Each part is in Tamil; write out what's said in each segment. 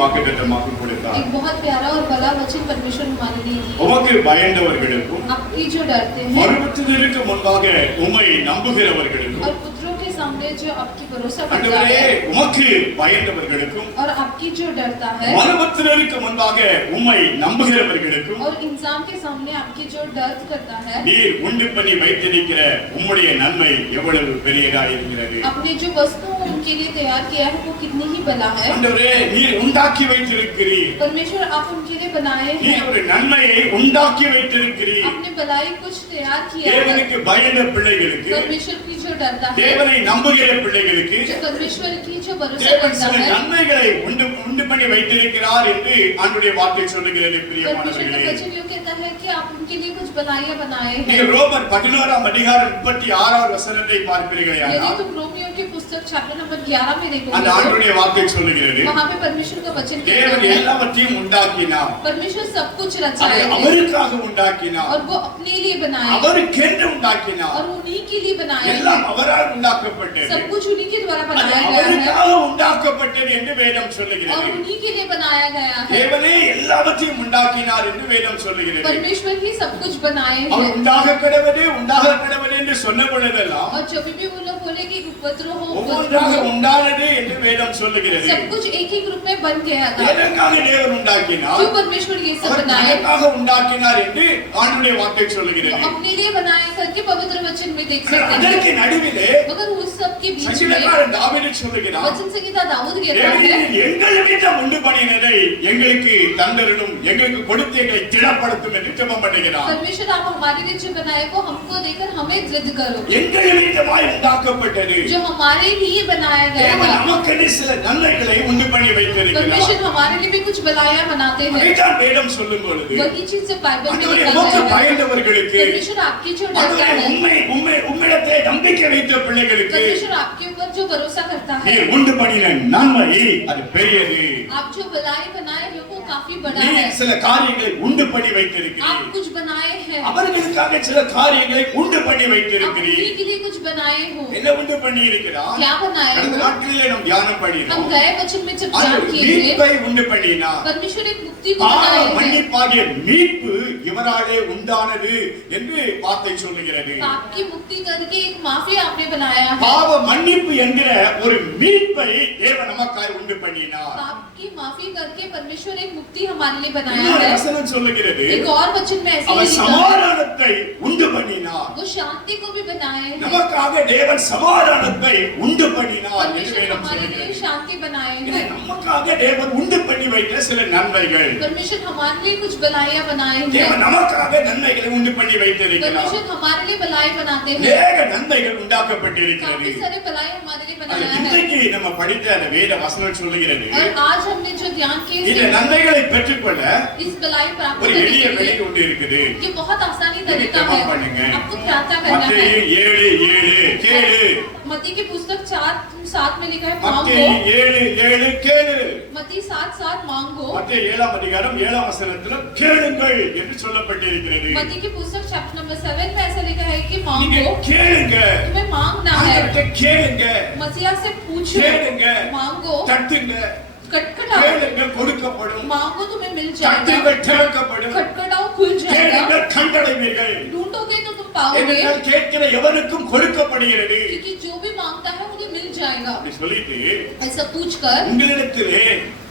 வாக்குத்தத்தமாக கொடுத்தார். एक बहुत प्यारा और बड़ा वचन परमेश्वर हमारे लिए दिया. உமக்கு பயந்தவர்களுக்கும் आपकी जो डरते हैं மறுபடிக்கு முன்பாக உம்மை நம்புகிறவர்களுக்கும் और पुत्रों के सामने जो आपकी भरोसा करता ஆண்டவரே है உமக்கு பயந்தவர்களுக்கும் और आपकी जो डरता है மறுபடிக்கு முன்பாக உம்மை நம்புகிறவர்களுக்கும் और इंसान के सामने आपकी जो डर करता है நீர் உண்டு பண்ணி வைத்திருக்கிற உம்முடைய நன்மை எவ்வளவு பெரியதா இருக்கிறது. आपने जो वस्तु उनके लिए तैयार किया है वो कितनी ही बला है. ஆண்டவரே நீர் உண்டாக்கி வைத்திருக்கிறீர். परमेश्वर आप उनके लिए बनाए हैं. நீர் ஒரு நன்மையை உண்டாக்கி வைத்திருக்கிறீர். आपने भलाई कुछ तैयार किया है. தேவனுக்கு பயந்த பிள்ளைகளுக்கு परमेश्वर की जो डरता है தேவனை நம்புகிற பிள்ளைகளுக்கு जो परमेश्वर की जो भरोसा தேவன் करता சில है நன்மைகளை உண்டு பண்ணி வைத்திருக்கிறார் என்று ஆண்டவருடைய வார்த்தை சொல்லுகிறது. परमेश्वर பிரியமானவர்களே का वचन यूं कहता है कि आप उनके लिए कुछ भलाइयां बनाए हैं. நீங்கள் ரோமர் 11ஆம் அதிகாரம் 36வது வசனத்தை பார்ப்பீர்களே यदि ஆனால் तुम रोमियो की पुस्तक चैप्टर नंबर 11 में அந்த देखोगे ஆண்டவருடைய வார்த்தை சொல்லுகிறது वहां पे परमेश्वर का वचन कहता தேவன் है எல்லாவற்றையும் உண்டாக்கினார். परमेश्वर सब कुछ அதை रचाया है அவருக்காக உண்டாக்கினார். और वो अपने लिए बनाया है அவருக்கென்று உண்டாக்கினார். और उन्हीं के लिए बनाया எல்லாம் है. அவரால் உண்டாக்கப்பட்டது. सब कुछ उन्हीं के द्वारा அது बनाया गया है அவருக்காக உண்டாக்கப்பட்டது என்று வேதம் और சொல்லுகிறது. उन्हीं के लिए बनाया गया है. தேவனே எல்லாவற்றையும் உண்டாக்கினார் என்று வேதம் சொல்லுகிறது. परमेश्वर ही सब कुछ बनाए அவர் हैं உண்டாக கடவுளே என்று சொன்ன பொழுதெல்லாம் और जब भी वो लोग बोले कि उपद्रव हो ஒவ்வொன்றாக உண்டானது என்று வேதம் சொல்லுகிறது. सब कुछ एक ही ग्रुप में बन गया था. எதற்காக தேவன் உண்டாக்கினார், क्यों परमेश्वर ये सब அவர் बनाए எதற்காக உண்டாக்கினார் என்று ஆண்டவருடைய வார்த்தை वो சொல்லுகிறது. अपने लिए बनाया करके पवित्र वचन में देख सकते हैं. அதற்கு நடுவிலே मगर उस सब के बीच में சங்கீதக்காரன் தாவீது சொல்லுகிறார், वचन संगीता दाऊद कहता தேவனே है எங்கள் நிமித்தம் உண்டு பண்ணினதை எங்களுக்கு தந்தருளும், எங்களுக்கு கொடுத்து எங்களை திடப்படுத்தும் என்று ஜெபம் பண்ணுகிறார். परमेश्वर आप हमारे लिए जो बनाए वो हमको देकर हमें दृढ़ करो. எங்கள் நிமித்தமாய் உண்டாக்கப்பட்டது जो हमारे लिए बनाया गया தேவன் है நமக்கென்று சில நன்மைகளை உண்டு பண்ணி வைத்திருக்கிறார். परमेश्वर हमारे लिए भी कुछ भलाइयां बनाते हैं. அதைத்தான் வேதம் சொல்லும் பொழுது वही चीज से बाइबल में ஆண்டவரே लिखा உமக்கு गया है. பயந்தவர்களுக்கு, परमेश्वर आपकी जो डरता ஆண்டவரே है உம்மிடத்தை நம்பிக்கை வைத்த பிள்ளைகளுக்கு परमेश्वर आपके ऊपर जो भरोसा करता है நீர் உண்டு பண்ணின நன்மை அது பெரியது. आप जो भलाई बनाए हो वो काफी बड़ा நீர் है. சில காரியங்களை உண்டு பண்ணி வைத்திருக்கிறீர். आप कुछ बनाए हैं அவர்களுக்காக சில காரியங்களை உண்டு பண்ணி आप வைத்திருக்கிறீர். उन्हीं के लिए कुछ बनाए हो. என்ன உண்டு பண்ணி இருக்கிறார்? क्या बनाए கடந்த हो? நாட்களிலே நாம் தியானம் हम பண்ணினோம். गए वचन में जब அந்த ध्यान किए थे மீட்பை உண்டு பண்ணினார். परमेश्वर एक मुक्ति को பாவ बनाए हैं. மன்னிப்பாகிய மீட்பு இவராலே உண்டானது என்று வார்த்தை சொல்லுகிறது. पाप की मुक्ति करके एक माफी आपने बनाया है. பாவ மன்னிப்பு என்கிற ஒரு மீட்பை தேவன் நமக்காய் உண்டு பண்ணினார். पाप की माफी करके परमेश्वर एक मुक्ति हमारे लिए बनाया இன்னொரு है. வசனம் சொல்லுகிறது, एक और वचन में ऐसे அவர் ही लिखा है சமாதானத்தை உண்டு பண்ணினார். वो शांति को भी बनाए हैं. நமக்காக தேவன் சமாதானத்தை உண்டு பண்ணினார் என்று परमेश्वर வேதம் हमारे लिए சொல்லுகிறது. शांति बनाए இது हैं. நமக்காக தேவன் உண்டு பண்ணி வைத்த சில நன்மைகள். परमेश्वर हमारे लिए कुछ भलाइयां बनाए हैं. தேவன் நமக்காக நன்மைகளை உண்டு பண்ணி வைத்திருக்கிறார். परमेश्वर हमारे लिए भलाई बनाते हैं. அநேக நன்மைகள் உண்டாக்கப்பட்டிருக்கிறது. काफी सारे भलाई हमारे लिए அது बनाया है. இன்றைக்கு நம்ம படித்த அந்த வேத வசனம் சொல்லுகிறது, और आज हमने जो ध्यान किए இந்த इससे நன்மைகளை பெற்றுக்கொள்ள इस भलाई प्राप्त ஒரு करने எளிய के வழி लिए ஒன்று இருக்குது. ये बहुत आसानी நீங்க तरीका ஜெபம் है. பண்ணுங்க. आपको प्रार्थना करना மத்தேயு है. 7:7 கேளு. मत्ती की पुस्तक 4:7 में लिखा है மத்தேயு मांगो. 7:7 கேளு. मत्ती 7:7 मांगो. மத்தேயு 7ஆம் அதிகாரம் 7ஆம் வசனத்துல கேளுங்கள் என்று சொல்லப்பட்டிருக்கிறது. मत्ती की पुस्तक चैप्टर नंबर 7 में ऐसा लिखा है कि நீங்க मांगो. கேளுங்க, तुम्हें मांगना है. ஆண்டவர்கிட்ட கேளுங்க, मसीहा से पूछो. கேளுங்க, मांगो. தட்டுங்க, खटखटाओ. கேளுங்க கொடுக்கப்படும், मांगो तुम्हें मिल जाएगा. தட்டுங்கள் திறக்கப்படும், खटखटाओ खुल जाएगा. கேளுங்கள் கண்டடைவீர்கள். ढूंढोगे तो तुम पाओगे. ஏனென்றால் கேட்கிற எவனுக்கும் கொடுக்கப்படுகிறது. क्योंकि जो भी मांगता है उन्हें मिल जाएगा. அப்படி சொல்லிட்டு ऐसा पूछकर உங்களிடத்திலே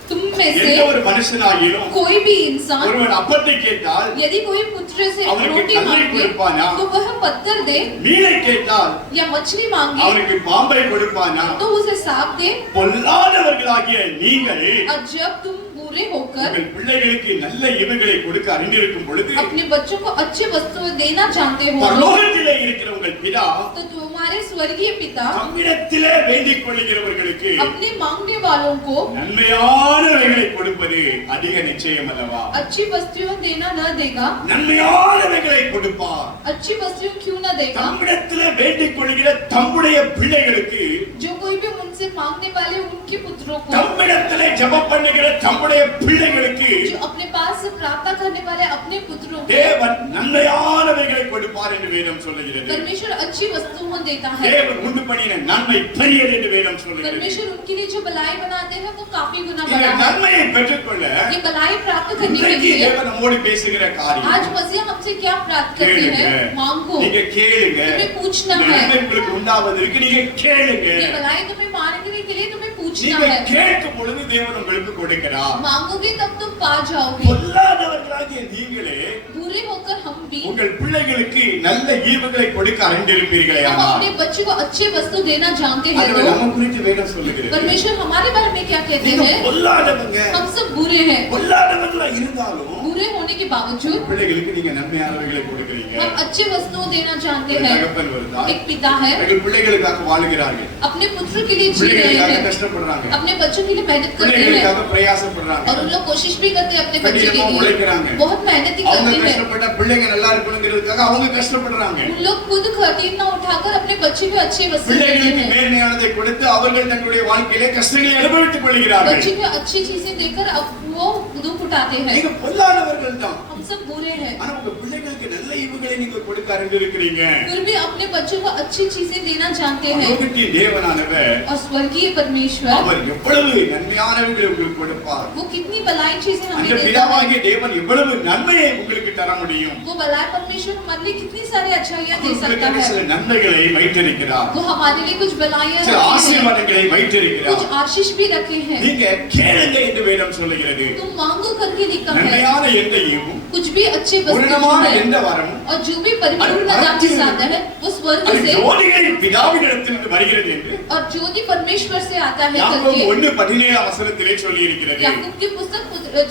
तुम में எந்த से ஒரு மனுஷனாகிலும் कोई भी इंसान ஒருவன் அப்பத்தை கேட்டால் यदि कोई पुत्र से அவனுக்கு रोटी கல்லை मांगे கொடுப்பானா? तो वह पत्थर दे, மீனை கேட்டால் या मछली मांगे அவனுக்கு பாம்பை கொடுப்பானா? तो उसे सांप दे. பொல்லாதவர்களாகிய நீங்கள் और जब तुम बुरे होकर உங்கள் பிள்ளைகளுக்கு நல்ல ஈவுகளை கொடுக்க அறிந்திருக்கும் பொழுது अपने बच्चों को अच्छे वस्तुएं देना जानते हो பரலோகத்திலே இருக்கிற உங்கள் பிதா तो तुम्हारे स्वर्गीय पिता தம்மிடத்திலே வேண்டிக் கொள்ளுகிறவர்களுக்கு अपने मांगने वालों को நன்மையானவைகளை கொடுப்பது அதிக நிச்சயம் அல்லவா? अच्छी वस्तुएं देना न देगा. நன்மையானவைகளை கொடுப்பார். अच्छी वस्तुएं क्यों न देगा? தம்மிடத்திலே வேண்டிக் கொள்ளுகிற தம்முடைய பிள்ளைகளுக்கு जो कोई भी उनसे मांगने वाले उनके पुत्रों पुत्रों को, தம்மிடத்திலே ஜெபம் பண்ணுகிற தம்முடைய பிள்ளைகளுக்கு जो अपने पास से प्रार्थना करने वाले अपने पुत्रों को தேவன் நன்மையானவைகளை கொடுப்பார் என்று வேதம் சொல்லுகிறது. परमेश्वर अच्छी वस्तुओं देता है। தேவன் உண்டு பண்ணின நன்மை பெரியது என்று வேதம் சொல்லுகிறது. परमेश्वर उनके लिए जो भलाई बनाते हैं वो काफी गुना இந்த बड़ा है। நன்மையை பெற்றுக்கொள்ள ये भलाई प्राप्त करने के இன்றைக்கு लिए தேவன் நம்மோடு பேசுகிற காரியம் आज मसीह हमसे क्या प्राप्त करते हैं? मांगो, நீங்க கேளுங்க. तुम्हें पूछना இந்த है। நன்மை உங்களுக்கு உண்டாவதற்கு நீங்க கேளுங்க. ये भलाई तुम्हें मांगने के लिए तुम्हें पूछना நீங்க है। கேட்கும் பொழுது தேவன் உங்களுக்கு கொடுக்கிறார். मांगोगे तब तुम पा जाओगे। பொல்லாதவர்களாகிய நீங்களே बुरे होकर हम भी உங்கள் பிள்ளைகளுக்கு நல்ல ஈவுகளை கொடுக்க அறிந்திருப்பீர்களே. हम अपने बच्चों को अच्छे वस्तु देना जानते हैं அது तो நம்ம குறித்து வேதம் சொல்லுகிறது. परमेश्वर हमारे बारे में क्या कहते நீங்க हैं? பொல்லாதவங்க, हम सब बुरे हैं। பொல்லாதவங்களா இருந்தாலும் बुरे होने के बावजूद பிள்ளைகளுக்கு நீங்க நன்மையானவைகளை கொடுக்கிறீங்க. हम अच्छे वस्तुओं देना जानते ஒரு हैं। தகப்பன் வருதா, एक पिता है, அவர்கள் பிள்ளைகளுக்காக வாழுகிறார்கள், अपने पुत्र के लिए जी रहे பிள்ளைகளுக்காக हैं, கஷ்டப்படுறாங்க, अपने बच्चों के लिए मेहनत करते हैं பிள்ளைகளுக்காக பிரயாசப்படுறாங்க, और उन लोग कोशिश भी करते हैं अपने बच्चे கடினமா के लिए, உழைக்கிறாங்க. बहुत मेहनती அவங்க करते हैं। கஷ்டப்பட்ட பிள்ளைங்க நல்லா இருக்கணுங்கிறதுக்காக அவங்க கஷ்டப்படுறாங்க. उन लोग खुद खटीना उठाकर अपने बच्चे को अच्छे वस्तु देते பிள்ளைகளுக்கு हैं। மேன்மையானதை கொடுத்து அவர்கள் தங்களுடைய வாழ்க்கையிலே கஷ்டங்களை அனுபவித்துக் கொள்கிறார்கள். बच्चे को अच्छी चीजें देकर अब वो दुख उठाते हैं। நீங்க பொல்லாதவர்கள் தான், हम सब बुरे हैं, ஆனா உங்க பிள்ளைகளுக்கு நல்ல ஈவுகளை நீங்க கொடுக்க அறிந்திருக்கிறீங்க. फिर भी अपने बच्चों को अच्छी चीजें देना जानते हैं। பரலோகத்திய தேவனானவர் और स्वर्गीय परमेश्वर அவர் எவ்வளவு நன்மையானவைகளை உங்களுக்கு கொடுப்பார். वो कितनी भलाई चीजें அந்த हमें देता है। பிதாவாகிய தேவன் எவ்வளவு நன்மையை உங்களுக்கு தர முடியும். वो भलाई परमेश्वर हमारे लिए कितनी सारी अच्छाइयाँ दे सकता உங்களுக்கு சில है। நன்மைகளை வைத்திருக்கிறார், वो हमारे लिए कुछ भलाइयाँ சில रखी है, ஆசீர்வாதங்களை कुछ வைத்திருக்கிறார். आशीष भी रखे हैं। நீங்க கேளுங்க என்று வேதம் சொல்லுகிறது. तुम मांगो करके लिखा है। நன்மையான எந்தையும் कुछ भी अच्छे वस्तु பூரணமான है எந்த வரமும் और जो भी परिपूर्णता के साथ है वो स्वर्ग அது से ஜோதிகளின் பிதாவினிடத்திலிருந்து வருகிறது என்று और ज्योति परमेश्वर से आता है யாக்கோபு करके 1:17 வசனத்திலே சொல்லி இருக்கிறது. याकूब की पुस्तक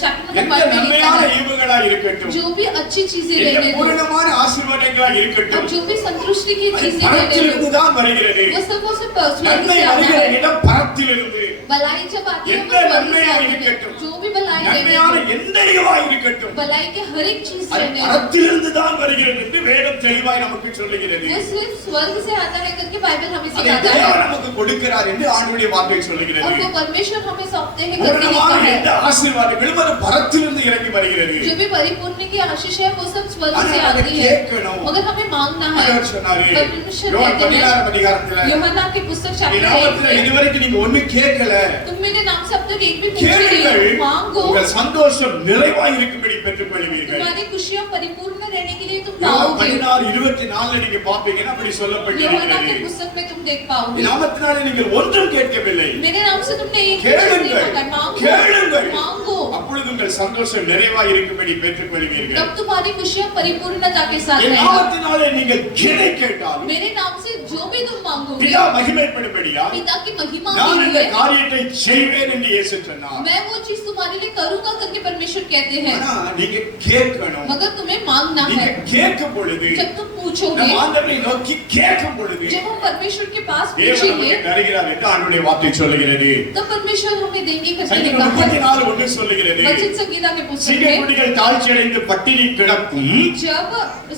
चैप्टर எந்த नंबर 1 में लिखा நன்மையான है ஈவுகளா இருக்கட்டும், जो भी अच्छी चीजें எந்த लेने दो பூரணமான ஆசீர்வாதங்களா और இருக்கட்டும், जो भी संतुष्टि की அது चीजें लेने பரத்திலிருந்து दो தான் வருகிறது. वो सब वो सब स्वर्ग நன்மை से आता வருகிற है। இடம் பரத்திலிருந்து. भलाई जब आती है எந்த वो स्वर्ग से நன்மையா आती है। இருக்கட்டும், जो भी भलाई लेने நன்மையான दो எந்த ஈவாய் இருக்கட்டும், भलाई के हर एक चीज அது लेने दो பரத்திலிருந்து தான் வருகிறது என்று வேதம் தெளிவாய் நமக்கு சொல்லுகிறது. वो सिर्फ स्वर्ग से आता है करके बाइबल हमें அதை सिखाता है தேவன் நமக்கு கொடுக்கிறார் என்று ஆண்டவருடைய வார்த்தை சொல்லுகிறது. और वो परमेश्वर हमें सौंपते हैं करके பூரணமான लिखा எந்த है। ஆசீர்வாதங்களும் அது பரத்திலிருந்து இறங்கி வருகிறது. जो भी परिपूर्ण की आशीष है वो सब स्वर्ग ஆனா से அதை आती है கேட்கணும். मगर हमें मांगना है। ஆண்டவர் சொன்னாரு, परमेश्वर யோவான் कहते हैं 16 அதிகாரத்துல, यूहन्ना की पुस्तक என் चैप्टर நாமத்துல 1 இதுவரைக்கும் நீங்க ஒண்ணும் கேட்கல, तुम मेरे नाम से अब तक एक भी पूछे கேளுங்கள், नहीं, मांगो உங்கள் சந்தோஷம் நிறைவாய் இருக்கும்படி பெற்றுக் கொள்வீர்கள். तुम्हारी खुशियां परिपूर्ण रहने के लिए तुम யோவான் पाओगे। 16:24 நீங்க பாப்பீங்கன்னா அப்படி यूहन्ना சொல்லப்பட்டிருக்கிறது. की पुस्तक में तुम देख पाओगे என் நாமத்தினாலே நீங்கள் ஒன்றும் கேட்கவில்லை, मेरे नाम से तुमने एक भी चीज नहीं கேளுங்கள், मांगा, मांगो கேளுங்கள், मांगो அப்பொழுது உங்கள் சந்தோஷம் நிறைவாய் இருக்கும்படி பெற்றுக் கொள்வீர்கள். तब तुम्हारी खुशियां परिपूर्णता के साथ என் रहेगा। நாமத்தினாலே நீங்கள் எதை கேட்டாலும் मेरे नाम से जो भी तुम मांगोगे பிதா மகிமைப்படும்படியா पिता की महिमा நான் के இந்த लिए காரியத்தை செய்வேன் என்று இயேசு சொன்னார். मैं वो चीज तुम्हारे लिए करूंगा करके परमेश्वर कहते हैं ஆனா நீங்க கேட்கணும். मगर तुम्हें मांगना நீங்க है। கேட்கும் பொழுது, जब तुम पूछोगे நம்ம ஆண்டவரை நோக்கி கேட்கும் பொழுது जब हम परमेश्वर के पास தேவன் पूछेंगे நமக்கு தருகிறார் என்று ஆண்டவருடைய வார்த்தை சொல்லுகிறது. तब परमेश्वर हमें देंगे करके சங்கீதம் लिखा है। 34 ஒன்று சொல்லுகிறது, वचन संगीता के पुस्तक में சிங்கக்குட்டிகள் தாழ்ச்சி அடைந்து பட்டினி கிடக்கும், जब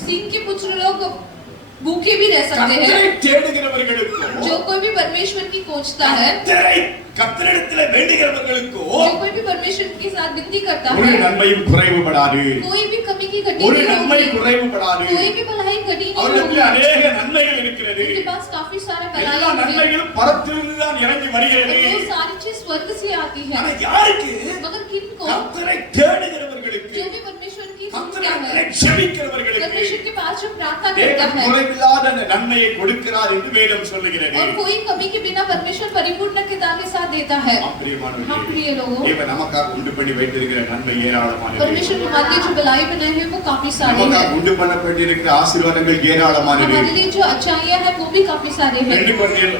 सिंह के पुत्र लोग भूखे भी रह सकते हैं, கர்த்தரை தேடுகிறவர்களுக்கோ, जो कोई भी परमेश्वर की खोजता है, கர்த்தரிடத்திலே வேண்டுகிறவர்களுக்கோ जो कोई भी परमेश्वर के साथ विनती करता ஒரு है, நன்மையும் குறைவுபடாது, कोई भी कमी की घटी ஒரு नहीं நன்மை होगी, குறைவுபடாது. कोई भी भलाई घटी नहीं அவர்களுக்கு होगी। அநேக நன்மைகள் இருக்கிறது. उनके पास काफी सारा எல்லா भलाई है நன்மைகளும் பரத்திலிருந்து தான் இறங்கி வருகிறது. और वो सारी चीज स्वर्ग से आती है। ஆனா யாருக்கு? मगर किनको? கர்த்தரை தேடுகிறவர்களுக்கு, जो भी परमेश्वर की கர்த்தரை ढूंढता है, ஜெபிக்கிறவர்களுக்கு परमेश्वर के पास जो प्रार्थना करता தேவன் है குறைவில்லாத அந்த நன்மையை கொடுக்கிறார் என்று வேதம் சொல்லுகிறது. और कोई कमी के बिना परमेश्वर परिपूर्णता के साथ देता है। हाँ பிரியமானவர்களே, प्रिय लोगों, தேவன் நமக்காக உண்டு பண்ணி வைத்திருக்கிற நன்மை ஏராளமானது. परमेश्वर हमारे लिए जो भलाई बनाए हैं वो काफी सारे நமக்காக हैं। உண்டு பண்ணப்பட்டிருக்கிற ஆசீர்வாதங்கள் ஏராளமானது. हमारे लिए जो अच्छाइयां हैं वो भी काफी सारे हैं। 2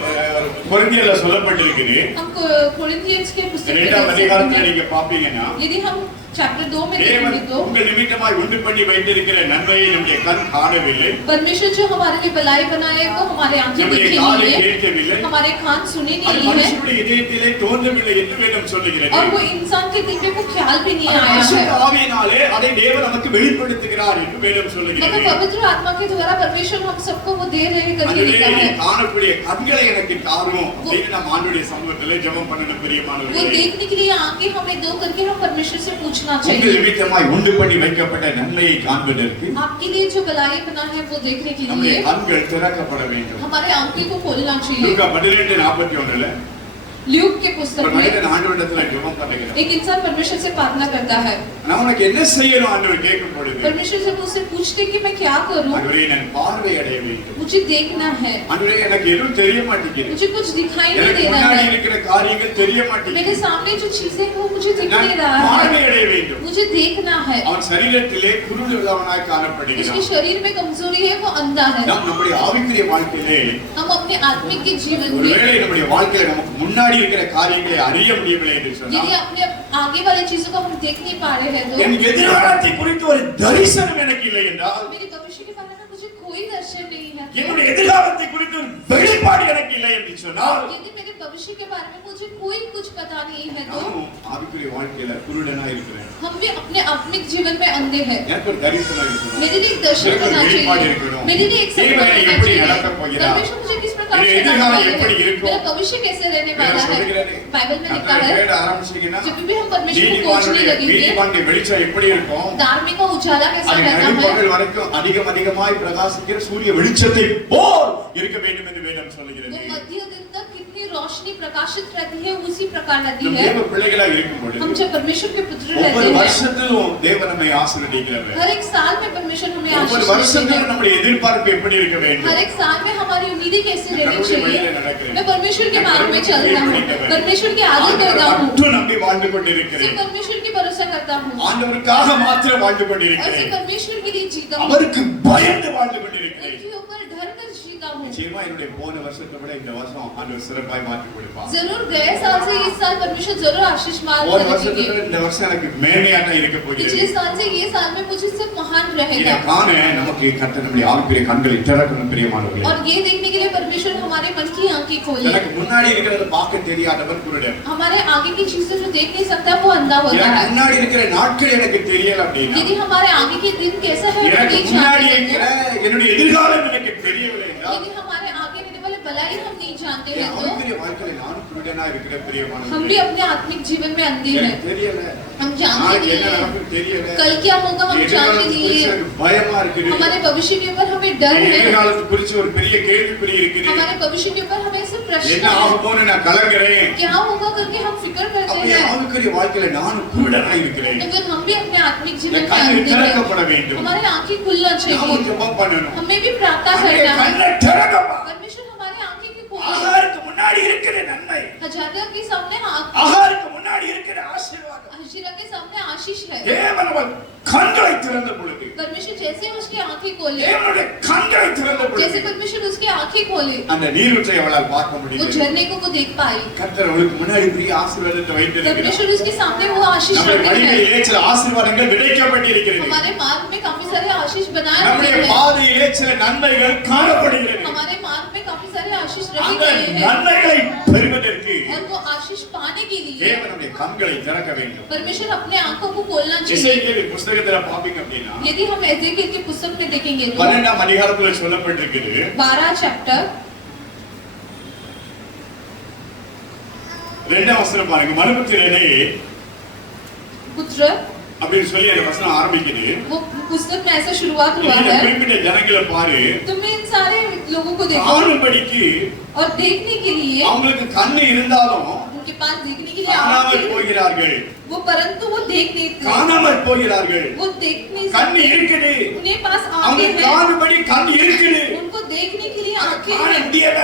கொரிந்தியர்ல சொல்லப்பட்டிருக்குது. हम कोरिन्थियंस के पुस्तक में 2ஆம் देख அதிகாரத்துல सकते हैं। நீங்க பாப்பீங்கன்னா, यदि हम चैप्टर 2 में தேவன் देखेंगे तो உங்கள் நிமித்தமாய் உண்டு பண்ணி வைத்திருக்கிற நன்மையை நம்முடைய கண் காணவில்லை, परमेश्वर जो हमारे लिए भलाई बनाए वो हमारे आंखें நம்முடைய देखी காது नहीं है, கேட்கவில்லை, हमारे कान सुने அது नहीं है மனுஷனுடைய இதயத்திலே தோன்றவில்லை என்று வேதம் சொல்லுகிறது. और वो इंसान के दिल में वो ख्याल भी नहीं आया है। பரிசுத்த ஆவியினாலே அதை தேவன் நமக்கு வெளிப்படுத்துகிறார் என்று வேதம் मगर சொல்லுகிறது. पवित्र आत्मा के द्वारा परमेश्वर हम सबको वो दे रहे हैं करके அதுவே लिखा நீ है। காணக்கூடிய கண்களை எனக்கு தாரும் பாரும் அப்படின்னு நம்ம ஆண்டவருடைய சமூகத்திலே ஜெபம் பண்ணணும் वो பிரியமானவர்களே. देखने के लिए आके हमें दो करके हम परमेश्वर से पूछना உங்கள் चाहिए। நிமித்தமாய் உண்டு பண்ணி வைக்கப்பட்ட நன்மையை காண்பதற்கு आपके लिए जो भलाई बना है वो देखने के நம்முடைய लिए கண்கள் திறக்கப்பட வேண்டும். हमारे आंखें को खोलना चाहिए। லூக்கா 12:41 ल्यूक के ஒரு पुस्तक में மனிதன் ஆண்டவரிடத்துல ஜெபம் பண்ணுகிறான். एक इंसान परमेश्वर से प्रार्थना करता है। நான் உனக்கு என்ன செய்யணும் ஆண்டவர் கேட்கும் பொழுது परमेश्वर से मुझसे पूछते कि मैं क्या करूं, ஆண்டவரே நான் பார்வை அடைய வேண்டும். मुझे देखना है, ஆண்டவரே எனக்கு எதுவும் தெரிய மாட்டேங்குது. मुझे कुछ दिखाई नहीं எனக்கு दे रहा முன்னாடி है, இருக்கிற காரியங்கள் தெரிய मेरे மாட்டேங்குது. सामने जो चीजें हैं वो मुझे दिख நான் नहीं रहा है, பார்வை அடைய வேண்டும். मुझे देखना है। அவன் சரீரத்திலே குருடு உள்ளவனாய் उसके காணப்படுகிறான். शरीर में कमजोरी है, वो अंधा है। நாம் நம்முடைய ஆவிக்குரிய வாழ்க்கையிலே हम अपने आत्मिक के जीवन में ஒருவேளை நம்முடைய வாழ்க்கையில நமக்கு முன்னாடி இருக்கிற காரியங்களை அறிய முடியவில்லை என்று यदि சொன்னால் अपने आगे वाली चीजों को हम देख नहीं पा रहे हैं तो என் எதிர்காலத்தை குறித்து ஒரு தரிசனம் எனக்கு இல்லை என்றால் मेरे भविष्य के बारे में मुझे कोई दर्शन नहीं है, என்னுடைய எதிர்காலத்தை குறித்து ஒரு வெளிப்பாடு எனக்கு இல்லை என்று சொன்னால் यदि मेरे भविष्य के बारे में मुझे कोई कुछ पता नहीं है तो நானும் ஆவிக்குரிய வாழ்க்கையில குருடனா இருக்கிறேன். हम भी अपने आत्मिक जीवन में अंधे हैं। எனக்கு ஒரு தரிசனம் இருக்கணும். मेरे लिए एक दर्शन எனக்கு ஒரு करना வெளிப்பாடு चाहिए, இருக்கணும். मेरे लिए एक सपना தேவனை होना எப்படி चाहिए। நடத்தப் போகிறார்? परमेश्वर मुझे किस प्रकार मेरे से எதிர்காலம் நடத்தப் எப்படி है? இருக்கும்? मेरा भविष्य कैसे रहने वाला நான் है? சொல்கிறேன். बाइबल में लिखा கர்த்தரை है தேட ஆரம்பிச்சீங்கன்னா जब भी हम परमेश्वर को खोजने लगेंगे நீதிமானுடைய வெளிச்சம் எப்படி இருக்கும்? धार्मिक का उजाला कैसा அது रहता है, நடுப்பகல் வரைக்கும் அதிகமாய் பிரகாசிக்கிற சூரிய வெளிச்சத்தை போல் இருக்க வேண்டும் என்று வேதம் वो சொல்கிறது. मध्य दिन तक कितनी रोशनी प्रकाशित रहती है उसी प्रकार रहती நம் है। தேவ பிள்ளைகளா இருக்கும் பொழுது हम जब परमेश्वर के पुत्र ஒவ்வொரு रहते हैं, வருஷத்திலும் தேவன் நம்மை ஆசீர்வதிக்கிறார். हर एक साल में परमेश्वर हमें ஒவ்வொரு आशीष देते வருஷத்திலும் हैं। நம்முடைய எதிர்பார்ப்பு எப்படி இருக்க வேண்டும்? हर एक साल में हमारी उम्मीदें कैसे रहनी கடவுளுடைய चाहिए? வழியில நடக்கிறேன். मैं परमेश्वर के मार्ग में चल रहा हूँ, परमेश्वर के आगे ஆண்டவரை बढ़ता हूँ, மட்டும் நம்பி வாழ்ந்து सिर्फ கொண்டிருக்கிறேன். परमेश्वर की भरोसा करता हूँ ஆண்டவருக்காக மாத்திரம் வாழ்ந்து और सिर्फ கொண்டிருக்கிறேன். परमेश्वर के लिए जीता हूँ, அவருக்கு பயந்து வாழ்ந்து கொண்டிருக்கிறேன். उनके ऊपर डर कर जीता हूँ। நிச்சயமா என்னுடைய போன வருஷத்தை விட இந்த வருஷம் ஆண்டவர் சிறப்பாய் மாற்றி கொடுப்பார். जरूर गए साल से इस साल परमेश्वर जरूर आशीष मार போன வருஷத்தை करेंगे। விட இந்த வருஷம் எனக்கு மேன்மையாக இருக்க पिछले போகிறது. साल से ये साल में मुझे सिर्फ महान இதை रहेगा காண நமக்கு கர்த்தர் நம்முடைய ஆவிக்குரிய கண்களை திறக்கணும் பிரியமானவர்களே. और ये देखने के लिए परमेश्वर हमारे मन की आंखें खोले। எனக்கு முன்னாடி இருக்கிறத பார்க்க தெரியாதவர் குருடன். हमारे आगे की चीजें जो देख नहीं सकता वो अंधा होता எனக்கு है। முன்னாடி இருக்கிற நாட்கள் எனக்கு தெரியல அப்படின்னா यदि हमारे आगे के दिन कैसा है वो எனக்கு नहीं முன்னாடி जानते இருக்கிற हैं, என்னுடைய எதிர்காலம் எனக்கு தெரியவில்லை என்றால் यदि हमारे आगे रहने वाले भलाई हम नहीं जानते என் हैं तो ஆவிக்குரிய வாழ்க்கையில நானும் குருடனா இருக்கிற हम भी பிரியமானவர்களே. अपने आत्मिक जीवन में अंधे हैं। எனக்கு தெரியல. हम जानते நாளைக்கு नहीं என்ன हैं, நடக்கும் தெரியல. कल क्या होगा हम जानते எதிர்காலத்தை नहीं குறித்து है, எனக்கு பயமா இருக்குது. हमारे भविष्य के ऊपर हमें डर है, எதிர்காலத்தை குறித்து ஒரு பெரிய கேள்விக்குறி இருக்குது. हमारे भविष्य के ऊपर हमें ऐसे प्रश्न என்ன है, ஆகுமோன்னு நான் கலங்குறேன். क्या होगा करके हम फिक्र करते அப்படி हैं। ஆவிக்குரிய வாழ்க்கையில நானும் குருடனா இருக்கிறேன். तो फिर हम भी अपने आत्मिक जीवन என் में கண்கள் अंधे हैं, திறக்கப்பட வேண்டும். हमारे आंखें खुलना நாமும் चाहिए, ஜெபம் பண்ணணும். हमें भी प्रार्थना நம்முடைய करना है। கண்ணை திறக்கப்பா. परमेश्वर हमारी आंखें की खोले, ஆகாருக்கு முன்னாடி இருக்கிற நன்மை, हजारिया के सामने ஆகாருக்கு முன்னாடி இருக்கிற ஆசீர்வாதம் हजीरा के सामने आशीष है। தேவன் அவர் கண்களை திறந்த பொழுது परमेश्वर जैसे उसकी आंखें खोले, தேவனுடைய கண்களை திறந்த जैसे பொழுது परमेश्वर उसकी आंखें खोले, அந்த நீரூற்றை அவளால் பார்க்க वो முடியல. झरने को वो देख पाई। கர்த்தர் அவளுக்கு முன்னாடி பெரிய ஆசீர்வாதத்தை வைத்திருக்கிறார். परमेश्वर उसके सामने वो आशीष நம்முடைய रखे வழியிலே हैं। சில ஆசீர்வாதங்கள் விதைக்கப்பட்டிருக்கிறது. हमारे मार्ग में काफी सारे आशीष बनाए நம்முடைய हुए हैं, பாதையிலே சில நன்மைகள் காணப்படுகிறது. हमारे मार्ग में काफी सारे आशीष रखे அந்த गए हैं நன்மைகளை பெறுவதற்கு और वो आशीष पाने के लिए தேவன் நம்முடைய கண்களை திறக்க வேண்டும். परमेश्वर अपने आंखों को खोलना चाहिए। எசேக்கியேல் புத்தகத்துல பாப்பீங்க அப்படின்னா यदि हम एजेकिएल की पुस्तक में देखेंगे तो 12ஆம் அதிகாரத்துல சொல்லப்பட்டிருக்குது. 12 चैप्टर 2ஆம் வசனம் பாருங்க. மனுபுத்திரனே पुत्र, அப்படின்னு சொல்லி அந்த வசனம் ஆரம்பிக்குது. वो पुस्तक में ऐसा शुरुआत हुआ இந்த है, குறிப்பிட்ட ஜனங்களை பாரு, तुम इन सारे लोगों को देखो காணும்படிக்கு और देखने के लिए அவங்களுக்கு கண்ணு இருந்தாலும் उनके पास देखने के लिए காணாமல் आंखें, போகிறார்கள். वो परंतु वो देख नहीं थे, காணாமல் போகிறார்கள். वो देख नहीं கண்ணு सकते, இருக்குது. उन्हें पास आंखें அவங்களுக்கு हैं, காணும்படி கண் இருக்குது. उनको देखने के लिए ஆனா आंखें காண हैं, முடியல.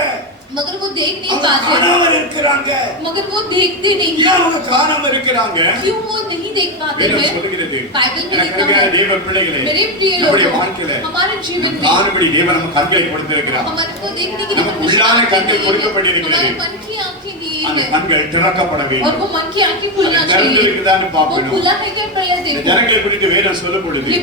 मगर वो देख नहीं அவங்க पाते, காணாமல் இருக்கிறாங்க. मगर वो देखते नहीं, ஏன் அவங்க காணாமல் இருக்கிறாங்க? क्यों वो नहीं देख पाते வேதம் हैं? சொல்கிறது. बाइबल में எனக்கு लिखा அருமையான है, தேவ பிள்ளைகளே, मेरे प्रिय நம்முடைய लोगों, வாழ்க்கையில हमारे जीवन में காணும்படி தேவன் நம்ம கண்களை கொடுத்திருக்கிறார். हमारे को देखने के लिए நமக்கு परमेश्वर உள்ளான आंखें கண்கள் दी है, கொடுக்கப்பட்டிருக்கிறது. हमारे मन की आंखें दी அந்த है கண்கள் திறக்கப்பட और வேண்டும். वो मन की आंखें खुलना அது चाहिए, திறந்திருக்குதான்னு वो பார்க்கணும். खुला है क्या पहले இந்த देखो। ஜனங்களை குறித்து வேதம் சொல்லும் பொழுது ये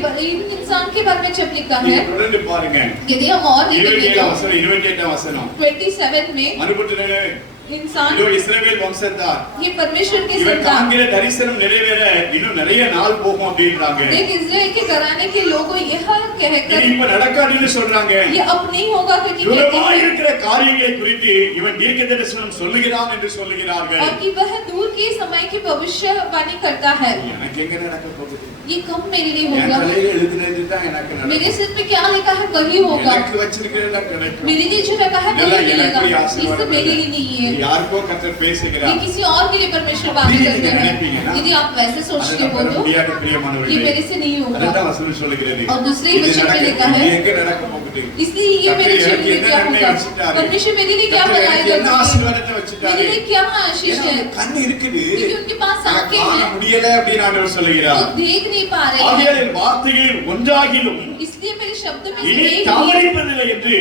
इंसान के बारे में जब लिखा है, நீங்க தொடர்ந்து பாருங்க. यदि हम और देखेंगे 27 तो வசனம் 28 வசனம் 27 में மனுபுத்திரனே इंसान இதோ இஸ்ரவேல் வம்சத்தார் ये परमेश्वर की இவன் संतान காண்கிற தரிசனம் நிறைவேற இன்னும் நிறைய நாள் போகும் அப்படின்றாங்க. देख इस्राएल के घराने के लोगों यह இது कहकर இப்ப நடக்காதுன்னு சொல்றாங்க. ये अब नहीं होगा क्योंकि कहते தூரமாய் हैं இருக்கிற காரியங்களை குறித்து இவன் தீர்க்க தரிசனம் சொல்லுகிறான் என்று சொல்லுகிறார்கள். और कि वह दूर के समय की भविष्यवाणी करता है। எனக்கு எங்க நடக்க போகுது? ये कब मेरे लिए என் होगा? தலையில எழுதினது தான் எனக்கு मेरे நடக்கும். सिर पे क्या लिखा है वही होगा। எனக்கு வச்சிருக்கிறதெல்லாம் கிடைக்கும். मेरे लिए जो रखा है वही இதெல்லாம் मिलेगा। எனக்கு ये ஆசீர்வாதம் सब मेरे लिए नहीं है। யாருக்கோ கர்த்தர் ये பேசுகிறார். किसी और के लिए परमेश्वर बातें करते हैं। यदि आप वैसे सोचते हो तो முடியாத ये பிரியமானவர்களே, मेरे से नहीं होगा। அதான் வசனம் சொல்லுகிறது. और दूसरे இது वचन में நடக்க- लिखा है, இது எங்க நடக்க போகுது? इसलिए ये मेरे जीवन में क्या होगा? परमेश्वर मेरे लिए क्या கர்த்தர் बनाएगा? எனக்கு என்ன ஆசீர்வாதத்தை मेरे வச்சிட்டாரு? लिए क्या आशीष ஏன்னா, है? உனக்கு கண் இருக்குது. क्योंकि उनके पास ஆனா आंखें காண हैं, முடியல அப்படின்னு ஆண்டவர் वो சொல்லுகிறார். देख नहीं पा रहे ஆகையால் हैं। என் வார்த்தையில் ஒன்றாகிலும் इसलिए मेरे शब्द में இனி से एक भी தாமதிப்பதில்லை என்று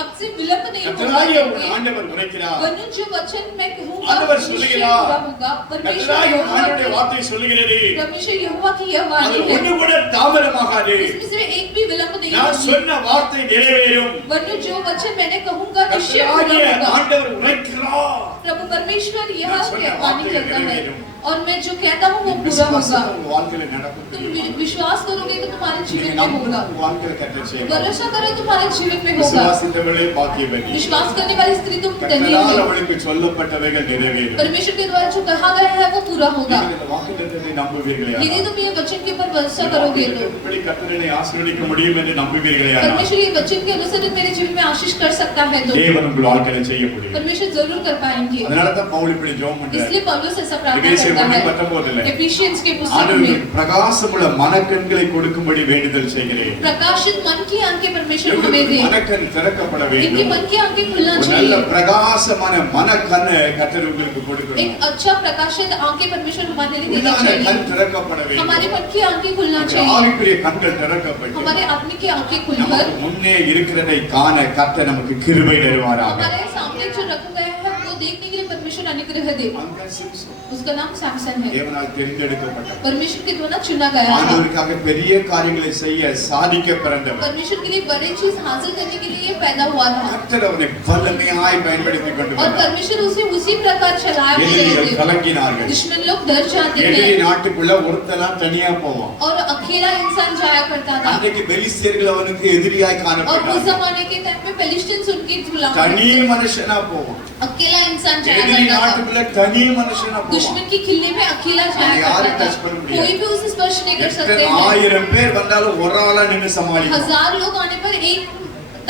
अब से विलंब नहीं கர்த்தராகிய உன் होगा। ஆண்டவர் உரைக்கிறார். वरन जो वचन मैं कहूंगा ஆண்டவர் निश्चय சொல்லுகிறார். पूरा होगा। परमेश्वर கர்த்தராகிய உன் यहोवा ஆண்டவருடைய की- வார்த்தை சொல்லுகிறது. परमेश्वर यहोवा की यह அது वाणी है, ஒண்ணு கூட தாமதமாகாது. इसमें से एक भी विलंब नहीं நான் होगी। சொன்ன வார்த்தை நிறைவேறும். वरन जो वचन मैंने कहूंगा निश्चय கர்த்தராகிய पूरा होगा। ஆண்டவர் உரைக்கிறார். प्रभु परमेश्वर यह நான் சொன்ன वाणी வார்த்தை करता है நிறைவேறும். और मैं जो कहता हूँ वो पूरा விசுவாசம் होगा। உங்க வாழ்க்கையில நடக்கும். तुम विश्वास करोगे तो तुम्हारे நீங்க जीवन में நம்பினா होगा। உங்க வாழ்க்கையில கர்த்தர் செய்வார். भरोसा करो तुम्हारे जीवन में होगा। விசுவாசித்தவர்களே பாக்கியவதி. विश्वास करने वाली स्त्री तुम धन्य கர்த்தரால் हो। அவளுக்கு சொல்லப்பட்டவைகள் நிறைவேறும். परमेश्वर के द्वारा जो कहा गया है वो पूरा होगा। நீங்கள் இந்த வாக்குத்தத்தத்தை நம்புவீர்களே यदि तुम ये वचन के ऊपर भरोसा करोगे तो இப்படி கர்த்தரை ஆசீர்வதிக்க முடியும் என்று நம்புவீர்களே परमेश्वर ये वचन के अनुसार मेरे जीवन में आशीष कर सकता है तो தேவன் உங்கள் வாழ்க்கையில செய்ய முடியும். परमेश्वर जरूर कर पाएंगे। அதனால தான் பவுல் இப்படி ஜெபம் பண்றார். इसलिए पौलुस ऐसा प्रार्थना எபேசியர் करता 1:19 है। एफिशियंस के पुस्तक ஆண்டவர் में பிரகாசமுள்ள மனக்கண்களை கொடுக்கும்படி வேண்டுதல் செய்கிறேன். प्रकाशित मन की आंखें परमेश्वर हमें दे। மனக்கண் திறக்கப்பட इनकी வேண்டும். मन की आंखें खुलना ஒரு நல்ல चाहिए। பிரகாசமான மனக்கண்ணை கர்த்தர் உங்களுக்கு கொடுக்கணும். एक अच्छा प्रकाशित आंखें परमेश्वर हमारे लिए देना உள்ளான கண் चाहिए। திறக்கப்பட வேண்டும். हमारे मन की आंखें खुलना நம்முடைய चाहिए। ஆவிக்குரிய கண்கள் திறக்கப்பட்டு हमारे आत्मिक की आंखें खुलकर நமக்கு முன்னே இருக்கிறதை காண கர்த்தர் நமக்கு கிருபை தருவாராக. हमारे सामने जो रखा गया है वो देखने के लिए परमेश्वर अनुग्रह दे। அங்க சிம்சன் उसका नाम सैमसन है। தேவனால் தெரிந்தெடுக்கப்பட்டவர். परमेश्वर के द्वारा चुना गया है। ஆண்டவருக்காக பெரிய காரியங்களை செய்ய சாதிக்க பிறந்தவர். परमेश्वर के लिए बड़ी चीज हासिल करने के लिए पैदा हुआ था கர்த்தர் அவனை வல்லமையாய் பயன்படுத்திக் கொண்டு और வந்தார். परमेश्वर उसे उसी प्रकार चलाया भी எதிரிகள் रहे थे। கலங்கினார்கள். दुश्मन लोग डर जाते எதிரி हैं நாட்டுக்குள்ள ஒருத்தனா தனியா போவான். और अकेला इंसान जाया करता था। அன்றைக்கு பெலிஸ்தியர்கள் அவனுக்கு எதிரியாய் और उस காணப்பட்டார்கள். जमाने के टाइम में पेलिस्टियंस उनकी गुलाम தனி थे। மனுஷனா போவான். अकेला इंसान जाया எதிரி करता था। நாட்டுக்குள்ள தனி மனுஷனா போவான். दुश्मन के किले में अकेला जाया यार करता टच था। कर முடியாது. कोई भी उसे स्पर्श नहीं कर सकते எத்தனை हैं। ஆயிரம் பேர் வந்தாலும் ஒரு ஆளா நின்னு சமாளிப்பான். 1000 लोग आने पर एक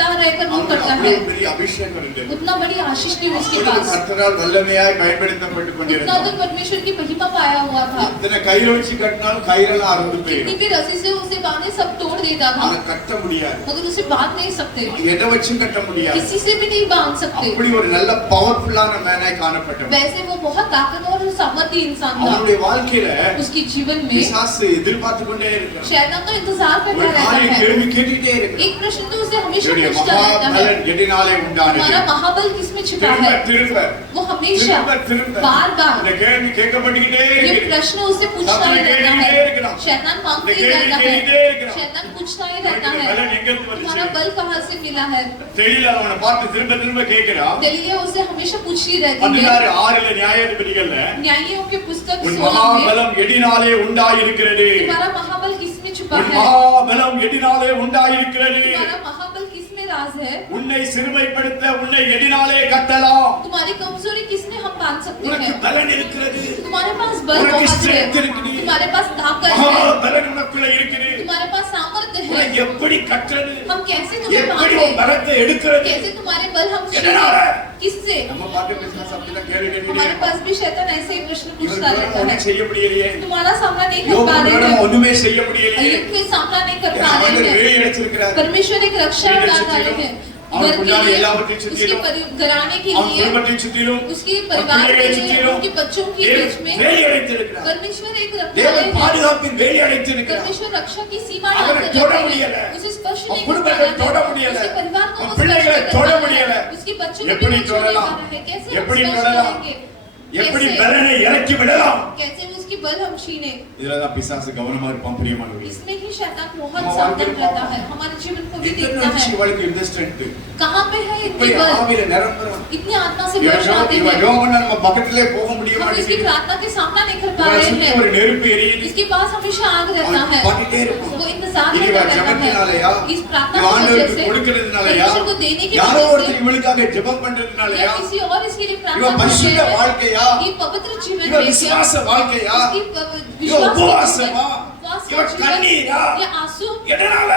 रहकर वो அவனுக்கு करता है। அவ்வளவு பெரிய அபிஷேகம் இருந்தது. उतना बड़ी आशीष थी उसके அப்பொழுது पास। கர்த்தரால் வல்லமையாய் பயன்படுத்தப்பட்டு उतना கொண்டிருந்தான். तो परमेश्वर की महिमा पाया हुआ था। இத்தனை கயிறு வச்சு கட்டினாலும் கயிறெல்லாம் அறுந்து कितनी போயிடும். भी रस्सी से उसे बांधे सब तोड़ देता था ஆனா கட்ட முடியாது. मगर उसे बांध नहीं सकते, எதை வச்சும் கட்ட முடியாது. किसी से भी नहीं बांध सकते। அப்படி ஒரு நல்ல பவர்ஃபுல்லான மேனாய் காணப்பட்டவன். वैसे वो बहुत ताकतवर और सामर्थ्य इंसान था। அவனுடைய வாழ்க்கையில उसके जीवन में பிசாசு எதிர்பார்த்து கொண்டே இருக்கிறான். शैतान तो इंतजार ஒரு करता रहता காரியம் है। கேள்வி கேட்டுட்டே இருக்கிறான். एक प्रश्न तो उसे हमेशा என்னுடைய पूछता रहता है, மகாபலன் எதினாலே உண்டானது. तुम्हारा महाबल किसमें छिपा திரும்ப है? திரும்ப वो हमेशा திரும்ப बार बार இந்த கேள்வி கேட்கப்பட்டுக்கிட்டே ये இருக்கிறது. प्रश्न उसे पूछता ही सामने रहता केली है। இருக்கிறான். शैतान मांगते ही केली रहता केली है। இருக்கிறான். शैतान पूछता ही रहता உனக்கு है, பலன் எங்கிருந்து வந்துச்சு? तुम्हारा बल कहाँ से मिला है? தெரியல, அவனை பார்த்து திரும்ப திரும்ப கேட்கிறான். दलीलिया उसे हमेशा पूछती रहती है। 16:6 நியாயாதிபதிகள்ல न्यायियों के पुस्तक உன் 16 में மகாபலம் எதினாலே உண்டாயிருக்கிறது. तुम्हारा महाबल किसमें छुपा உன் है? மகாபலம் எதினாலே உண்டாயிருக்கிறது. तुम्हारा महाबल किसमें राज है? உன்னை சிறுமைப்படுத்த உன்னை எதினாலே கட்டலாம். तुम्हारी कमजोरी किसमें हम बांध सकते உனக்கு हैं? பலன் இருக்கிறது. तुम्हारे पास बल उनकी बहुत है, strength இருக்குது. तुम्हारे पास ताकत है, மகாபலன் உனக்குள்ள இருக்குது. तुम्हारे पास सामर्थ्य உன்னை है। எப்படி கட்டுறது? हम कैसे तुम्हें எப்படி बांधे? உன் பலத்தை எடுக்கிறது? कैसे तुम्हारे बल हम எதனால? छीने? किससे? நம்ம பாட்டு பிசாசு அப்படிதான் கேள்வி கேட்டுட்டே हमारे இருப்பான். पास भी शैतान ऐसे ही प्रश्न पूछता இவனுக்கு रहता ஒண்ணும் है। செய்ய முடியலையே. तुम्हारा सामना नहीं कर पा யோபுக்கு रहे हैं, ஒண்ணுமே செய்ய முடியலையே. अय्यूब के सामना नहीं कर ஏன்னா पा रहे ஆண்டவர் हैं। வேலி அடைச்சிருக்கிறார். परमेश्वर एक रक्षा வீட்டை डाल वाले சுற்றிலும், हैं। அவன் घर के உண்டான लिए, எல்லாவற்றையும் उसके சுற்றிலும், घराने के அவன் लिए, குடும்பத்தை சுற்றிலும், उसके அவன் परिवार के பிள்ளைகளை लिए, சுற்றிலும் उनके बच्चों के बीच में வேலி அடைத்திருக்கிறார். परमेश्वर एक தேவன் रक्षालय है। பாதுகாப்பின் வேலி அடைத்திருக்கிறார். परमेश्वर रक्षा की सीमा அவனை डालकर தொட जाते हैं। முடியல. उसे स्पर्श அவன் नहीं कर पा குடும்பத்தை रहा தொட है, முடியல. उसके परिवार को அவன் वो स्पर्श பிள்ளைகளை नहीं कर தொட पा रहा முடியல. है, उसके बच्चों को எப்படி भी छू नहीं தொடலாம்? पा रहा है। कैसे हम எப்படி स्पर्श தொடலாம்? करेंगे? எப்படி कैसे? பலனை இறக்கி விடலாம்? कैसे उसकी इसकी बल हम छीने। இதுலதான் பிசாசு கவனமா இருப்பான் பிரியமானவர்களே. इसमें ही शैतान बहुत सावधान रहता है, हमारे जीवन को भी देखता है। இவளுக்கு இந்த ஸ்ட்ரெngth कहां पे है इतनी இப்படி बल, ஆவியில நிரம்புறான். इतनी आत्मा से भर जाते இவ हैं, யோகனா நம்ம பக்கத்திலே போக முடிய हम इसकी மாட்டேங்குது. प्रार्थना के सामना नहीं कर पा இவளை रहे சுத்தி हैं। ஒரு நெருப்பு எரியுது. इसके पास हमेशा आग रहता है, பாக்கிட்டே இருக்கும். वो इंतजार இவ करता रहता ஜெபத்தினாலயா है। इस प्रार्थना இவ की वजह ஆண்டவருக்கு से, கொடுக்கிறதுனாலயா परमेश्वर को देने की யாரோ वजह ஒருத்தர் से, இவளுக்காக ஜெபம் பண்றதுனாலயா या किसी और इसके लिए இவ प्रार्थना करते பரிசுத்த हैं, வாழ்க்கையா ये पवित्र जीवन இவ है क्या, விசுவாச வாழ்க்கையா इसकी இவ विश्वास का உபவாசமா जीवन, उपवास இவ का जीवन, கண்ணீரா ये आंसू எதனால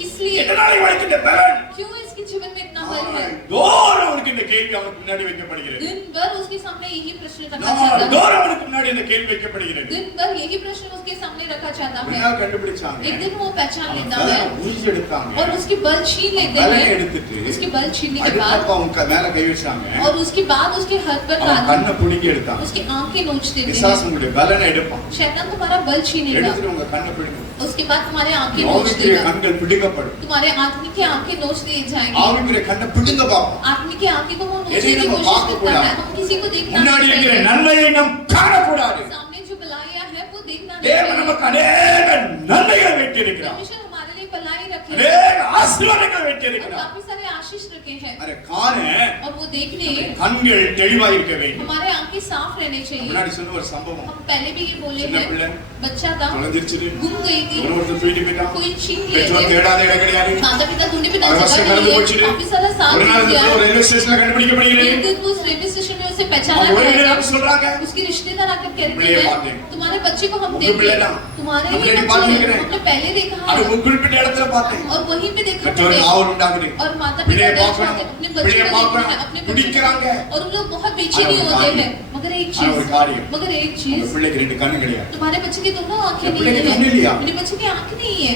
किस लिए, எதனால இவளுக்கு இந்த பலன் क्यों इसके जीवन में इतना बल है। தோறும் அவனுக்கு இந்த கேள்வி அவனுக்கு முன்னாடி வைக்கப்படுகிறது. दिन भर उसके सामने यही प्रश्न रखा நாள் जाता है, தோறும் அவனுக்கு முன்னாடி இந்த கேள்வி வைக்கப்படுகிறது. दिन भर यही प्रश्न उसके सामने रखा जाता என்ன है। கண்டுபிடிச்சாங்க? एक दिन वो पहचान लेता அவன் है உறுதி எடுத்தாங்க. और उसकी बल छीन लेते பலனை हैं, எடுத்துட்டு उसकी बल छीनने के அடுத்த बाद அப்பா அவங்க மேல கை வச்சாங்க. और उसके बाद उसके हाथ पर அவன் डाल கண்ணை பிடுங்கி எடுத்தாங்க. उसकी आंखें नोच देते பிசாசு हैं। உங்களுடைய பலனை எடுப்பான். शैतान तुम्हारा बल छीनेगा, எடுத்துட்டு உங்க கண்ணை பிடிக்கும். उसके बाद तुम्हारे आंखें नोच ஆவிக்குரிய देगा, கண்கள் பிடிக்கப்படும். तुम्हारे आदमी की आंखें नोच दी जाएंगी। ஆவிக்குரிய கண்ணை பிடுங்க பார்ப்போம். आदमी की आंखें को वो नोचने यदि की हम कोशिश पाप करता को है, हम किसी को देखना முன்னாடி नहीं இருக்கிற चाहिए, நன்மையை நாம் காணக்கூடாது. सामने जो भलाइयां है वो देखना नहीं தேவன் चाहिए। நமக்கு அநேக நன்மைகள் வைத்திருக்கிறார். परमेश्वर हमारे लिए भलाई रखे हैं அநேக ஆசீர்வாதங்கள் और வைத்திருக்கிறார். काफी सारे आशीष रखे हैं, அதை காண और वो देखने கண்கள் தெளிவாக இருக்க வேண்டும். हमारे आंखें साफ रहने चाहिए। முன்னாடி சொன்ன ஒரு சம்பவம். हम पहले भी ये बोले சின்ன பிள்ளை हैं, बच्चा था தொலைஞ்சிருச்சு. गुम गई थी, ஒருத்தர் தூக்கிட்டு போயிட்டான். कोई छीन लिए பெற்றோர் थे, தேடாத இடம் கிடையாது. माता पिता ढूंढे बिना और जगह उससे नहीं கடந்து है, போச்சுது. काफी सारा साल ஒரு நாள் बीत गया। ஒரு ரயில்வே ஸ்டேஷன்ல கண்டுபிடிக்கப்படுகிறது. एक दिन उस रेलवे स्टेशन में उसे पहचाना அவங்க ஒரு गया, நேரம் சொல்றாங்க, उसके रिश्तेदार आकर कहते பிள்ளையை हैं பார்த்தேன். तुम्हारे बच्चे को हम उनके देखे, पिल्ले ना, तुम्हारे हम ही लेके बच्चे बात नहीं हैं, करें। हमने पहले देखा அது है, ஒரு குறிப்பிட்ட இடத்துல பார்த்தேன். और वहीं पे देखा பெற்றோர் मैंने। ஆவல் உண்டாகுது. और माता பிள்ளையை पिता பார்க்கணும். अपने बच्चे பிள்ளையை को देखना है, பார்க்கணும். अपने बच्चे துடிக்கிறாங்க. को, और उन लोग बहुत बेचैनी ஆனா ஒரு होते காரியம். हैं, मगर एक ஆனா ஒரு காரியம். चीज, मगर एक அந்த चीज, பிள்ளைக்கு ரெண்டு கண்ணு கிடையாது. तुम्हारे बच्चे की दोनों आंखें ये नहीं पिल्ले की कन्नी लिया। है, मेरे बच्चे की आंख नहीं है,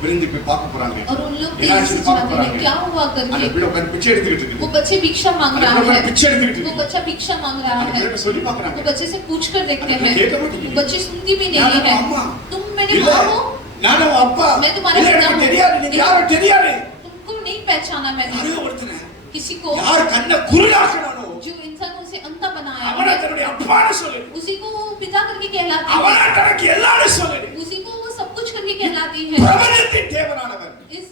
விருந்து போய் பார்க்க போறாங்க. और उन लोग என்ன तेजी से ஆச்சுன்னு பார்க்க जाते हैं, போறாங்க. क्या हुआ அந்த करके, பிள்ளை உட்கார்ந்து பிச்சை எடுத்துக்கிட்டு वो இருக்கு. बच्चे भिक्षा मांग அந்த रहा பிள்ளை है, உட்கார்ந்து பிச்சை எடுத்துக்கிட்டு वो இருக்கு. बच्चा भिक्षा मांग रहा அந்த है, பிள்ளைக்கு சொல்லி பார்க்கறாங்க. वो बच्चे से पूछ कर देखते அது हैं, கேட்க மாட்டேங்குது. बच्चे सुनती भी नहीं நானும் है, அம்மா. तुम मेरे இல்ல, माँ हो, நானும் அப்பா. मैं तुम्हारा இல்ல, पिता எனக்கு हूँ। தெரியாது. நீங்க யாரும் தெரியாது. तुमको नहीं पहचाना मैंने, யாரோ ஒருத்தனை किसी को யார் கண்ணை குருடாக்குறானோ जो इंसान उसे अंधा बनाया அவனை है, தன்னுடைய அப்பான்னு சொல்லு. उसी को वो पिता करके कहलाती அவனை है, தனக்கு எல்லாரும் சொல்லு. उसी को वो सब कुछ करके कहलाती है। பிரபஞ்சத்தின் தேவனானவர். इस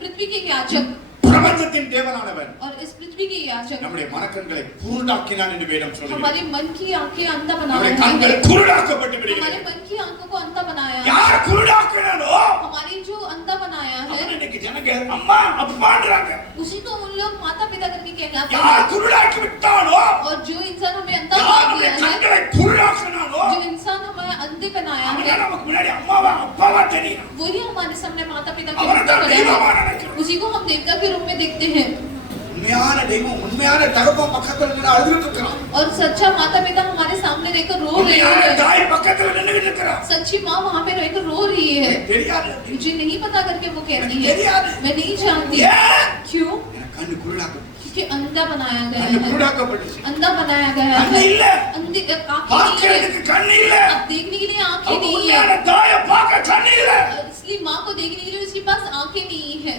पृथ्वी के याचक, பிரபஞ்சத்தின் தேவனானவர் और इस पृथ्वी के याचक நம்முடைய மனக்கண்களை குருடாக்கினான் என்று வேதம் சொல்கிறது. हमारे मन की आंखें अंधा बना நம்முடைய रहे கண்கள் हैं, குருடாக்கப்பட்டு हमारे விடுகிறது. मन की आंखों को अंधा बनाया है, யார் குருடாக்குறானோ हमारी जो अंधा बनाया है, அவன் இன்னைக்கு ஜனங்க அம்மா அப்பான்றாங்க. उसी को उन लोग माता पिता करके कहलाते யார் हैं, குருடாக்கி விட்டானோ और जो इंसान हमें अंधा யார் बना நம்முடைய दिया है, கண்களை குருடாக்கினானோ जो इंसान हमें अंधे बनाया அவன் है, நமக்கு முன்னாடி அம்மாவா அப்பாவா தெரியும். वही हमारे सामने माता पिता के அவனை रूप में தான் बना தெய்வமா है, நினைக்கிறோம். उसी को हम देवता के रूप में देखते हैं, உண்மையான தெய்வம் உண்மையான தகப்பன் பக்கத்துல நின்று அழுதுட்டு இருக்கிறான். और सच्चा माता पिता हमारे सामने रहकर रो रहे உண்மையான हैं, தாய் பக்கத்துல நின்னுகிட்டு இருக்கிறான். सच्ची माँ वहाँ पे रहकर रो रही है, தெரியாது. मुझे नहीं पता करके वो कहती मुझे है, தெரியாது. मैं नहीं जानती, ஏன்? क्यों, எனக்கு கண்ணு குருடாக்க क्योंकि अंधा बनाया गया கண்ணு है, குருடாக்கப்பட்டுச்சு. अंधा बनाया गया கண்ணு है, இல்ல. अंधे आंखें नहीं है, பார்க்கிறதுக்கு கண்ணு இல்ல. अब देखने के लिए आंखें அவங்க नहीं है, உண்மையான தாயை பார்க்க கண்ணு இல்ல. इसलिए माँ को देखने के लिए उसके पास आंखें नहीं है,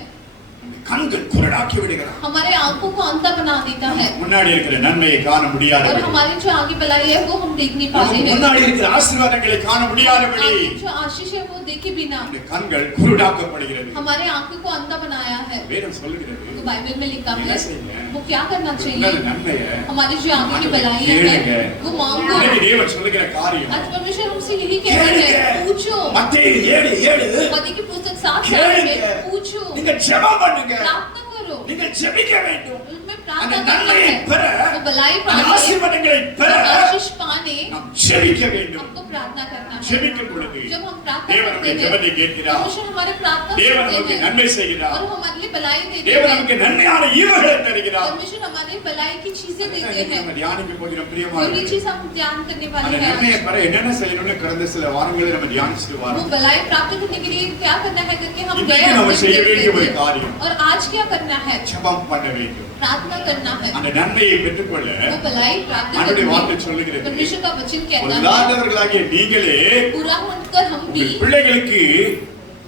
கண்கள் குருடாக்கி விடுகிறான். हमारे आंखों को अंधा बना देता है, முன்னாடி இருக்கிற நன்மையை காண முடியாதபடி और हमारी जो आगे भलाई है वो हम देख नहीं पाते நமக்கு हैं, முன்னாடி இருக்கிற ஆசீர்வாதங்களை காண முடியாதபடி आगे जो आशीष है वो देखे बिना நம்முடைய கண்கள் குருடாக்கப்படுகிறது. हमारे आंखों को अंधा बनाया है। வேதம் சொல்லுகிறது तो बाइबल में लिखा என்ன है செய்யுங்க? वो क्या करना உன்னத चाहिए, நன்மையை हमारी जो आगे की भलाई கேளுங்க. है वो मांगो। இன்னைக்கு தேவன் சொல்லுகிற காரியம் आज परमेश्वर हमसे यही कह रहे हैं, கேளுங்க. पूछो। மத்தேயு 7:7 मत्ती की पुस्तक 7:7 கேளுங்க. में पूछो, நீங்க ஜெபம் பண்ணுங்க. प्रार्थना करो, நீங்க ஜெபிக்க வேண்டும். उनमें அந்த प्रार्थना करनी நன்மையை है, பெற वो भलाई அந்த पाने, ஆசீர்வாதங்களை பெற आशीष पाने நாம் ஜெபிக்க வேண்டும். हमको प्रार्थना करना है। ஜெபிக்கும் பொழுது जब हम प्रार्थना தேவன் करते நம்முடைய हैं, ஜெபத்தை கேட்கிறார். परमेश्वर हमारे प्रार्थना தேவன் सुनते நமக்கு हैं நன்மை செய்கிறார். और हमारे लिए भलाई देते தேவன் हैं, நமக்கு நன்மையான ஈவுகளை தருகிறார். परमेश्वर हमारे भलाई की चीजें देते இன்னைக்கு हैं। நம்ம தியானிக்க போகிற वही பிரியமானவர்களே, चीज हम ध्यान करने அந்த वाले நன்மையை हैं। பெற என்னென்ன செய்யணும்னு கடந்த சில வாரங்களில் நம்ம தியானிச்சுட்டு वो வரோம். भलाई प्राप्त करने के लिए क्या करना है करके हम இன்னைக்கு गए நம்ம हफ्ते செய்ய में வேண்டிய ஒரு देखते காரியம் हैं। और आज क्या करना है, ஜெபம் பண்ண வேண்டும். प्रार्थना करना है। அந்த நன்மையை பெற்றுக்கொள்ள वो भलाई प्राप्त ஆண்டவருடைய करने வார்த்தை சொல்லுகிறது. परमेश्वर का वचन कहता है, பொல்லாதவர்களாகிய நீங்களே बुरा होकर हम भी உங்கள் பிள்ளைகளுக்கு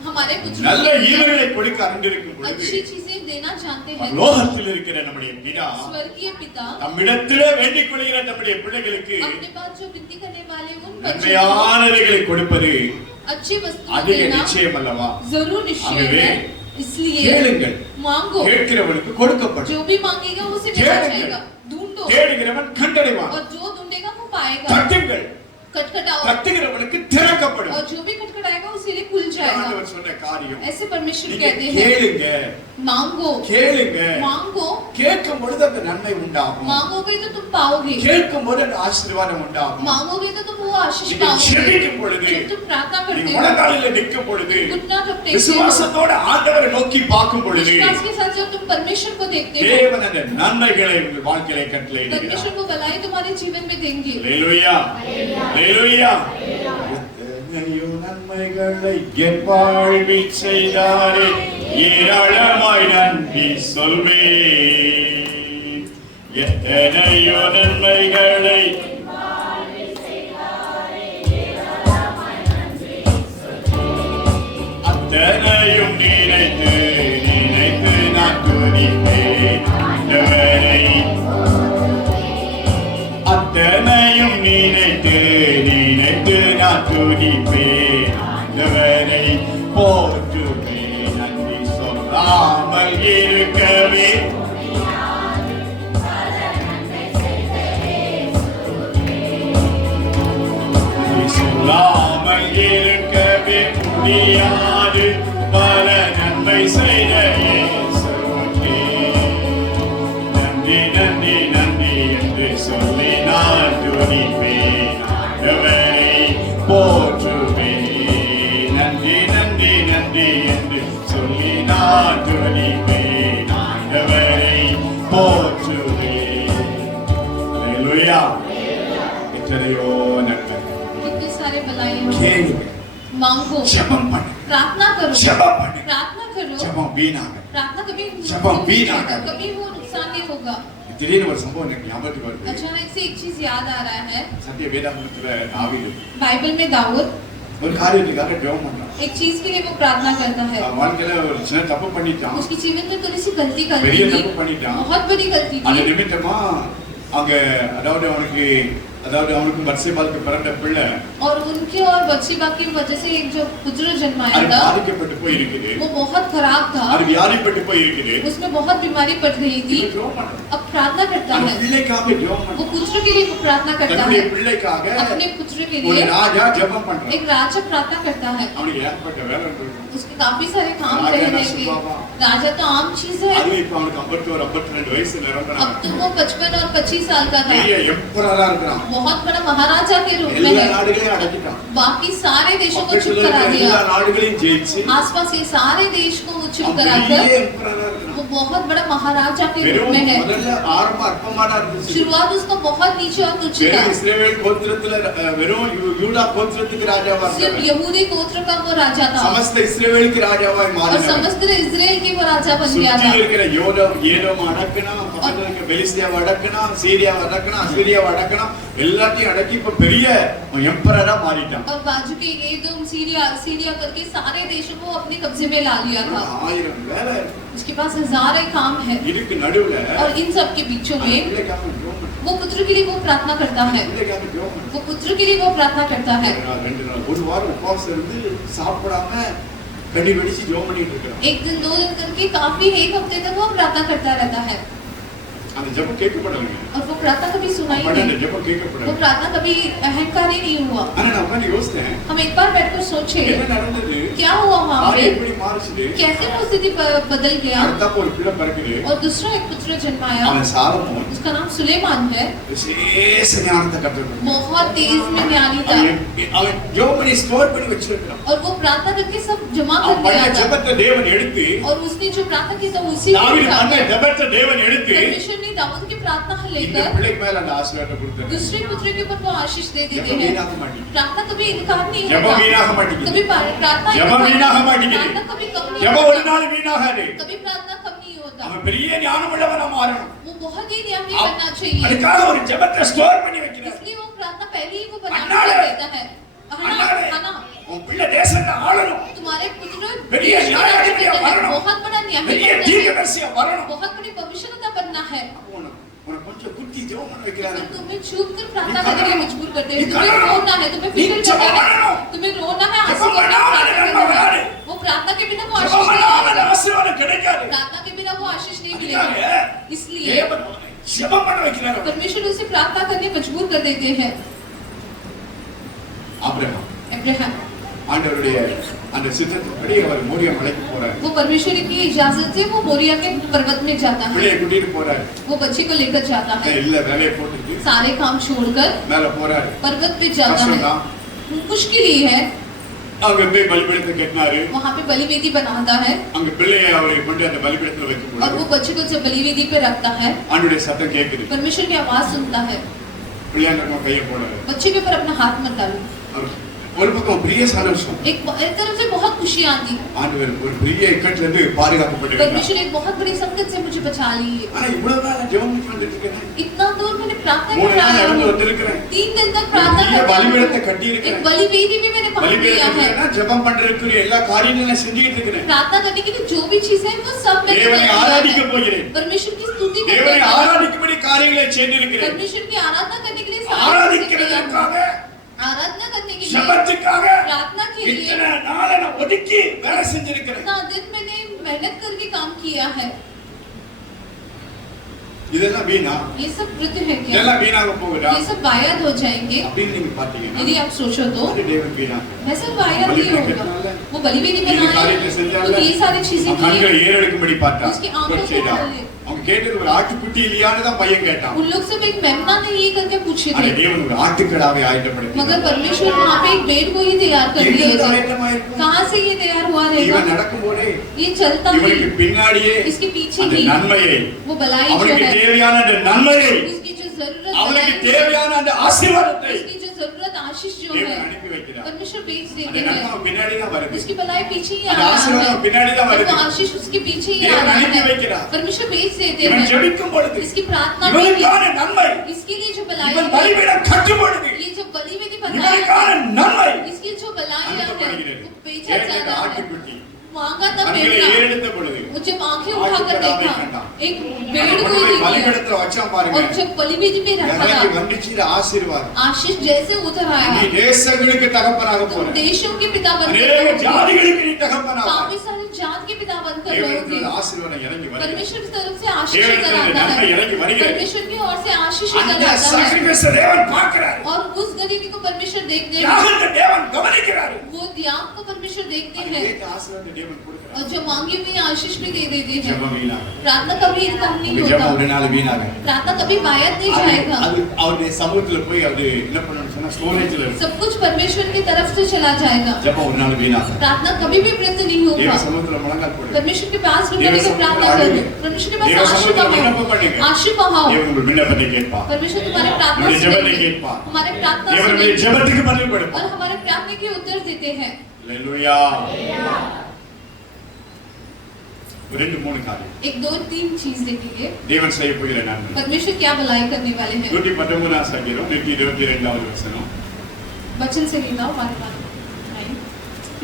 हमारे पुत्र நல்ல ஈவுகளை கொடுக்க அறிந்திருக்கும் பொழுது अच्छी चीजें देना जानते हैं லோகத்தில் இருக்கிற நம்முடைய பிதா स्वर्गीय पिता நம்மிடத்திலே வேண்டிக் கொள்கிற நம்முடைய பிள்ளைகளுக்கு अपने पास जो विनती करने वाले उन बच्चों को நன்மையானவைகளை கொடுப்பது अच्छी वस्तु அதிக देना நிச்சயம் அல்லவா जरूर निश्चय ஆகவே है इसलिए கேளுங்கள் मांगो கேட்கிறவனுக்கு கொடுக்கப்படும் जो भी मांगेगा उसे मिल जाएगा ढूंढो தேடுகிறவன் கண்டடைவான் और जो ढूंढेगा वो पाएगा தட்டுங்கள் खटखटाओ தட்டுகிறவனுக்கு திறக்கப்படும் और जो भी खटखटाएगा उसे लिए खुल जाएगा ஆண்டவர் சொன்ன காரியம் ऐसे परमेश्वर நீங்க कहते हैं கேளுங்க मांगो கேளுங்க मांगो கேட்கும் பொழுது அந்த நன்மை உண்டாகும் मांगोगे तो तुम पाओगे கேட்கும் போது அந்த ஆசீர்வாதம் உண்டாகும் मांगोगे तो तुम वो आशीष நீங்க पाओगे ஜெபிக்கும் பொழுது जब तुम प्रार्थना நீங்க करते हो முழங்காலில் நிற்கும் பொழுது घुटना जब टेकते हो விசுவாசத்தோட ஆண்டவரை நோக்கி பார்க்கும் பொழுது विश्वास के साथ जब तुम परमेश्वर को देखते हो தேவன் அந்த நன்மைகளை உங்கள் வாழ்க்கையிலே கட்டளையிடுகிறார் परमेश्वर को भलाई तुम्हारे जीवन में देंगे ஹalleluya ஹalleluya எத்தனையோ நன்மைகளை என் வாழ்வில் செய்தாரே ஏராளமாய் நன்றி சொல்வேன் எத்தனையோ நன்மைகளை அத்தனையும் நினைத்து நினைத்து நான் துதிப்பேன் ஆண்டவரை அத்தனையும் நினைத்து நினைத்து நான் துதிப்பேன் ஆண்டவரை போற்றுவேன் நன்றி சொல்லாமல் இருக்கவே நன்றி சொல்லாமல் இருக்கவே முடியாது பல நன்மை செய்த இயேசுவுக்கே நன்றி நன்றி நன்றி என்று சொல்லி நான் துதிப்பேன் ஆண்டவரை போற்றுவேன் நன்றி நன்றி நன்றி என்று சொல்லி நான் துதிப்பேன் ஆண்டவரை போற்றுவேன் ஹalleluya எத்தனையோ நன்மை कितने सारे भलाई கேளுங்க मांगो ஜெபம் பண்ணு प्रार्थना करो ஜெபம் பண்ணு प्रार्थना करो ஜெபம் வீணாக प्रार्थना कभी जब बीना नहीं कर- होगा, कभी वो नुकसान नहीं होगा திடீர்னு ஒரு சம்பவம் எனக்கு ஞாபகத்துக்கு வருது अचानक से एक चीज याद आ रहा है சத்திய வேதாகமத்துல தாவீது बाइबल में दाऊद ஒரு காரியத்துக்காக ஜெபம் பண்றான் एक चीज के लिए वो प्रार्थना करता है அவன் வாழ்க்கையில ஒரு சின்ன தப்பு பண்ணிட்டான் उसके जीवन में थोड़ी सी गलती कर பெரிய दी தப்பு பண்ணிட்டான் बहुत बड़ी गलती அந்த थी நிமித்தமா அங்க அவனுக்கு பத்சேபாளுக்கு பிறந்த பிள்ளை और उनके और बच्चीबा की वजह से एक जो पुत्र जन्माया அது था பாதிக்கப்பட்டு போயிருக்குது वो बहुत खराब था அது வியாதிப்பட்டு போயிருக்குது उसमें बहुत बीमारी पड़ गई थी இவன் ஜெபம் பண்றான். अब प्रार्थना करता அந்த है பிள்ளைக்காக ஜெபம் वो பண்றான். पुत्र के लिए वो प्रार्थना करता தன்னுடைய है பிள்ளைக்காக अपने पुत्र के ஒரு लिए ராஜா ஜெபம் பண்றான். एक राजा प्रार्थना करता है அவனுக்கு ஏற்பட்ட வேலை இருக்கு. उसके काफी सारे काम राजा रहने ना के सुबाबा। राजा तो आम चीज है அது இப்ப அவனுக்கு 51 52 வயசு நிரம்பினான். अब तो वो 55 और 25 साल का था பெரிய எம்பரரா இருக்கிறான். बहुत बड़ा महाराजा के रूप में எல்லா है நாடுகளையும் அடக்கிட்டான். बाकी सारे देशों को चुप பக்கத்துல करा இருக்கிற दिया எல்லா நாடுகளையும் ஜெயிச்சு आसपास के सारे देश को वो चुप அவன் कराकर பெரிய எம்பரரா இருக்கிறான். वो बहुत बड़ा महाराजा के रूप வெறும் में है முதல்ல ஆரம்ப அற்பமானதா இருந்துச்சு. शुरुआत उसका बहुत नीचे और तुच्छ था வெறும் இஸ்ரவேல் கோத்திரத்துல வெறும் யூதா கோத்திரத்துக்கு ராஜாவா सिर्फ இருந்தான். यहूदी गोत्र का वो राजा था समस्त இஸ்ரவேலுக்கு ராஜாவாய் और மாறினான். समस्त इजराइल के वो राजा बन गया சுற்றி था இருக்கிற ஏதோம் அடக்குனா, பக்கத்துல இருக்க பெலிஸ்தியாவை அடக்குனா, சீரியாவை அடக்குனா, அசீரியாவை அடக்குனா, எல்லாத்தையும் அடக்கி இப்ப பெரிய எம்பரரா மாறிட்டான். और बाजू के एदोम सीरिया करके सारे देशों को अपने कब्जे में ला लिया था 1000 வேலை இருக்கு. उसके पास हजारों काम है இதுக்கு நடுவுல और इन सब के बीचों அந்த में பிள்ளைக்காக ஜெபம் பண்ணு. वो पुत्र के लिए वो प्रार्थना करता है பிள்ளைக்காக ஜெபம் பண்ணு. वो पुत्र के लिए वो प्रार्थना करता है ரெண்டு நாள் ஒரு வாரம் உபவாசம் இருந்து சாப்பிடாம கடி வெடிச்சு ஜெபம் பண்ணிட்டு இருக்கிறான். एक दिन दो दिन करके काफी एक हफ्ते तक वो प्रार्थना करता रहता है அந்த ஜெபம் கேட்கப்படலைங்க. और वो प्रार्थना कभी सुनाई பட் அந்த नहीं ஜெபம் वो கேட்கப்படல. प्रार्थना कभी अहंकारी नहीं हुआ ஆனா நான் உட்கார்ந்து யோசித்தேன் हम एक बार बैठकर सोचे என்ன நடந்தது? क्या हुआ वहां காரியம் पे எப்படி மாறுச்சு? कैसे वो स्थिति बदल गया அடுத்தப்ப ஒரு பிள்ளை பிறக்குது. और दूसरा एक पुत्र जन्माया அவன் சாலமோன் उसका नाम सुलेमान है விசேஷ ஞானத்தை கற்றுக்கொண்டான். बहुत तेज में ज्ञानी था அவன் ஜெபம் பண்ணி ஸ்டோர் பண்ணி வச்சிருக்கான். और वो प्रार्थना करके सब जमा कर அவன் பண்ண दिया था ஜெபத்தை தேவன் எடுத்து और उसने जो प्रार्थना की था उसी को தாவீது उठाकर பண்ண ஜெபத்தை தேவன் எடுத்து परमेश्वर ने दाऊद की प्रार्थना இந்த लेकर பிள்ளைக்கு மேல அந்த ஆசீர்வாதத்தை கொடுத்தாரு. दूसरे पुत्र के ऊपर वो आशीष दे देते ஜெபம் हैं வீணாக மாட்டேங்குது. प्रार्थना कभी इनकार नहीं ஜெபம் होता வீணாக மாட்டேங்குது. कभी प्रार्थना ஜெபம் इनकार வீணாக नहीं- மாட்டேங்குது. प्रार्थना कभी कम नहीं ஜெபம் ஒரு होता நாள் வீணாகாது. कभी प्रार्थना कम नहीं होता அவன் பெரிய ஞானமுள்ளவனா மாறணும். वो बहुत ही ज्ञानी बनना चाहिए அதுக்காக ஒரு ஜெபத்தை ஸ்டோர் பண்ணி வைக்கிறார். इसलिए वो प्रार्थना पहले ही वो बना अन्नाड़े। कर देता है अन्नाड़े। हना உன் பிள்ளை தேசத்தை ஆளணும். तुम्हारे पुत्र பெரிய நியாயாதிபதியா வரணும், बहुत बड़ा न्याय பெரிய बनना है, தீர்க்கதரிசியா வரணும். बहुत बड़ी भविष्यवक्ता बनना है। உனக்கு கொஞ்சம் குத்தி ஜெபம் பண்ண வைக்கிறாரு. तो तुम्हें छुप कर प्रार्थना ये करने के लिए करना। मजबूर करते ये हैं। तुम्हें करना। रोना है, तुम्हें फिक्र ये करना है, जवाब तुम्हें रोना है, जवाब आंसू गिरना है, बनाओ, प्रार्थना जवाब करना है। बनाओ। वो प्रार्थना के बिना वो ஜெபம் आशीष नहीं பண்ணாம मिलेगा। ஆசீர்வாதம் கிடைக்காது. प्रार्थना के बिना वो आशीष नहीं அதுக்காக मिलेगा। इसलिए தேவன் ஜெபம் பண்ண வைக்கிறாரு. परमेश्वर उसे प्रार्थना करने मजबूर कर देते हैं। ஆபிரகாம் अब्राहम ஆண்டவருடைய அந்த சித்தத்தின்படி அவர் மோரியா மலைக்கு போறாரு. वो परमेश्वर की इजाजत से वो मोरिया के पर्वत में जाता है। பிள்ளையை கூட்டிட்டு போறாரு. वो बच्चे को लेकर जाता है, இல்ல வேலையை போட்டுட்டு सारे काम छोड़कर மேல போறாரு. पर्वत पे जाता है। கஷ்டம்தான். मुश्किल ही है। அங்க போய் பலிபீடத்தை கட்டினாரு. वहाँ पे बलिवेदी बनाता है அங்க பிள்ளையை அவரை கொண்டு அந்த பலிபீடத்துல और வைக்கும்போது वो बच्चे को जब बलिवेदी पे रखता है, ஆண்டவருடைய சத்தம் கேக்குது. परमेश्वर की आवाज सुनता है, பிள்ளையாண்ட கையை போடுறாரு. बच्चे के ऊपर अपना हाथ मत डालो। அவர் ஒரு பக்கம் பெரிய சந்தோஷம். एक तरफ से बहुत खुशी आती, ஆண்டவர் ஒரு பெரிய இக்கட்ல இருந்து பாதுகாக்கப்பட்டிருக்கிறார். परमेश्वर एक बहुत बड़ी संकट से मुझे बचा ली है। ஆனா இவ்வளவு நாள் ஜெபம் பண்ணி வந்துட்டு இருக்கேன். इतना दूर मैंने प्रार्थना மூணு किया நாள் है, நடந்து வந்திருக்கிறேன். 3 दिन तक प्रार्थना பெரிய करता பலிபீடத்தை हूँ। கட்டி एक இருக்கிறேன். बलिवेदी भी मैंने बांध दिया है। பலிபீடத்துல ஜெபம் பண்றதுக்கு எல்லா காரியங்களும் நான் செஞ்சுட்டு இருக்கிறேன். प्रार्थना करने के लिए जो भी चीजें हैं वो सब मैंने தேவனை कर दिया ஆராதிக்க है। போகிறேன். परमेश्वर की स्तुति करने தேவனை के लिए, ஆராதிக்கும்படி காரியங்களை செய்திருக்கிறேன். परमेश्वर की आराधना करने के लिए सारी चीजें किया। ஆராதிக்கிறதுக்காக आराधना करने के लिए, ஜெபத்துக்காக प्रार्थना के लिए இத்தனை நாளை நான் ஒதுக்கி வேலை செஞ்சிருக்கிறேன். इतना दिन मैंने मेहनत करके काम किया है। இதெல்லாம் வீணா? ये सब वृद्ध है क्या? இதெல்லாம் வீணாக போகுதா? ये सब वायद हो जाएंगे? அப்படின்னு நீங்க பாத்தீங்கன்னா यदि आप सोचो तो அது தேவன் வீணா. वैसे वायद नहीं होगा। वो बलिवेदी இந்த बनाए, காரியத்தை செஞ்சால तो ये सारी चीजें की, கண்கள் ஏறெடுக்கும்படி பார்த்தா उसकी आंखों को செய்தா. खोल ले। அவங்க கேட்டது ஒரு ஆட்டுக்குட்டி இல்லையான்னு தான் பையன் கேட்டான். उन लोग सब एक मेमना ने ये करके पूछे ஆனா थे, தேவன் ஒரு ஆட்டுக்கடாவை ஆயத்தப்படுத்தி मगर परमेश्वर वहाँ पे एक भेड़ को ही तैयार कर दिए थे। ஆயத்தமாயிருக்கும். कहाँ से ये तैयार हुआ இவன் रहेगा? நடக்கும்போதே ये चलता இவனுக்கு है, பின்னாடியே इसके पीछे அந்த ही நன்மையை वो भलाई जो அவனுக்கு है, தேவையான அந்த நன்மையை उसकी जो जरूरत அவனுக்கு है, தேவையான அந்த ஆசீர்வாதத்தை उसकी जो जरूरत आशीष जो தேவன் है, அனுப்பி வைக்கிறார். परमेश्वर भेज அந்த देते हैं। நன்மை பின்னாடி தான் வருது. उसकी भलाई पीछे ही आ அந்த रहा ஆசீர்வாதம் है, பின்னாடி தான் और வருது. वो आशीष उसके पीछे ही आ தேவன் रहा அனுப்பி है। வைக்கிறார். परमेश्वर भेज देते இவன் हैं। ஜெபிக்கும் பொழுது इसकी प्रार्थना में இவனுக்கான நன்மை, इसके लिए जो भलाई இவன் है, பலிபீடம் கட்டும் பொழுது ये जो बलिवेदी बनाई இவனுக்கான है, நன்மை इसकी जो भलाइयाँ है அனுப்பப்படுகிறது. वो बेचा கேட்டது जा रहा है। ஆட்டுக்குட்டி मांगा था கண்களை बेटा, ஏறெடுத்த பொழுது वो जब आंखें उठाकर देखा, एक भेड़ को கொண்டு ही போய் देखा, பலிபீடத்துல வச்சான் பாருங்க. और जब बलिवेदी में रखा இறங்கி வந்துச்சு இது ஆசீர்வாதம். आशीष जैसे उतर நீ आया, தேசங்களுக்கு தகப்பனாக तुम போற. देशों के पिता बनकर अनेक रहोगे, ஜாதிகளுக்கு நீ தகப்பனாக போற. काफी सारे जात के पिता बनकर தேவனிடத்தில் रहोगे। ஆசீர்வாதம் இறங்கி வருகிறது. परमेश्वर की तरफ से आशीष தேவனிடத்தில் लेकर आता நன்மை है, இறங்கி வருகிறது. परमेश्वर की ओर से आशीष அந்த लेकर आता है, sacrifice தேவன் பார்க்கிறார். और उस गरीबी को परमेश्वर देखते हैं, யாகத்தை தேவன் கவனிக்கிறார். वो त्याग को परमेश्वर देखते அது हैं, கேட்ட ஆசீர்வாதத்தை தேவன் கொடுக்கிறார். और जो मांगी हुई आशीष भी दे देते हैं। ஜெபம் வீணாக. प्रार्थना कभी कम नहीं உங்க ஜெபம் होता, ஒரு நாள் வீணாக. प्रार्थना कभी वायद नहीं जाएगा। அது அவருடைய சமூகத்துல போய் அது என்ன பண்ணணும்னு சொன்னா ஸ்டோரேஜ்ல இருக்கு. सब कुछ परमेश्वर की तरफ से चला जाएगा। ஜெபம் ஒரு நாள் வீணாக. प्रार्थना कभी भी वृद्ध नहीं தேவ होगा। சமூகத்துல முழங்கால் போடு. परमेश्वर के पास देव रुकने की समुद्र प्रार्थना आगे करो, में। परमेश्वर के देव पास आशीष समुद्र बहाओ, विनम्र बनेगा। आशीष बहाओ। தேவன் உங்கள் விண்ணப்பத்தை கேட்பார். परमेश्वर तुम्हारे प्रार्थना நம்முடைய ஜெபத்தை सुनेंगे, கேட்பார். हमारे प्रार्थना தேவன் நம்முடைய सुनेंगे, ஜெபத்துக்கு பதில் கொடுப்பார். और हमारे प्रार्थना के उत्तर देते हैं। அல்லேலூயா. ரெண்டு மூணு காரியம் एक दो तीन चीज देखेंगे, தேவன் செய்ய போகிற நன்மை. परमेश्वर क्या भलाई करने वाले हैं। 119 சங்கீதம் 122வது வசனம். वचन से लेता हूँ हमारे पास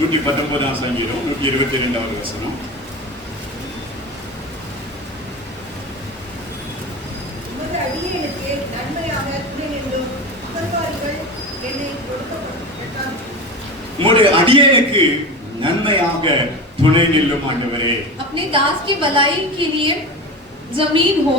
119 சங்கீதம் 122வது வசனம். உமது அடியேனுக்கு நன்மையாக துணை நின்றும் அகங்காரிகள் என்னை கொடுக்கப்பட்டார். உம்முடைய அடியேனுக்கு நன்மையாக துணை நில்லும் ஆண்டவரே. अपने दास की भलाई के लिए जमीन हो।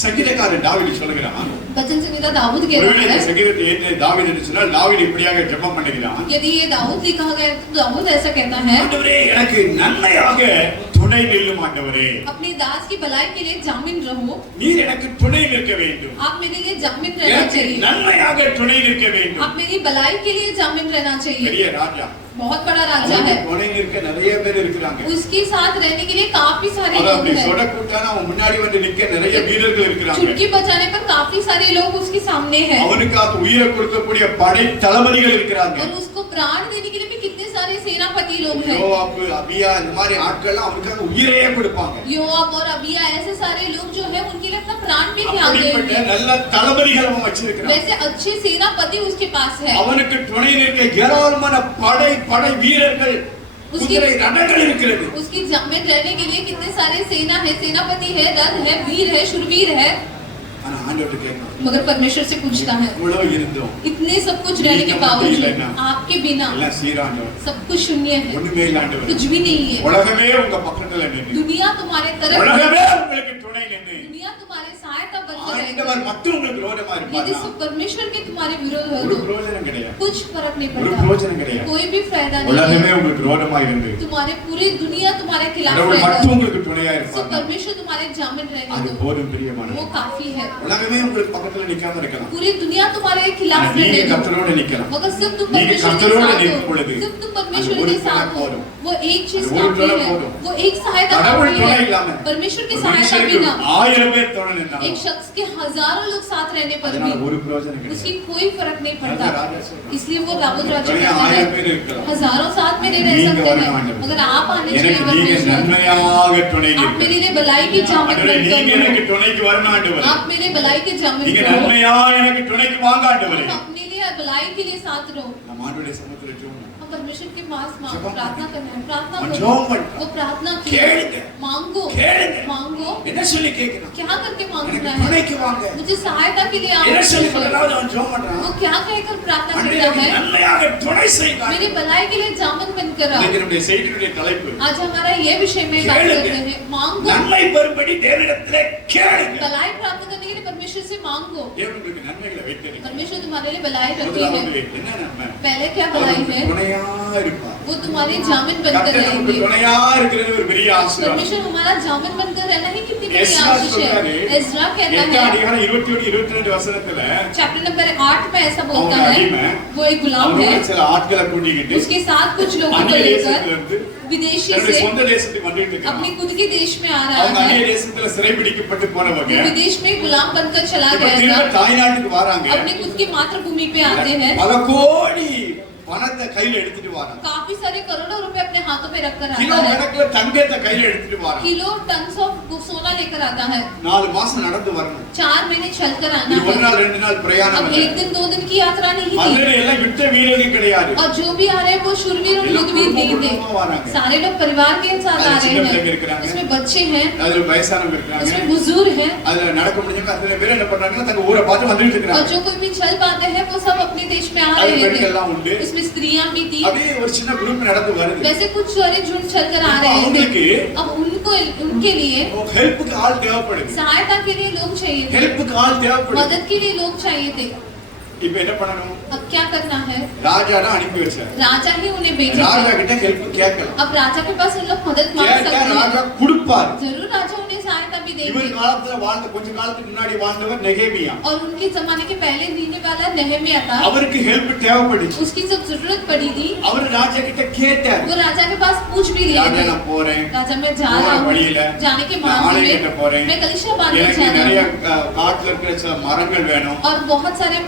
சங்கீதக்காரன் தாவீது சொல்கிறான், वचन से लेता दाऊद कह ஒருவேளை रहा இந்த है, சங்கீதத்தை ஏற்ற தாவீது என்று சொன்னால் தாவீது இப்படியாக ஜெபம் பண்ணுகிறான். यदि ये दाऊद लिखा गया है, तो दाऊद ऐसा कहता है, ஆண்டவரே எனக்கு நன்மையாக துணை நில்லும் ஆண்டவரே. अपने दास की भलाई के लिए जामिन रहो, நீர் எனக்கு துணை நிற்க வேண்டும். आप मेरे लिए जामिन रहना எனக்கு चाहिए, நன்மையாக துணை நிற்க வேண்டும். आप मेरी भलाई के लिए जामिन रहना चाहिए। பெரிய ராஜா, बहुत बड़ा राजा है, அவனுக்கு துணை நிற்க நிறைய பேர் இருக்கிறாங்க. उसके साथ रहने के लिए काफी सारे அத लोग அப்படி हैं, சொட கூட்டானா அவன் முன்னாடி வந்து நிக்க நிறைய வீரர்கள் இருக்கிறாங்க. चुटकी बजाने पर काफी सारे लोग उसके सामने हैं, அவனுக்காக உயிரை கொடுக்கக்கூடிய படை தளபதிகள் இருக்கிறாங்க. और उसको प्राण देने के लिए भी कितने सारे सेनापति लोग हैं। யோவாப், அபியா இந்த மாதிரி ஆட்கள்லாம் அவனுக்காக உயிரையே கொடுப்பாங்க. योआब और अबिया ऐसे सारे लोग जो है उनके लिए अपना प्राण भी त्याग அப்படிப்பட்ட देंगे। நல்ல தளபதிகள் அவன் வச்சிருக்கிறான். वैसे अच्छे सेनापति उसके पास है, அவனுக்கு துணை நிற்க ஏராளமான படை வீரர்கள் குதிரை ரதங்கள் இருக்கிறது. उसकी में रहने के लिए कितने सारे सेना है, सेनापति है, रथ है, वीर है, शूरवीर है। ஆனா ஆண்டவர் கேட்கிறார், मगर परमेश्वर से पूछता है, இவ்வளவு இருந்தோம் इतने सब कुछ रहने के बावजूद आपके बिना எல்லாம் சீராண்டவர், सब कुछ शून्य है, ஒண்ணுமே இல்ல ஆண்டவர். कुछ भी नहीं है। உலகமே உங்க பக்கத்துல நின்னு, दुनिया तुम्हारे तरफ, உலகமே உங்களுக்கு துணை நின்னு, दुनिया तुम्हारे सहायता बनकर ஆண்டவர் रहेगी। மட்டும் உங்களுக்கு விரோதமா यदि இருப்பாரா? सब परमेश्वर के तुम्हारे विरोध हो ஒரு तो பிரயோஜனம் கிடையாது, कुछ फर्क नहीं ஒரு पड़ता, பிரயோஜனம் கிடையாது. कोई भी फायदा नहीं உலகமே है। உங்களுக்கு விரோதமா இருந்து तुम्हारे पूरी दुनिया तुम्हारे खिलाफ கடவுள் மட்டும் रहेगा, உங்களுக்கு துணையா सिर्फ இருப்பார். परमेश्वर तुम्हारे जामिन அது रहेंगे तो போதும் பிரியமானவர்களே. वो काफी है। உலகமே உங்களுக்கு பக்கத்துல நிக்காம இருக்கலாம், पूरी दुनिया तुम्हारे खिलाफ ஆனா நீங்க रहेगी, கர்த்தரோட நிக்கலாம். मगर सिर्फ तुम நீங்க परमेश्वर के கர்த்தரோட साथ நிற்கும் हो, பொழுது सिर्फ तुम परमेश्वर அது ஒரு के साथ हो, போதும். वो एक चीज அது ஒரு काफी है, போதும். वो एक सहायता கடவுள் काफी துணை है। இல்லாம परमेश्वर की ஒரு सहायता மனுஷனுக்கு बिना 1000 பேர் துணை நின்னாலும் एक शख्स के हजारों लोग साथ रहने पर அதனால भी ஒரு பிரயோஜனம் கிடையாது. उसकी कोई फर्क नहीं पड़ता। राजा राजा சொல்றான், इसलिए वो रावत राजा துணையா कहता 1000 है, பேர் இருக்கலாம், हजारों साथ में नहीं रह நீங்க सकते வரணும் हैं, ஆண்டவர். मगर आप आने चाहिए எனக்கு நீங்க परमेश्वर। நன்மையாக துணை आप நிற்க, मेरे लिए भलाई की जामिन ஆண்டவரே நீங்க बनकर எனக்கு रहो, துணைக்கு வரணும் ஆண்டவரே. आप मेरे भलाई के जामिन நீங்க करो, நன்மையா எனக்கு துணைக்கு வாங்க ஆண்டவரே. आप अपने लिए भलाई के लिए साथ रहो। நம்ம ஆண்டவருடைய சமூகத்துல ஜெபம் பண்ணுவோம். हम परमेश्वर के पास जपम प्रार्थना करना है, प्रार्थना और करो, जपम करना। वो प्रार्थना की கேளுங்க, मांगो, கேளுங்க. मांगो, என்ன சொல்லி கேட்கணும்? क्या करके எனக்கு मांगना है, துணைக்கு வாங்க. मुझे सहायता के लिए என்ன சொல்லி आवश्यक है। பண்ணாலும் அவன் ஜெபம் பண்றான். वो क्या कहकर प्रार्थना ஆண்டவரே करता எனக்கு है, நன்மையாக துணை செய்யுங்க. मेरी भलाई के लिए जामिन बनकर आओ। இன்னைக்கு நம்முடைய செய்தியுடைய தலைப்பு आज हमारा ये विषय में बात கேளுங்க. करते हैं, मांगो, நன்மை பெறும்படி தேவனிடத்திலே கேளுங்க. भलाई प्राप्त करने के लिए परमेश्वर से मांगो। தேவன் உங்களுக்கு நன்மைகளை வைத்திருக்கிறார். परमेश्वर तुम्हारे लिए भलाई रखी முதலாவது है। என்ன நன்மை? पहले क्या भलाई அவர் है, துணையா இருப்பார். वो तुम्हारे जामिन बनकर கர்த்தர் நமக்கு रहेंगे। துணையா இருக்கிறது ஒரு பெரிய ஆசீர்வாதம். परमेश्वर हमारा जामिन बनकर रहना ही कितनी बड़ी எஸ்றா आशीष சொல்றாரு, है। एज्रा कहता 8 है, அதிகாரம் 21 22 வசனத்துல चैप्टर नंबर 8 में ऐसा बोलता அவன் है, அடிமை, वो एक गुलाम அவனோட है, சில ஆட்களை கூட்டிக்கிட்டு उसके साथ कुछ लोगों को அந்நிய लेकर தேசத்துல இருந்து विदेशी தன்னுடைய से சொந்த தேசத்துக்கு வந்துட்டு இருக்கான். अपने खुद के देश में आ அவங்க रहा அந்நிய है। தேசத்துல சிறைபிடிக்கப்பட்டு போனவங்க वो विदेश में गुलाम बनकर चला இப்ப गया திரும்ப था, தாய்நாட்டுக்கு வராங்க. अपने खुद की मातृभूमि पे आते हैं, பல கோடி பணத்தை கையில எடுத்துட்டு வராங்க. काफी सारे करोड़ों रुपए अपने हाथों पे रखकर கிலோ आता है, கணக்குல தங்கத்தை கையில எடுத்துட்டு வராங்க. किलो टन्स ऑफ सोना लेकर आता है, 4 மாசம் நடந்து வரணும். 4 महीने चलकर आना இது ஒரு है। நாள் 2 நாள் பிரயாணம் अब இல்ல. 1 दिन 2 दिन की यात्रा नहीं थी, அதுல எல்லாம் யுத்த வீரர்கள் கிடையாது. और जो भी आ रहे हैं वो शूरवीर और युद्धवीर नहीं थे, வராங்க. सारे लोग परिवार के साथ आ அதுல रहे சின்ன பிள்ளைங்க हैं, இருக்கிறாங்க. उसमें बच्चे हैं, அதுல வயசானவங்க இருக்காங்க. उसमें बुजुर्ग हैं, அதுல நடக்க முடிஞ்சவங்க அத்தனை பேர் என்ன பண்றாங்கன்னா தங்க ஊரை பார்த்து வந்துட்டு और இருக்காங்க. जो कोई भी चल पाते हैं वो सब अपने देश में आ அது रहे பெண்கள் थे, எல்லாம் உண்டு. उसमें स्त्रियां भी थी, அப்படியே ஒரு சின்ன குரூப் நடந்து வருது. वैसे कुछ सारे झुंड चलकर आ रहे அவங்களுக்கு थे। अब उनको उनके लिए ஹெல்ப்புக்கு ஆள் தேவைப்படுது. सहायता के लिए लोग चाहिए थे, ஹெல்ப்புக்கு ஆள் தேவைப்படுது. मदद के लिए लोग चाहिए थे। இப்போ என்ன பண்ணணும்? अब क्या करना है, ராஜா தான் அனுப்பி வச்சார். राजा ही उन्हें भेजा ராஜா था। கிட்ட ஹெல்ப் கேட்கலாம். अब राजा के पास उन लोग मदद मांग கேட்டா सकते ராஜா हैं, கொடுப்பார். जरूर राजा उन्हें सहायता भी இவர் देंगे। காலத்துல வாழ்ந்த கொஞ்ச காலத்துக்கு முன்னாடி வாழ்ந்தவர் நெகேமியா. और उनके जमाने के पहले जीने वाला नहम्याह था, அவருக்கு ஹெல்ப் தேவைப்படுச்சு. उसकी जब जरूरत पड़ी थी அவர் ராஜா கிட்ட கேட்டார். वो राजा के पास पूछ भी लिए ராஜா थे, நான் போறேன். राजा मैं जा போற रहा வழியில हूँ, जाने के நான் मार्ग ஆலயத்துக்கு में போறேன். मैं कलिशा बांधने எனக்கு जा நிறைய रहा हूँ, காட்டுல இருக்கிற சில மரங்கள் வேணும். और बहुत सारे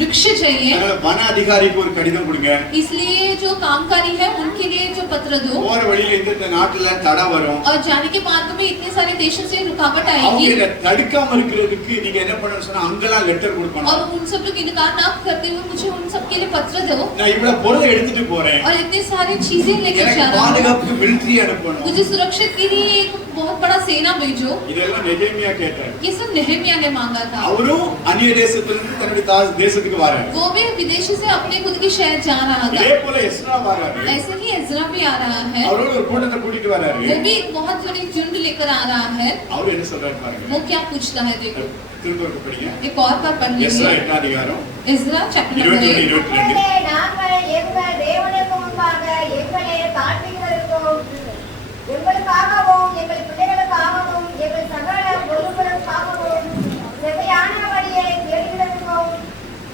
वृक्ष चाहिए, அதனால வன அதிகாரிக்கு ஒரு கடிதம் கொடுங்க. इसलिए जो कामकारी है उनके लिए जो पत्र दो, போற வழியில இந்த நாட்டுல தடை வரும். और जाने के मार्ग में इतने सारे देशों से रुकावट அவங்க आएगी, இத தடுக்காம இருக்கிறதுக்கு நீங்க என்ன பண்ணணும்னு சொன்னா அங்கெல்லாம் லெட்டர் और கொடுக்கணும். उन सब लोग इनकार ना करते हुए मुझे उन सब के लिए पत्र दो, நான் இவ்வளவு பொருளை எடுத்துட்டு போறேன். और इतनी सारी चीजें लेकर जा எனக்கு रहा हूँ, பாதுகாப்புக்கு மிலிட்டரி அனுப்பணும். मुझे सुरक्षित के लिए एक बहुत बड़ा सेना भेजो। இதெல்லாம் நெகேமியா கேட்டார். ये सब नहम्याह ने मांगा था। அவரும் அந்நிய தேசத்திலிருந்து தன்னுடைய தேசத்துக்கு வராரு. वो भी विदेशी से अपने खुद की शहर जा रहा था, இதே போல எஸ்ரா வராரு. ऐसे ही एज्रा भी आ रहा है, அவரோட ஒரு கூட்டத்தை கூட்டிட்டு வராரு. वो भी बहुत बड़ी झुंड लेकर आ रहा है। அவர் என்ன சொல்றாரு பாருங்க. वो क्या पूछता है, देखो திரும்ப படிங்க. एक और बार पढ़ எஸ்ரா लीजिए, 8 அதிகாரம் एज्रा चैप्टर नंबर 21 1। 22 அப்பொழுதே நாங்கள் எங்கள் தேவனுக்கு முன்பாக எங்களை தாழ்த்துகிறதற்கும் எங்களுக்காகவும் எங்கள் பிள்ளைகளுக்காகவும் எங்கள் சகல பொருட்களுக்காகவும் செவையானபடியை தேடுகிறதற்கும்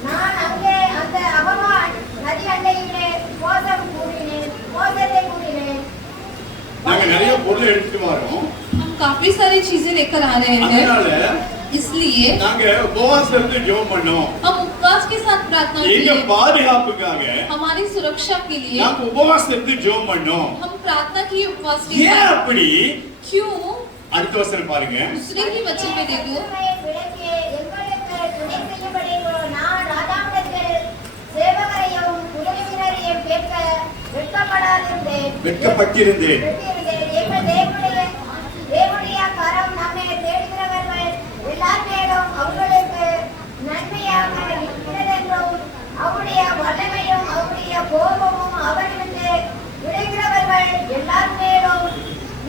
நான் அங்கே அந்த அபமான் நதி அண்டையிலே மோசத்தை கூறினேன். நாங்க நிறைய பொருள் எடுத்துட்டு வரோம். हम काफी सारी चीजें लेकर आ रहे हैं, அதனால इसलिए நாங்க உபவாசம் இருந்து ஜெபம் பண்ணோம். हम उपवास के साथ प्रार्थना எங்க किए, பாதுகாப்புக்காக हमारी सुरक्षा के लिए நாங்க உபவாசம் இருந்து ஜெபம் பண்ணோம். हम प्रार्थना की उपवास के ஏன் साथ। அப்படி? क्यों? அடுத்த வசனம் பாருங்க. दूसरे ही वचन में देखो, விளக்கி எங்களுக்கு துணை செய்யும்படி நான் ராஜாவிடத்தில் சேவகரையும் உதவியினரையும் கேட்க வெட்கப்படாதிருந்தேன். வெட்கப்பட்டிருந்தேன். எங்கள் தேவனுடைய கரம் நம்மை தேடுகிறவர்கள் எல்லார் மேலும் அவர்களுக்கு நன்மையாக இருக்கிறதென்றும் அவருடைய வல்லமையும் அவருடைய கோபமும் அவரிலிருந்து விளைகிறவர்கள் எல்லார் மேலும்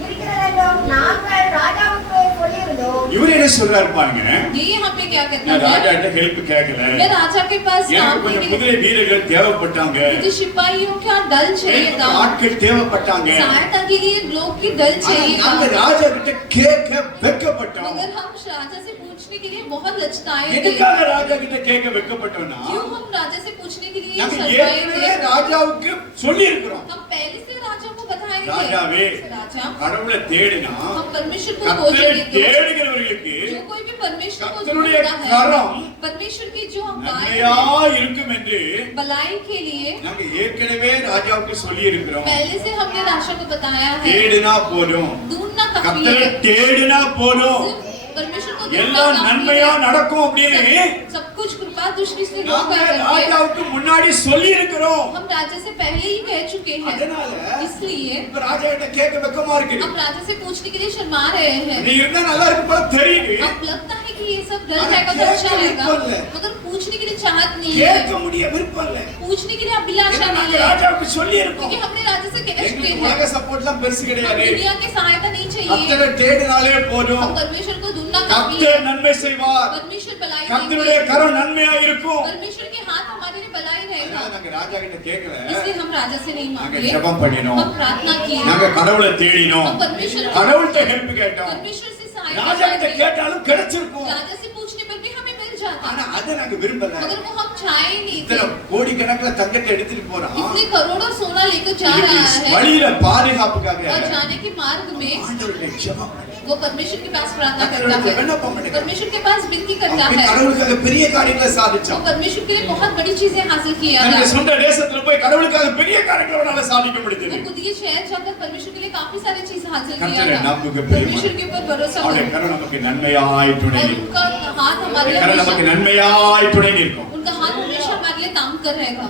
இருக்கிறதென்றும் நாங்கள் ராஜாவுக்கு சொல்லியிருந்தோம். இவர் என்ன சொல்றாரு பாருங்க, ये यहाँ पे क्या कहता நான் है, ராஜா கிட்ட ஹெல்ப் கேட்கல, मैं राजा के पास எனக்கு काम கொஞ்சம் के குதிரை வீரர்கள் தேவைப்பட்டாங்க, मुझे सिपाहियों का दल चाहिए எனக்கு था, ஆட்கள் தேவைப்பட்டாங்க. सहायता के लिए लोग की दल ஆனா चाहिए நாங்க था, ராஜா கிட்ட கேட்க வெட்கப்பட்டோம். मगर हम राजा से पूछने के लिए बहुत लचताए थे। எதுக்காக ராஜா கிட்ட கேட்க வெட்கப்பட்டோம்னா, क्यों हम राजा से पूछने के लिए நாங்க शर्माए ஏற்கனவே थे? ராஜாவுக்கு சொல்லி இருக்கிறோம், हम पहले से राजा को बताए ராஜாவே थे, राजा கடவுளை தேடினா हम परमेश्वर को கர்த்தரை खोजेंगे तो தேடுகிறவர்களுக்கு जो कोई भी परमेश्वर को கர்த்தருடைய ढूंढता கரம் है, परमेश्वर की जो நன்மையா हमारे இருக்கும் என்று भलाई के लिए நாங்க ஏற்கனவே ராஜாவுக்கு சொல்லி இருக்கிறோம். पहले से हमने राजा को बताया है, தேடினா போதும், ढूंढना கர்த்தரை काफी है, தேடினா போதும், सिर्फ परमेश्वर को ढूंढना எல்லாம் काफी நன்மையா है। நடக்கும் அப்படின்னு सब कुछ कृपा दृष्टि से நாங்க होकर करके ராஜாவுக்கு முன்னாடி சொல்லி இருக்கிறோம். हम राजा से पहले ही कह चुके हैं, அதனால इसलिए இப்ப ராஜா கிட்ட கேட்க வெக்கமா இருக்கு. हम राजा से पूछने के लिए शर्मा रहे हैं। நீ இருந்தா நல்லா இருக்கு போல தெரியுது, अब लगता है कि ये सब डर अरे जाएगा तो अच्छा கேட்க रहेगा, விருப்பம் இல்லை. मगर पूछने के लिए चाहत नहीं கேட்க है, முடிய விருப்பம் இல்ல. पूछने के लिए अभिलाषा ஏன்னா नहीं நாங்க है, ராஜாவுக்கு சொல்லி இருக்கோம், क्योंकि हमने राजा से कह चुके எங்களுக்கு हैं, உலக சப்போர்ட்லாம் பெருசு हम கிடையாது, दुनिया की सहायता नहीं चाहिए, கர்த்தரை தேடினாலே போதும், हम परमेश्वर को ढूंढना काफी है, கர்த்தர் நன்மை செய்வார், परमेश्वर भलाई கர்த்தருடைய देंगे, கரம் நன்மையா இருக்கும். परमेश्वर के हाथ हमारे लिए भलाई அதனால रहेगा, நாங்க ராஜா கிட்ட கேட்கல, इसलिए हम राजा से नहीं நாங்க मांगे, ஜெபம் பண்ணினோம், हम प्रार्थना किए, நாங்க கடவுளை தேடினோம், हम परमेश्वर கடவுள்கிட்ட ஹெல்ப் கேட்டோம். परमेश्वर से ராஜா सहायता கிட்ட मांगे, கேட்டாலும் கிடைச்சிருக்கும், राजा से पूछने पर भी हमें मिल जाता, ஆனா அதை நாங்க விரும்பல. मगर वो हम चाहे नहीं இத்தனை थे, கோடிக்கணக்கில் தங்கத்தை எடுத்துட்டு போறான், इतने करोड़ों सोना लेकर जा रहा है வழியில பாதுகாப்புக்காக और जाने के मार्ग में ஆண்டவருடைய ஜெபம் பண்ணி, वो परमेश्वर के पास प्रार्थना கர்த்தருடைய करता है, விண்ணப்பம் பண்ணுங்க. परमेश्वर के पास विनती करता அப்படி है, கடவுளுக்காக பெரிய காரியங்களை वो சாதிச்சான். परमेश्वर के लिए बहुत बड़ी चीजें हासिल किया தன்னுடைய था, சொந்த தேசத்துல போய் கடவுளுக்காக பெரிய காரியங்களை அவனால சாதிக்க वो முடிஞ்சது. खुद के शहर जाकर परमेश्वर के लिए काफी सारी चीज हासिल किया கர்த்தரை था, நம்புங்க, परमेश्वर के ऊपर भरोसा அவருடைய करो, கரம் நமக்கு நன்மையாய் துணை और நிற்கும். उनका हाथ हमारे लिए கரம் நமக்கு हमेशा, நன்மையாய் துணை நிற்கும். उनका हाथ हमेशा हमारे लिए काम कर रहेगा,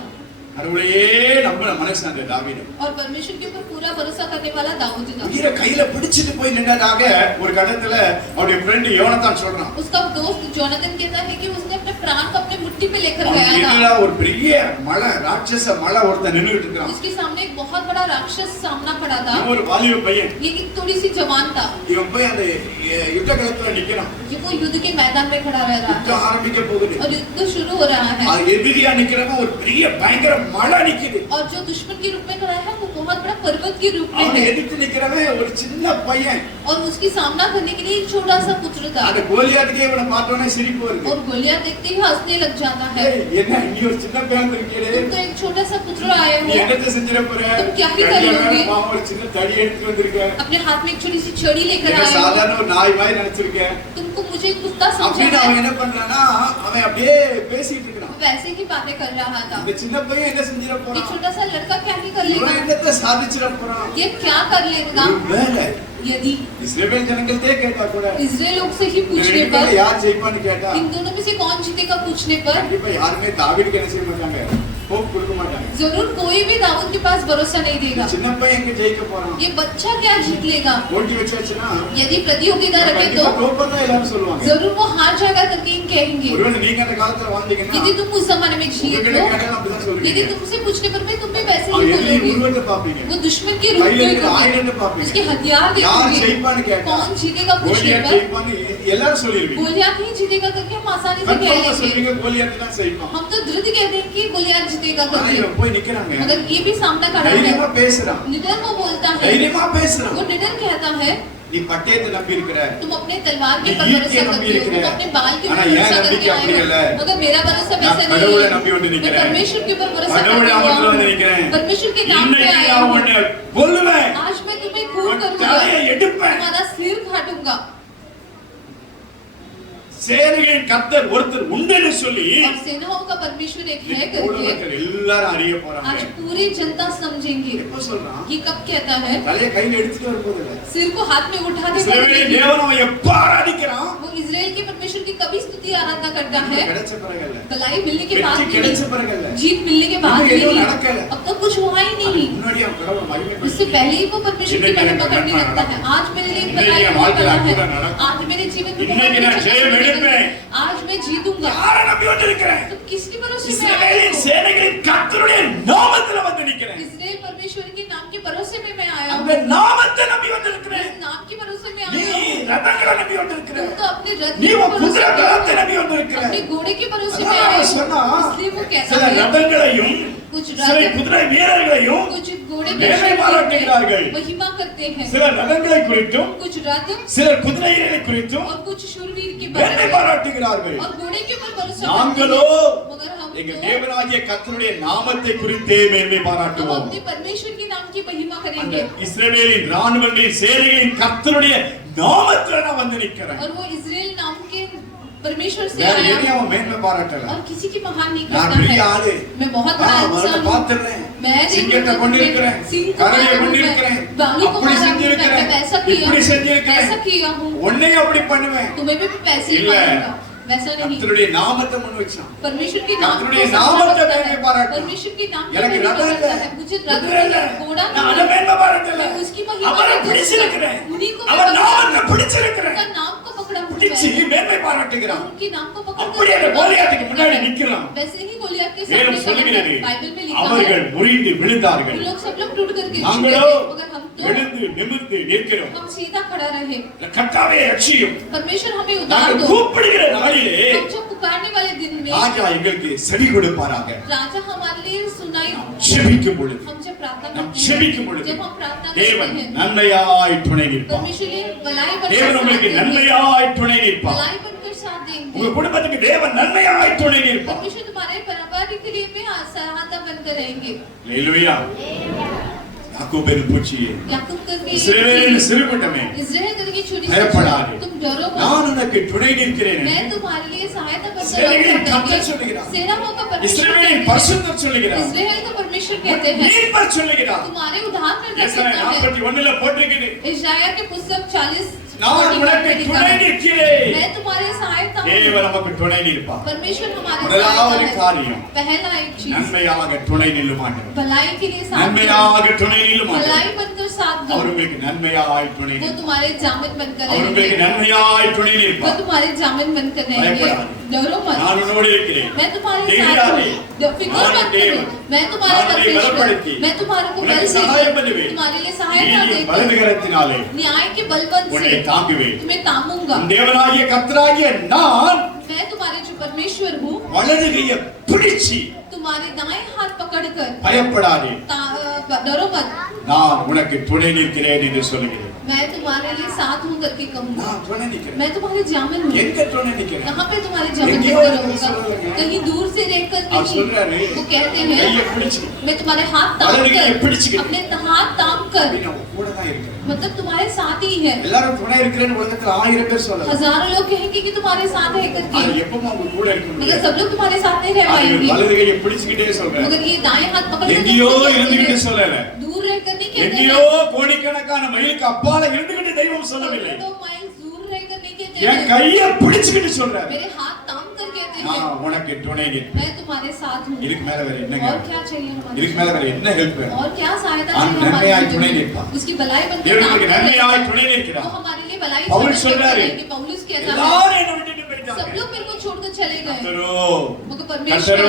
கடவுளையே நம்பின மனுஷன் அந்த தாவீது. और परमेश्वर के ऊपर पूरा भरोसा करने वाला दाऊद था, உயிரை கையில பிடிச்சிட்டு போய் நின்றதாக ஒரு கட்டத்துல அவருடைய ஃப்ரெண்ட் யோனத்தான் சொல்றான். उसका दोस्त जोनाथन कहता है कि उसने अपने प्राण को अपने मुट्ठी पे लेकर அவன் गया எதிரில था, ஒரு பெரிய மலை ராட்சச மலை ஒருத்தன் நின்னுட்டு இருக்கான். उसके सामने एक बहुत बड़ा राक्षस सामना खड़ा था, இவன் ஒரு வாலிப பையன். ये एक थोड़ी सी जवान था, இவன் போய் அந்த யுத்த களத்துல நிக்கிறான். ये वो युद्ध के मैदान में खड़ा रह रहा யுத்தம் है ஆரம்பிக்க போகுது. और युद्ध शुरू हो रहा है, அது எதிரியா நிக்கிறவன் ஒரு பெரிய பயங்கர மலை நிக்குது. और जो दुश्मन के रूप में खड़ा है वो बहुत बड़ा पर्वत के रूप में அவனை है, எதிர்த்து நிக்கிறவன் ஒரு சின்ன பையன். और उसकी सामना करने के लिए एक छोटा सा पुत्र था, அந்த கோலியாத்துக்கே இவனை பார்த்தோன்னே சிரிப்பு வருது. और गोलियत देखते ही हंसने लग जाता है, ஏய், என்ன நீ ஒரு சின்ன பையன் இருக்கீங்களே, तुम तो एक छोटा सा पुत्र आए நீ हो, என்னத்தை செஞ்சிட போற? तुम क्या ही करोगे? பாவம் ஒரு சின்ன தடி எடுத்துட்டு வந்திருக்க. अपने हाथ में एक छोटी सी छड़ी लेकर என்ன आए हो, சாதாரண ஒரு நாய் மாதிரி நினைச்சிருக்கேன் तुमको मुझे कुत्ता அப்படின்னு समझा அவன் है, என்ன பண்றானா, அவன் அப்படியே பேசிட்டு இருக்கான். वैसे ही बातें कर रहा था, இந்த சின்ன பையன் என்ன செஞ்சிட ये போறான்? छोटा सा लड़का क्या ही कर இவன் लेगा, என்னத்தை சாதிச்சிட போறான்? ये क्या कर लेगा, ஒருவேளை यदि இஸ்ரவேல் ஜனங்கள்ட்டே கேட்டா கூட इजराइल लोग से ही இந்த पूछने ரெண்டு பேர்ல पर, யார் ஜெயிப்பான்னு கேட்டா इन दोनों में से कौन जीतेगा पूछने पर, கண்டிப்பா யாருமே தாவீதுக்கு என்ன செய்ய மாட்டாங்க, ஹோப் கொடுக்க மாட்டாங்க. जरूर कोई भी दाऊद के पास भरोसा नहीं देगा, சின்ன பையன் எங்க ஜெயிக்க போறான்? ये बच्चा क्या जीत लेगा, போட்டி வச்சாச்சுன்னா यदि प्रतियोगिता रखे கண்டிப்பா तो தோப்பர் தான் எல்லாரும் சொல்லுவாங்க. जरूर वो हार जाएगा करके इन कहेंगे, ஒருவேளை நீங்க அந்த காலத்துல வாழ்ந்தீங்கன்னா यदि तुम उस जमाने में जिए உங்ககிட்ட तो, கேட்டாலும் அப்படிதான் यदि சொல்லுவீங்க. तुमसे पूछने पर भी तुम भी वैसे அவன் ही எதிரி बोलोगे, உருவத்தை பாப்பீங்க, वो दुश्मन के रूप கையில में இருக்கிற कहोगे, ஆயுதத்தை பாப்பீங்க. उसके हथियार யார் देखोगे, ஜெயிப்பான்னு கேட்டா कौन जीतेगा पूछने கோலியாத் पर, ஜெயிப்பான்னு எல்லாரும் சொல்லிருவீங்க. गोलियात ही जीतेगा करके हम आसानी से कह கன்ஃபார்மா लेंगे, சொல்றீங்க கோலியாத் தான் ஜெயிப்பான். हम तो धृत कहते हैं कि गोलियात जीतेगा ஆனா करके, இவன் போய் நிக்கிறாங்க, मगर ये भी सामना खड़ा தைரியமா है, பேசுறான், निडर वो बोलता है, தைரியமா பேசுறான். वो निडर कहता है, நீ पट्टेते नंबी இருக்கிற, तुम अपने तलवार के நீ ऊपर ஈட்டியை भरोसा நம்பி करते हो, இருக்கிற. तुम अपने बाल के ஆனா ऊपर என் भरोसा நம்பிக்கை करके அப்படி आए அல்ல. हो, मगर मेरा भरोसा நான் वैसा नहीं கடவுளை है, நம்பி வந்து मैं நிக்கிறேன். परमेश्वर के ऊपर भरोसा கடவுளை करके நாமத்துல आया வந்து हूँ, நிக்கிறேன். परमेश्वर के नाम पे இன்னைக்கு आया நான் हूँ, உன்னை கொல்லுவேன், आज मैं तुम्हें खून உன் करूंगा, தலையை எடுப்பேன். तुम्हारा सिर काटूंगा, சேனைகளின் கர்த்தர் ஒருத்தர் உண்டுன்னு சொல்லி और सेनाओं का परमेश्वर एक है கூட करके இருக்கிற எல்லாரும் அறிய आज போறாங்க. पूरी जनता समझेंगे। எப்ப சொல்றான்? ये कब कहता है? தலையை கையில எடுத்துட்டு வரும்போது இல்ல, सिर को हाथ में उठाते இஸ்ரவேலின் हुए தேவன் அவன் எப்ப ஆராதிக்கிறான்? वो इजराइल इजराइल के परमेश्वर की कभी स्तुति आराधना करता है கிடைச்ச பிறகல்ல भलाई मिलने के बाद வெற்றி भी கிடைச்ச नहीं, பிறகல்ல जीत मिलने के बाद இன்னும் भी எதுவும் नहीं, நடக்கல. अब तक कुछ हुआ ही नहीं। முன்னாடி அவன் கடவுளை மகிமைப்படுத்தி उससे पहले ही वो परमेश्वर की महिमा करने लगता है। आज मेरे लिए भलाई होने वाला है, आज मेरे जीवन में இன்னைக்கு நான் ஜெயம் எடுப்பேன். आज मैं जीतूंगा। யாரை நம்பி வந்திருக்கிறேன்? तुम किसके भरोसे में आए இஸ்ரவேலின் हो? சேனைகளின் கர்த்தருடைய நாமத்தில் வந்து நிக்கிறேன். इजराइल परमेश्वर के नाम के भरोसे में मैं आया அந்த हूँ। நாமத்தை நம்பி வந்திருக்கிறேன். इस नाम के भरोसे में நீ आया हूँ। ரதங்களை நம்பி வந்திருக்கிற. तुम तो अपने रथ நீ के உன் भरोसे குதிரை में பலத்தை आए நம்பி हो, வந்திருக்கிற. अपने घोड़े के भरोसे में அதான் आए அவன் சொன்னா, हो। इसलिए वो कहता சில है ரதங்களையும் कुछ சில रथ குதிரை வீரர்களையும் कुछ घोड़े மேன்மை பாராட்டுகிறார்கள். महिमा करते हैं, சில ரதங்களை குறித்தும் कुछ रथ சிலர் குதிரைகளை குறித்தும் और कुछ शूरवीर के மேன்மை बारे में பாராட்டுகிறார்கள். और घोड़े के ऊपर भरोसा நாங்களோ करते हैं। मगर हम எங்கள் तो தேவனாகிய கர்த்தருடைய நாமத்தை குறித்தே மேன்மை हम பாராட்டுவோம். अपने परमेश्वर के नाम की महिमा அந்த करेंगे। இஸ்ரவேலின் ராணுவங்களின் சேனைகளின் கர்த்தருடைய நாமத்துல நான் வந்து நிக்கிறேன். और वो इजराइल नाम के परमेश्वर से வேற आया எதையும் அவன் மேன்மை பாராட்டல. और किसी की महान नहीं நான் करता பெரிய है। ஆளு. मैं बहुत बड़ा அவரை इंसान हूँ। பார்த்திருக்கிறேன். मैं சிங்கத்தை கொண்டிருக்கிறேன். கரடியை கொண்டிருக்கிறேன். அப்படி செஞ்சிருக்கிறேன். இப்படி செஞ்சிருக்கிறேன். ऐसा किया हूँ। உன்னையும் அப்படி பண்ணுவேன். तुम्हें भी पैसे ही இல்ல. मारूंगा। वैसा नहीं। கர்த்தருடைய நாமத்தை முன் வச்சான். परमेश्वर के नाम கர்த்தருடைய को நாமத்தை समझता மேன்மை है। பாராட்டு. परमेश्वर के नाम की எனக்கு महिमा ரதம் करता இல்ல. है। मुझे रथ குதிரை இல்ல. नहीं, घोड़ा நான் அதை नहीं, மேன்மை பாராட்டல. मैं उसकी महिमा அவரை करता हूँ। பிடிச்சிருக்கிறேன். उन्हीं को मैं அவர் पकड़ा நாமத்தை हूँ। பிடிச்சிருக்கிறேன். उनका नाम को पकड़ा हूँ பிடிச்சி मैं। மேன்மை பாராட்டுகிறான். उनके नाम को पकड़ அப்படியே அந்த கோலியாத்துக்கு முன்னாடி நிக்கிறான். वैसे ही गोलियत के வேதம் सामने சொல்லுகிறது, बाइबल में लिखा அவர்கள் है முறிந்து விழுந்தார்கள். उन लोग सब लोग टूट करके गिर நாங்களோ गए, मगर हम तो எழுந்து நிமிர்ந்து நிற்கிறோம். हम सीधा खड़ा रहे। கர்த்தாவே ரட்சியும். परमेश्वर हमें उद्धार நாங்கள் दो। கூப்பிடுகிற நாளிலே हम जो पुकारने वाले दिन में ராஜா எங்களுக்கு செவி கொடுப்பாராக. राजा हमारे लिए सुनाई। செபிக்கும் பொழுது हम जब प्रार्थना நாம் करते செபிக்கும் हैं, பொழுது जब हम प्रार्थना தேவன் करते हैं, நன்மையாய் துணை நிற்பார். परमेश्वर ये भलाई தேவன் बनकर உங்களுக்கு साथ देंगे। நன்மையாய் துணை நிற்பார். भलाई बनकर साथ देंगे। உங்க குடும்பத்துக்கு தேவன் நன்மையாய் துணை நிற்பார். परमेश्वर तुम्हारे परिवार के लिए भी सहायता बनकर रहेंगे। ஹல்லேலூயா. யாக்கோபின் பூச்சியே, याकूब करके இஸ்ரவேலின் சிறுகுட்டமே, इस्राएल करके छोटी सी பயப்படாதே. तुम डरो मत। நான் உனக்கு துணை நிற்கிறேன். मैं तुम्हारे लिए सहायता बनकर இஸ்ரவேலின் रहूंगा। கர்த்தர் சொல்லுகிறார். सेनाओं का परमेश्वर இஸ்ரவேலின் कहते हैं। பரிசுத்தர் சொல்லுகிறார். इस्राएल का परमेश्वर कहते हैं மீட்பர் சொல்லுகிறார். तुम्हारे उद्धार करता ஏசாயா है। 41ல போட்டிருக்குது, यशायाह के पुस्तक 40 நான் உனக்கு துணை நிற்கிறேன். मैं तुम्हारे सहायता हूँ। தேவன் நமக்கு துணை நிற்பார். परमेश्वर हमारे முதலாவது सहायता है। காரியம், पहला एक चीज நன்மையாக துணை நில்லுமாட்டவர். भलाई के लिए साथ दो। நன்மையாக துணை நில்லுமாட்டவர். भलाई बनकर साथ दो। அவர் உங்களுக்கு நன்மையாய் துணை वो நிற்பார். तुम्हारे जामिन बनकर அவர் உங்களுக்கு रहेंगे। நன்மையாய் துணை वो நிற்பார். तुम्हारे जामिन बनकर रहेंगे। பயப்படாதே. डरो मत। நான் உன்னோடு இருக்கிறேன். मैं तुम्हारे साथ தைரியமாயிரு. हूँ। फिक्र நான் मत தேவன். करो। मैं तुम्हारा நான் உன்னை परमेश्वर। பலப்படுத்தி, मैं तुम्हारे को बल உனக்கு சகாயம் देकर பண்ணுவேன். तुम्हारे लिए सहायता நீதியின் देकर வலதுகரத்தினாலே न्याय के बलबन உன்னை से தாங்குவேன். तुम्हें तामूंगा। உன் தேவனாகிய கர்த்தராகிய நான் मैं तुम्हारे जो परमेश्वर हूँ வலது கையை பிடிச்சி तुम्हारे दाएं हाथ पकड़कर பயப்படாதே, डरो मत। நான் உனக்கு துணை நிற்கிறேன் என்று சொல்லுகிறேன். मैं तुम्हारे लिए साथ हूँ करके कहूँगा। நான் துணை நிற்கிறேன். मैं तुम्हारे जामिन हूँ। எங்க துணை நிற்கிறேன்? कहाँ पे तुम्हारे जामिन எங்கேயோ बनकर இருந்து रहूंगा? சொல்லுங்க. कहीं दूर से रहकर அவர் नहीं। சொல்றாரு, वो कहते கையை हैं பிடிச்சு मैं तुम्हारे हाथ ताम வலது கையை कर பிடிச்சுக்கிட்டு अपने हाथ ताम कर நான் உன் கூட தான் இருக்கிறேன். मतलब तुम्हारे साथ ही है। எல்லாரும் துணை இருக்கிறேன்னு உலகத்துல 1000 பேர் சொல்லலாம். हजारों लोग कहेंगे कि तुम्हारे साथ है அது करके, எப்பவும் அவங்க கூட இருக்க मगर முடியாது. सब लोग तुम्हारे साथ नहीं रह அது पाएंगे। வலது கையை பிடிச்சுக்கிட்டே சொல்றேன். मगर ये दाएं हाथ पकड़ कर எங்கேயோ तुमसे कहते இருந்துகிட்டு हैं, சொல்லல. दूर रहकर नहीं कहते எங்கேயோ हैं। கோடிக்கணக்கான மைலுக்கு அப்பால இருந்துகிட்டு தெய்வம் சொல்லவில்லை. करोड़ों माइल्स दूर रहकर नहीं कहते என் हैं। கையை பிடிச்சுக்கிட்டு சொல்றாரு, मेरे हाथ ताम कर कहते हैं நான் உனக்கு துணை நிற்பேன். मैं तुम्हारे साथ हूँ। இதுக்கு மேல வேற என்னங்க? और क्या चाहिए हमारे இதுக்கு மேல வேற என்ன ஹெல்ப் வேணும்? और क्या सहायता हम चाहिए नन्हे आए हमारे तुने जीवन निरपा। में? उसकी भलाई बनकर தேவன் काम உங்களுக்கு நன்மையாய் करेगा। துணை वो நிற்கிறார். हमारे लिए भलाई पौलुस बनकर சொல்றாரு, करेंगे। पौलुस कहता है எல்லாரும் என்னை விட்டுட்டு सब போயிட்டாங்க. लोग मेरे को छोड़कर चले गए, கர்த்தரோ मगर परमेश्वर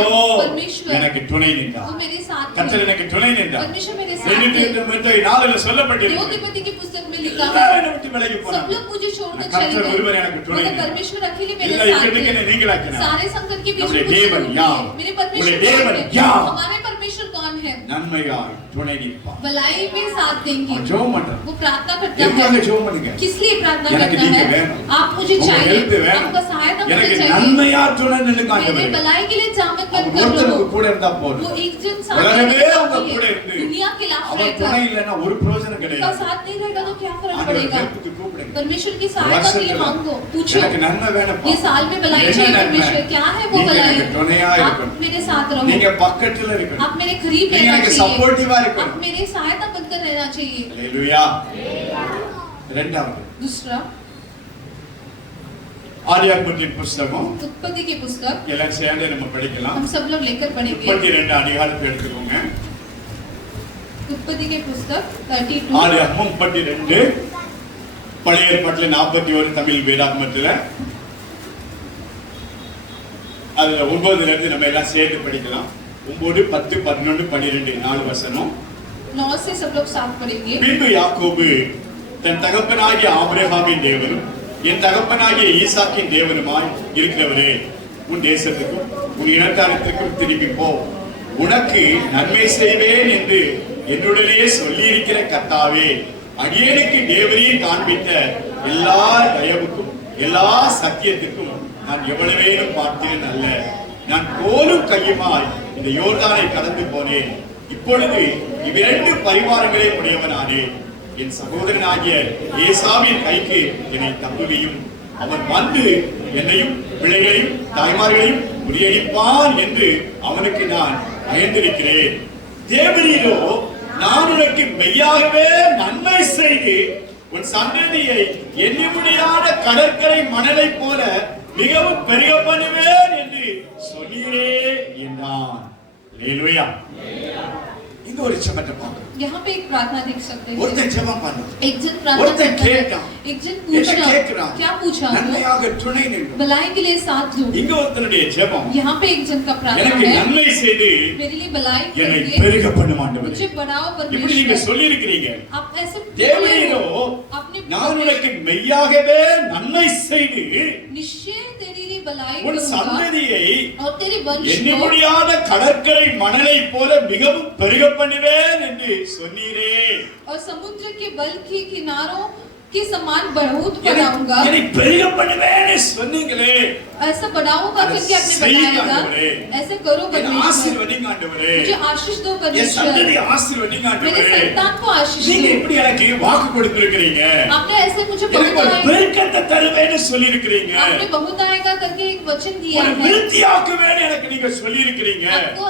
परमेश्வர் எனக்கு துணை நின்றார். वो मेरे साथ கர்த்தர் है। எனக்கு துணை நின்றார். परमेश्वर मेरे साथ ரெண்டு है। தீமோத்தேயு 4ல दो சொல்லப்பட்டிருக்கு, तिमोथी की पुस्तक में लिखा எல்லாரும் है என்னை விட்டு விலகி सब போனாங்க. लोग मुझे छोड़कर கர்த்தர் चले ஒருவர் गए, எனக்கு துணை मगर நின்றார். परमेश्वर अकेले मेरे எல்லா साथ இக்கட்டுக்கு है। நீங்களாக்கினார். सारे संकट के बीच நம்முடைய में தேவன் मुझे யார்? मेरे நம்முடைய परमेश्वर தேவன் कौन है? யார்? हमारे परमेश्वर कौन है? நன்மையாய் துணை நிற்பார். भलाई में साथ देंगे। அவன் ஜெபம் பண்றான். वो प्रार्थना करता எதுக்காக है। ஜெபம் பண்ணுங்க? किस लिए प्रार्थना எனக்கு करता நீங்க है? வேணும். आप मुझे உங்க चाहिए, ஹெல்ப் வேணும். आपका सहायता मुझे எனக்கு चाहिए। நன்மையா துணை நில்லுங்க मेरे ஆண்டவரே. भलाई के लिए जामिन அவர் बनकर ஒருத்தர் रहो। உங்க கூட இருந்தா वो போதும். एक जन साथ உலகமே रहना உங்க चाहिए। கூட இருந்து दुनिया के खिलाफ அவர் रहकर துணை இல்லைன்னா ஒரு பிரயோஜனம் उनका கிடையாது. साथ नहीं रहेगा तो क्या फर्क ஆண்டவர் पड़ेगा? ஹெல்ப்புக்கு கூப்பிடுங்க. परमेश्वर की सहायता के लिए मांगो, पूछो। எனக்கு நன்மை வேணும்ப்பா. ये साल में भलाई என்ன चाहिए நன்மை? परमेश्वर, क्या है वो நீங்க भलाई? எனக்கு துணையா आप இருக்கணும். मेरे साथ நீங்க रहो, பக்கத்துல இருக்கணும். आप मेरे करीब நீங்க रहना எனக்கு चाहिए, சப்போர்ட்டிவா आप இருக்கணும். मेरे सहायता बनकर रहना चाहिए। ஹalleluya. இரண்டாவது दूसरा, ஆதியாகமத்தின் புஸ்தகம் उत्पत्ति की पुस्तक எல்லாம் சேர்ந்து நம்ம படிக்கலாம். हम सब लोग लेकर पढ़ेंगे। 32 அதிகாரத்தை எடுத்துக்கோங்க. उत्पत्ति की पुस्तक 32 ஆதியாகமம் 32 பழைய ஏற்பாட்டில் 41 தமிழ் வேதாகமத்துல அதுல 9ல இருந்து நம்ம எல்லாம் சேர்ந்து படிக்கலாம். 9, 10, 11, 12 4 வசனம். 9 से सब लोग साथ पढ़ेंगे। பின்பு யாக்கோபு தன் தகப்பனாகிய ஆபிரகாமின் தேவனும் என் தகப்பனாகிய ஈசாக்கின் தேவனுமாய் இருக்கிறவரே, உன் தேசத்துக்கும் உன் இனத்தாரத்திற்கும் திரும்பி போ, உனக்கு நன்மை செய்வேன் என்று என்னுடனே சொல்லியிருக்கிற கர்த்தாவே, அடியேனுக்கு தேவரீர் காண்பித்த எல்லா தயவுக்கும் எல்லா சத்தியத்துக்கும் நான் எவ்வளவேனும் பார்த்தேன் அல்ல. நான் கோலும் கையுமாய் இந்த யோர்தானை கடந்து போனேன். இப்பொழுது இவ்விரண்டு பரிவாரங்களே உடையவனானே. என் சகோதரனாகிய ஏசாவின் கைக்கு என்னை தப்புவியும், அவன் வந்து என்னையும் பிள்ளைகளையும் தாய்மார்களையும் முறியடிப்பான் என்று அவனுக்கு நான் பயந்திருக்கிறேன். தேவரீரோ நான் உனக்கு மெய்யாகவே நன்மை செய்து உன் சந்ததியை எண்ணி முடியாத கடற்கரை மணலை போல மிகவும் பெருக பண்ணுவேன் என்று சொன்னீரே என்றான். அல்லேலூயா. இங்க ஒரு ஜெபத்தை பார்க்கிறோம். यहाँ पे एक प्रार्थना देख सकते हैं। ஒருத்தன் ஜெபம் பண்ணான். एक जन प्रार्थना ஒருத்தன் करता है। கேட்டான். एक जन என்ன पूछा, கேக்குறான்? क्या पूछा? நன்மையாக துணை நின்று. भलाई के लिए साथ दो। இங்க ஒருத்தனுடைய ஜெபம், यहाँ पे एक जन का प्रार्थना எனக்கு है, நன்மை செய்து मेरे लिए भलाई என்னை करके பெருக பண்ணும் ஆண்டவரே. मुझे बढ़ाओ இப்படி நீங்க परमेश्वर। சொல்லி இருக்கிறீங்க. आप ऐसे தேவரீரோ अपने நான் உனக்கு மெய்யாகவே நன்மை செய்து निश्चय तेरे लिए भलाई உன் करूंगा சந்ததியை और तेरे वंश எண்ணி को முடியாத கடற்கரை மணலை போல மிகவும் பெருக பண்ணுவேன் என்று சொன்னீரே. और समुद्र के बल के किनारों के समान बढ़ोत बढ़ाऊंगा। என்னை பெருக பண்ணுவேன்னு சொன்னீங்களே. ऐसा बढ़ाऊंगा करके आपने सही बताया था। आंदवरे। ऐसे करो என்னை परमेश्वर। ஆசீர்வதிங்க ஆண்டவரே. मुझे आशीष दो என் परमेश्वर। சந்ததியை ஆசீர்வதிங்க मेरे ஆண்டவரே. संतान को आशीष நீங்க दो। இப்படி எனக்கு வாக்கு கொடுத்திருக்கிறீங்க. आपने ऐसे मुझे எனக்கு ஒரு बहुत பெருக்கத்தை தருவேன்னு சொல்லி இருக்கிறீங்க. आपने बहुत आएगा करके एक वचन दिया ஒரு है। விருத்தியாக்குவேன்னு எனக்கு நீங்க சொல்லி இருக்கிறீங்க. आपको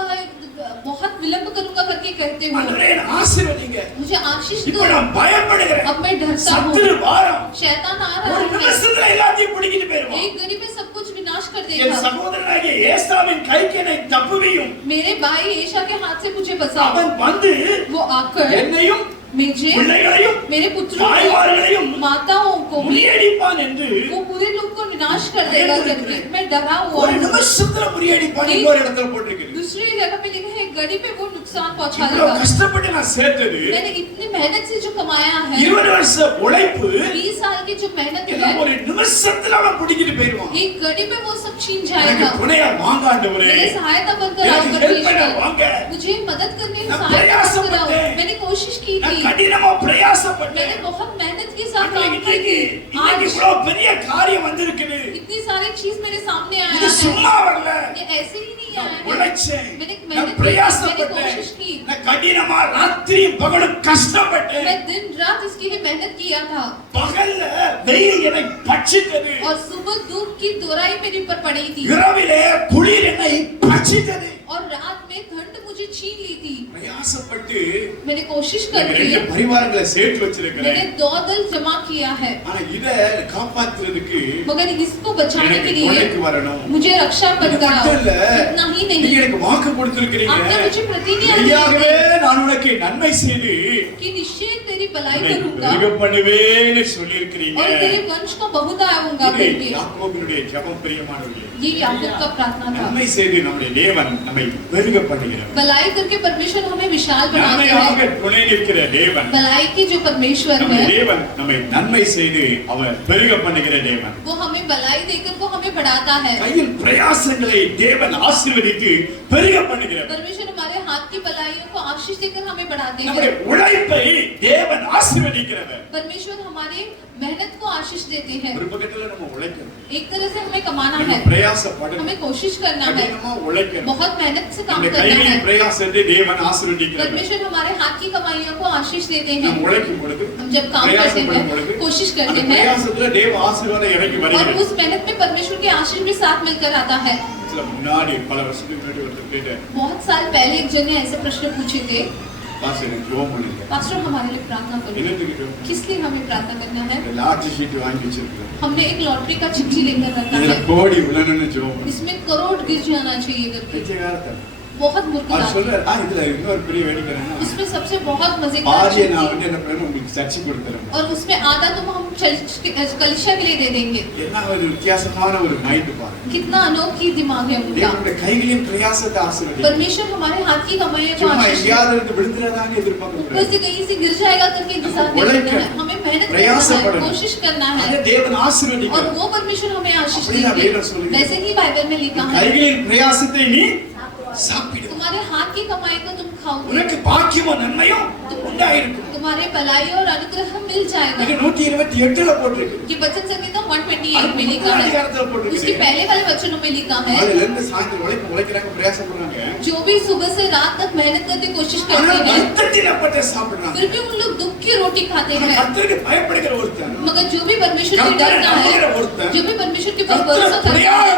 बहुत विलंब करूंगा करके कहते हो। ஆண்டவரே என்னை ஆசீர்வதிங்க. मुझे आशीष இப்போ दो। நான் பயப்படுகிறேன். अब मैं डरता हूँ। சத்துரு வாரம் शैतान आ ஒரு रहा है। நிமிஷத்துல எல்லாத்தையும் பிடிக்கிட்டு போயிடுவான். एक घड़ी में सब कुछ विनाश कर என் देगा। சகோதரனாகிய ஏசாவின் கைக்கு என்னை தப்புவியும். मेरे भाई ஏஷா के हाथ से मुझे बचाओ। அவன் வந்து वो आकर என்னையும் मुझे பிள்ளைகளையும் मेरे पुत्रों को தாய்மார்களையும் माताओं को भी முறியடிப்பான் என்று वो पूरे लोग को विनाश कर देगा करके मैं डरा हुआ ஒரு हूँ। நிமிஷத்துல முறியடிப்பான் இன்னொரு இடத்துல போட்டிருக்கிறது. दूसरी जगह पे लिखा है घड़ी पे वो नुकसान पहुंचा இவ்வளவு देगा। கஷ்டப்பட்டு நான் சேர்த்தது मैंने इतनी मेहनत से जो कमाया है 20 வருஷ உழைப்பு 20 साल की जो मेहनत எல்லாம் है ஒரு நிமிஷத்துல அவன் பிடிக்கிட்டு போயிடுவான். एक घड़ी में वो सब छीन எனக்கு जाएगा। துணையா வாங்க ஆண்டவரே. मेरे सहायता बनकर आओ எனக்கு help பண்ண परमेश्वर। வாங்க. मुझे मदद करने में நான் सहायता प्रयासம் बनकर आओ। பண்ணேன். मैंने कोशिश की நான் थी। கடினமா பிரயாசப்பட்டேன். मैंने बहुत मेहनत के साथ ஆண்டவரே, काम की இன்னைக்கு थी। आज இவ்வளவு பெரிய காரியம் வந்திருக்குது. इतनी सारी चीज मेरे सामने आया இது है। சும்மா வரல. ये ऐसे ही नहीं आया है। உழைச்சேன். मैंने நான் मेहनत की, मैंने பிரயாசப்பட்டேன். कोशिश की। நான் கடினமா ராத்திரி பகலும் கஷ்டப்பட்டேன். मैं दिन रात इसके लिए मेहनत किया था பகல்ல வெயில் என்னை பட்சித்தது. और सुबह धूप की दोराई मेरे ऊपर पड़ी थी இரவிலே குளிர் என்னை பட்சித்தது. और रात में ठंड मुझे छीन ली थी। பிரயாசப்பட்டு मैंने कोशिश இந்த करके ரெண்டு பரிவாரங்களை சேர்த்து मैंने வச்சிருக்கிறேன். 2 दल जमा किया है, ஆனா இத காப்பாத்துறதுக்கு मगर इसको बचाने के எனக்கு लिए துணைக்கு வரணும். मुझे रक्षा இது बनकर आओ। மட்டும் இல்ல, इतना ही நீங்க नहीं, எனக்கு வாக்கு கொடுத்திருக்கிறீங்க. आपने मुझे प्रतिज्ञा दी மெய்யாகவே நான் உனக்கு நன்மை செய்து कि निश्चय तेरी भलाई உன்னை करूंगा பெருக பண்ணுவேன்னு சொல்லியிருக்கிறீங்க. और तेरे वंश को बहुत आऊंगा இது करके। யாக்கோபினுடைய ஜெபம் பிரியமானவர்களே. ये याकूब का प्रार्थना था। நன்மை செய்து நம்முடைய தேவன் நம்மை பெருக பண்ணுகிறார். भलाई करके परमेश्वर हमें विशाल बनाते நன்மையாக हैं। துணை நிற்கிற தேவன், भलाई की जो परमेश्वर நம்முடைய है தேவன் நம்மை நன்மை செய்து அவர் பெருக பண்ணுகிற தேவன். वो हमें भलाई देकर वो हमें बढ़ाता है। கையில் பிரயாசங்களை தேவன் ஆசீர்வதித்து பெருக பண்ணுகிறார். परमेश्वर हमारे हाथ की भलाइयों को आशीष देकर हमें बढ़ाते நம்முடைய हैं। உழைப்பை தேவன் ஆசீர்வதிக்கிறவர். परमेश्वर हमारे मेहनत को आशीष देते हैं। ஒரு பக்கத்துல நம்ம உழைக்கணும், एक तरह से हमें कमाना நம்ம है, பிரயாசப்படணும், हमें कोशिश करना है, கடினமா உழைக்கணும். बहुत मेहनत से काम நம்முடைய करना கைகளின் है। பிரயாசத்தை தேவன் ஆசீர்வதிக்கிறவர். परमेश्वर हमारे हाथ की कमाइयों को आशीष देते हैं। நம்ம உழைக்கும் பொழுது, हम जब काम करते பிரயாசப்படும் பொழுது, हैं, कोशिश அந்த करते हैं பிரயாசத்துல தேவ ஆசீர்வாதம் இறங்கி और வருகிறது. उस मेहनत में परमेश्वर के आशीष भी साथ मिलकर आता है। சில முன்னாடி பல வருஷத்துக்கு முன்னாடி ஒருத்தர் கேட்டார், बहुत साल पहले एक जन ने ऐसे प्रश्न पूछे थे, பாஸ்டர் ஜெபம் பண்ணுங்க. पास्टर हमारे लिए प्रार्थना करो। என்னத்துக்கு ஜெபம்? किस लिए हमें प्रार्थना करना है? லாட்டரி ஷீட் வாங்கி வச்சிருக்கோம். हमने एक लॉटरी का चिट्ठी लेकर रखा இதுல है, கோடி உள்ளனன்னு ஜெபம் பண்ணுங்க. इसमें करोड़ गिर जाना चाहिए करके। பிச்சைக்காரத்தனம். बहुत मूर्ख அவர் बात है। சொல்றாரு இதுல இன்னொரு பெரிய வேடிக்கை என்னன்னா उसमें सबसे बहुत मजेदार பாதியை चीज़ நான் थी, வந்து என்ன பண்ணுவேன் உங்களுக்கு சர்ச்சு கொடுத்துறேன். और उसमें आधा तुम हम कलिशा के लिए दे देंगे। என்ன ஒரு வித்தியாசமான ஒரு மைண்ட் பாருங்க. कितना अनोखी दिमाग है उनका। தேவனுடைய கைகளின் பிரயாசத்தை ஆசீர்வதிங்க. परमेश्वर हमारे हाथ की कमाई को சும்மா आशीष எங்கேயாவது இருந்து விழுந்துறதாங்க ऊपर எதிர்பார்க்கக்கூடாது. से कहीं से गिर जाएगा करके इंतजार नहीं करना है। हमें मेहनत करना है, कोशिश करना அதை है, தேவன் और ஆசீர்வதிக்கிறார். वो परमेश्वर हमें आशीष அப்படிதான் देंगे। வேதம் சொல்லுது. वैसे ही बाइबल में लिखा है, கைகளின் பிரயாசத்தை நீ சாப்பிடு. तुम्हारे हाथ की कमाई को तुम खाओगे, உனக்கு பாக்கியமும் நன்மையும் உண்டாயிருக்கும். तुम्हारे भलाई और अनुग्रह मिल जाएगा। இது 128ல போட்டிருக்கு. ये वचन संहिता 128 में लिखा है, அதிகாரத்துல போட்டிருக்கு. उसके पहले वाले वचनों में लिखा है, அதுல இருந்து சாயந்தரம் வரைக்கும் உழைக்கிறாங்க பிரயாசப்படுறாங்க. जो भी सुबह से रात तक मेहनत करने की कोशिश ஆனா करते हैं, கர்த்தரிடப்பட்ட சாப்பிடுறாங்க. फिर भी उन लोग दुख की रोटी खाते हैं। கர்த்தருக்கு பயப்படுகிற ஒருத்தன் मगर जो भी परमेश्वर से डरता है, जो भी परमेश्वर के ऊपर भरोसा करता है,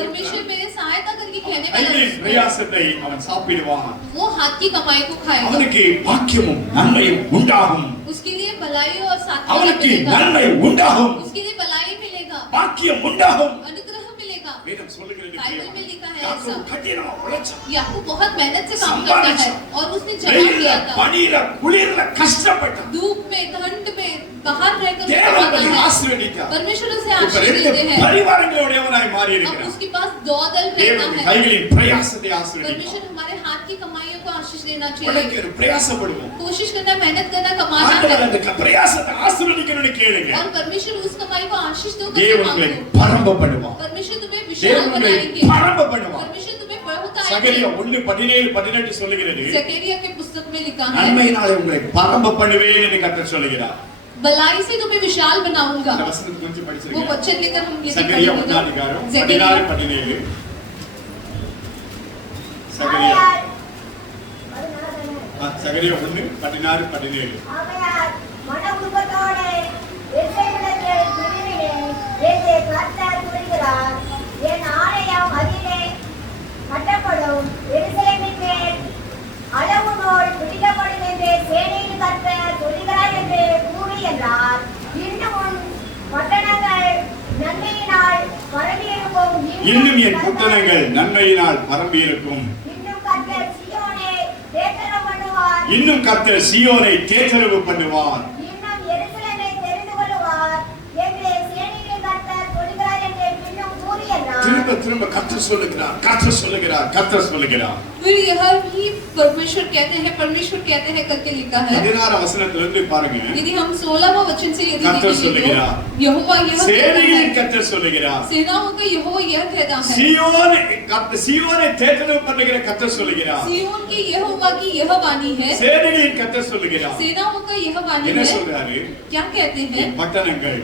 परमेश्वर मेरे सहायता करके कहने वाला கைகளின் है, பிரயாசத்தை அவன் சாப்பிடுவான். वो हाथ की कमाई को खाएगा, அவனுக்கு பாக்கியமும் நன்மையும் உண்டாகும். उसके लिए भलाई और सात्विक அவனுக்கு मिलेगा, நன்மை உண்டாகும். उसके लिए भलाई मिलेगा, பாக்கியம் உண்டாகும். अनुग्रह मिलेगा। வேதம் சொல்லுகிறது बाइबल में लिखा है யாக்கோபு ऐसा। கடினமா உழைச்சான். याकूब बहुत मेहनत से काम करता है, और उसने जमा வெயில்ல किया था, பனியில குளிர்ல கஷ்டப்பட்டான். धूप में ठंड में बाहर रहकर தேவன் कमाता அவனை है। ஆசீர்வதித்தார். परमेश्वर उसे இப்ப आशीष ரெண்டு देते हैं। பரிவாரங்களுடையவனாய் மாறி अब இருக்கிறான். उसके पास दो दल தேவன் रहता है। கைகளின் பிரயாசத்தை ஆசீர்வதித்தார். परमेश्वर हमारे हाथ की कमाइयों को आशीष देना चाहिए। உழைக்கிற பிரயாசப்படுவோம். कोशिश करना, मेहनत करना, कमाना ஆண்டவர் है, அந்த பிரயாசத்தை ஆசீர்வதிக்கணும்னு கேளுங்க. और परमेश्वर उस कमाई को आशीष दो करके தேவன் உங்களை मांगो। பரம்பப்படுவான். परमेश्वर तुम्हें विशाल தேவன் உங்களை बनाएंगे, பரம்பப்படுவான். परमेश्वर तुम्हें बहुतायत சகரியா देंगे। 1:17-18 சொல்லுகிறது. जकरिया के पुस्तक में लिखा है, நன்மையினாலே உங்களை பரம்ப பண்ணுவேன் என்று கர்த்தர் சொல்லுகிறார். भलाई से तुम्हें विशाल बनाऊंगा। இந்த வசனத்தை கொஞ்சம் वो படிச்சிருக்கீங்க. वचन लेकर हम ये சகரியா दिखाएंगे। 1:16 जकरिया 16-17. சகரியா சகரியா 1:16-17. ஆகையால் மன உருக்கத்தோடு எருசலேமிடத்தில் திரும்பினேன் என்று கர்த்தர் கூறுகிறார். என் ஆலயம் அதிலே கட்டப்படும், எருசலேமின் மேல் அளவு நூல் பிடிக்கப்படும் என்று சேனையின் கர்த்தர் சொல்கிறார் என்று கூறி என்றார். இன்னும் உன் பட்டணங்கள் நன்மையினால் பரவியிருக்கும். இன்னும் என் பட்டணங்கள் நன்மையினால் பரம்பி இருக்கும். இன்னும் கர்த்தர் சீயோனை தேற்றரவு பண்ணுவார். இன்னும் கர்த்தர் சீயோனை தேற்றரவு பண்ணுவார். இன்னும் எருசலேமை தெரிந்து கொள்ளுவார் என்று சேனையின் கர்த்தர் சொல்கிறார் என்று இன்னும் கூறி என்றார். திரும்ப திரும்ப கர்த்தர் சொல்லுகிறார், கர்த்தர் சொல்லுகிறார், கர்த்தர் சொல்லுகிறார். फिर यह भी परमेश्वर कहते हैं करके लिखा है। 16 வசனத்திலிருந்து பாருங்க. यदि हम 16वां वचन से यदि கர்த்தர் देखेंगे சொல்லுகிறார். तो यहोवा यह कहता சேனைகளின் है, கர்த்தர் சொல்லுகிறார். सेनाओं का यहोवा यह कहता है, சீயோனை தேற்றரவு பண்ணுகிற கர்த்தர் சொல்லுகிறார். सिय्योन की यहोवा की यह वाणी है, சேனைகளின் கர்த்தர் சொல்லுகிறார். सेनाओं का यह वाणी என்ன है। சொல்றாரு? क्या कहते हैं? பட்டணங்கள்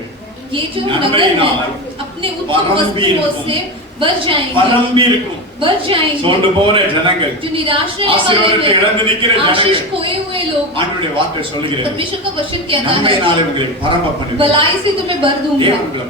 ये जो नगर நன்மையினால் है अपने उत्तम பரம்பி वस्तुओं இருக்கும். से बढ़ जाएंगे, பரம்பி இருக்கும். बढ़ जाएंगे। சோர்ந்து போன ஜனங்கள், जो निराश रहने ஆசீர்வாதத்தை वाले இழந்து நிக்கிற हैं, आशीष ஜனங்கள், खोए हुए लोग, ஆண்டவருடைய வார்த்தை சொல்லுகிறது. परमेश्वर का वचन कहता है, நன்மையினாலே உங்களை பரம்ப பண்ணுவேன். भलाई से तुम्हें भर दूंगा। தேவன் உங்களை